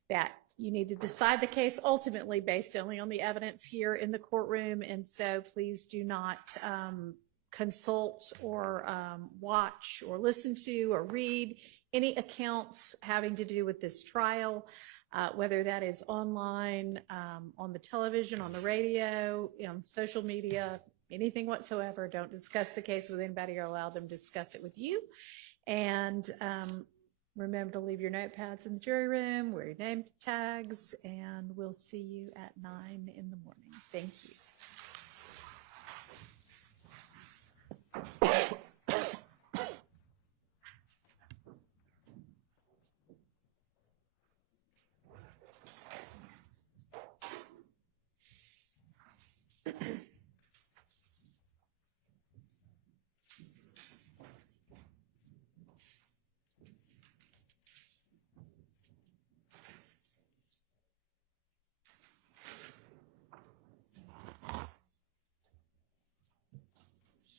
that you need to decide the case ultimately based only on the evidence here in the courtroom. And so please do not consult or watch or listen to or read any accounts having to do with this trial, whether that is online, on the television, on the radio, on social media, anything whatsoever. Don't discuss the case with anybody or allow them to discuss it with you. And remember to leave your notepads in the jury room, wear your name tags, and we'll see you at 9 in the morning. Thank you.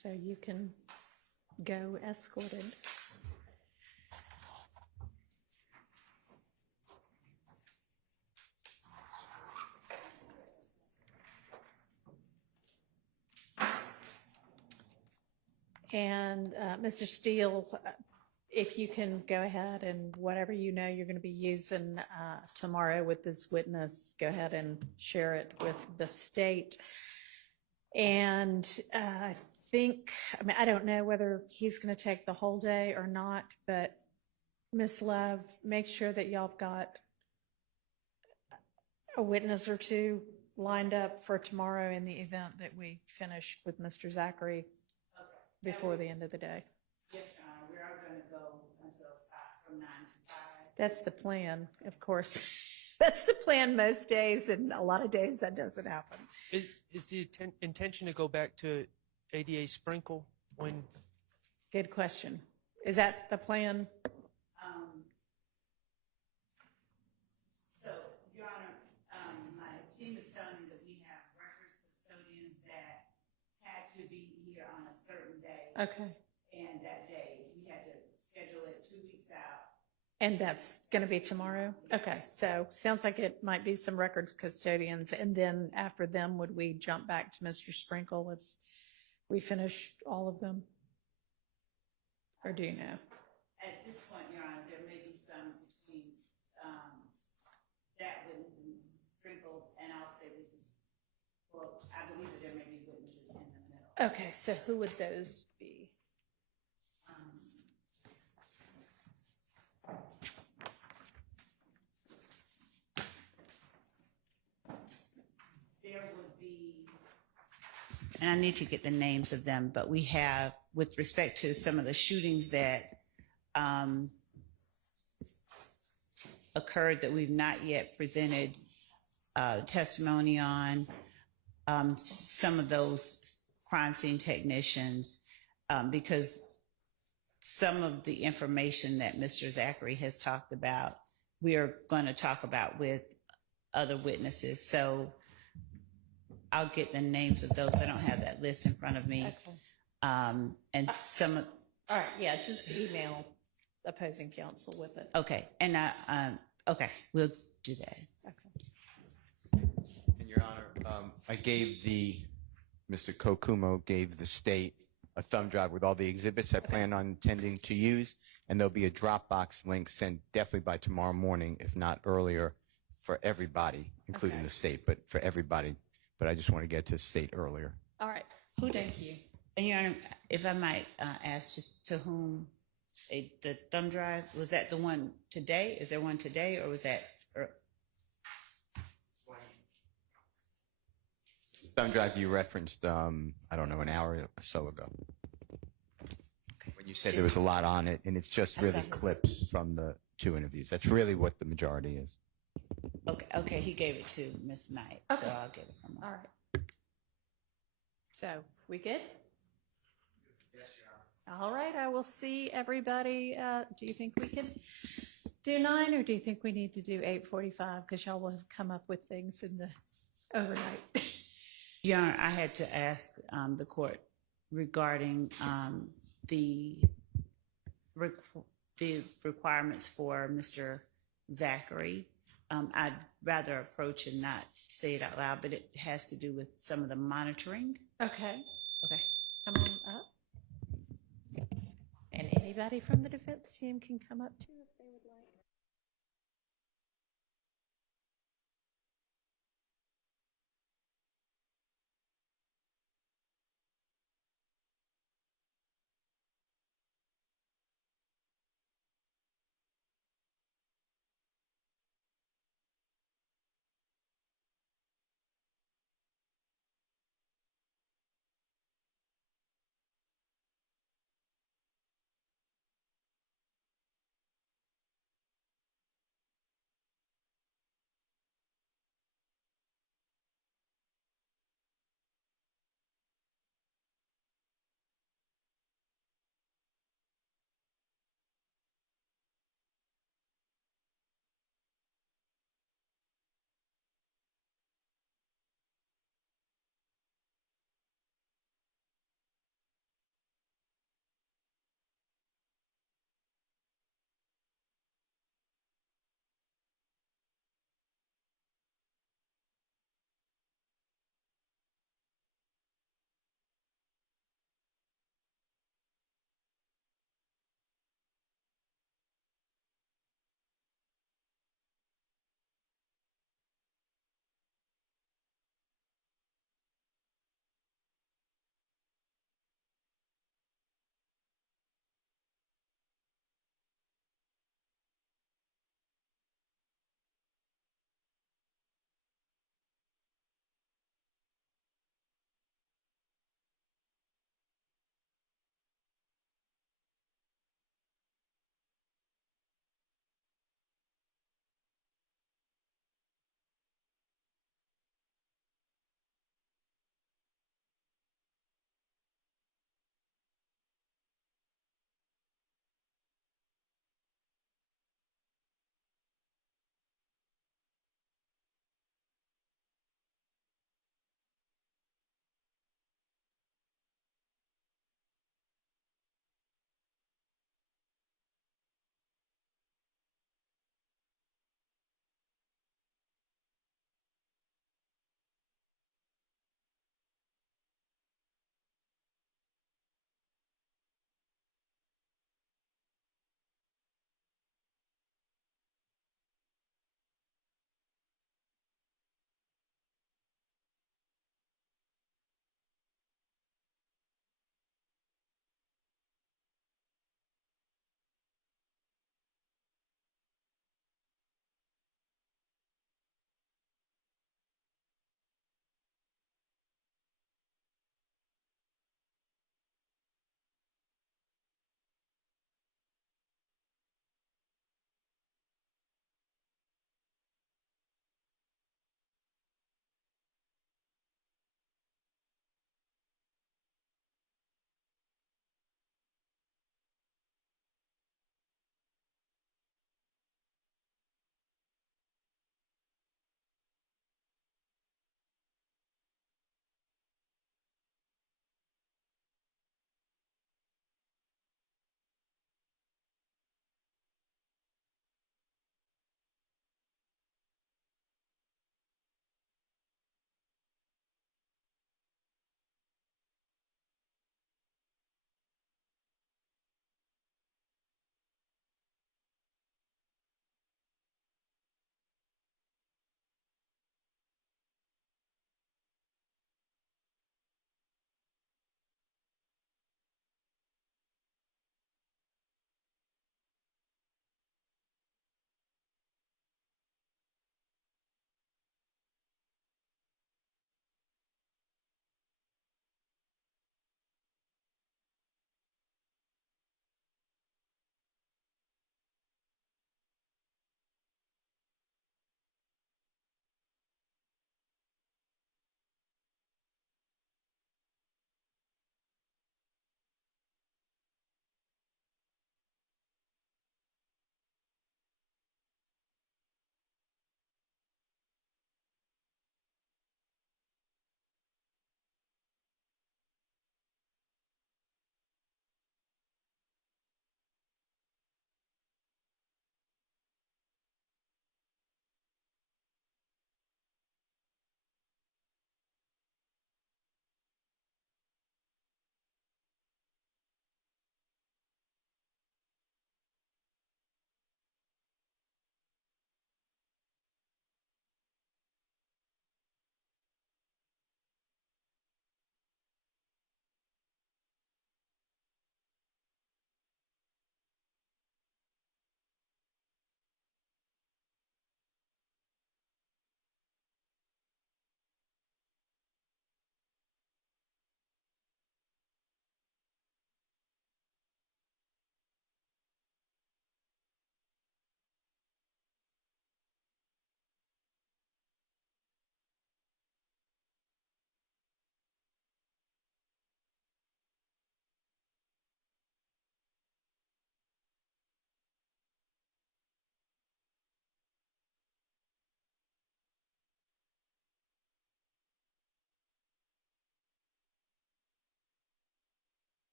So you can go escorted. And Mr. Steele, if you can go ahead and whatever you know you're going to be using tomorrow with this witness, go ahead and share it with the state. And I mean, I don't know whether he's going to take the whole day or not, but Ms. Love, make sure that y'all have got a witness or two lined up for tomorrow in the event that we finish with Mr. Zachary before the end of the day. Yes, we are going to go until from 9 to 5. That's the plan, of course. That's the plan most days, and a lot of days that doesn't happen. Is the intention to go back to ADA Sprinkle when? Good question. Is that the plan? So, Your Honor, my team is telling me that we have records custodians that had to be here on a certain day. Okay. And that day, we had to schedule it 2 weeks out. And that's going to be tomorrow? Okay, so sounds like it might be some records custodians, and then after them, would we jump back to Mr. Sprinkle if we finish all of them? Or do you know? At this point, Your Honor, there may be some between that witness and Sprinkle, and I'll say this is, well, I believe that there may be witnesses in the middle. Okay, so who would those be? There would be, and I need to get the names of them, but we have, with respect to some of the shootings that occurred that we've not yet presented testimony on, some of those crime scene technicians, because some of the information that Mr. Zachary has talked about, we are going to talk about with other witnesses. So I'll get the names of those. I don't have that list in front of me. Okay. And some of, All right, yeah, just email opposing counsel with it. okay. And okay, we'll do that. Okay. And Your Honor, I gave Mr. Kokumo gave the state a thumb drive with all the exhibits I plan on intending to use, and there'll be a Dropbox link sent definitely by tomorrow morning, if not earlier, for everybody, including the state, but for everybody. But I just want to get to the state earlier. All right. Thank you. And Your Honor, if I might ask just to whom the thumb drive, was that the one today? Is there one today, or was that? Thumb drive you referenced, I don't know, an hour or so ago. When you said there was a lot on it, and it's just really clips from the 2 interviews. That's really what the majority is. Okay, he gave it to Ms. Knight, so Okay. I'll get it from her. All right. So, we good? Yes, Your Honor. All right, I will see everybody. Do you think we can do 9 or do you think we need to do 8:45? Because y'all will have come up with things in the overnight. Your Honor, I had to ask the court regarding the requirements for Mr. Zachary. I'd rather approach and not say it out loud, but it has to do with some of the monitoring. Okay, Okay. come on up. And anybody from the defense team can come up too.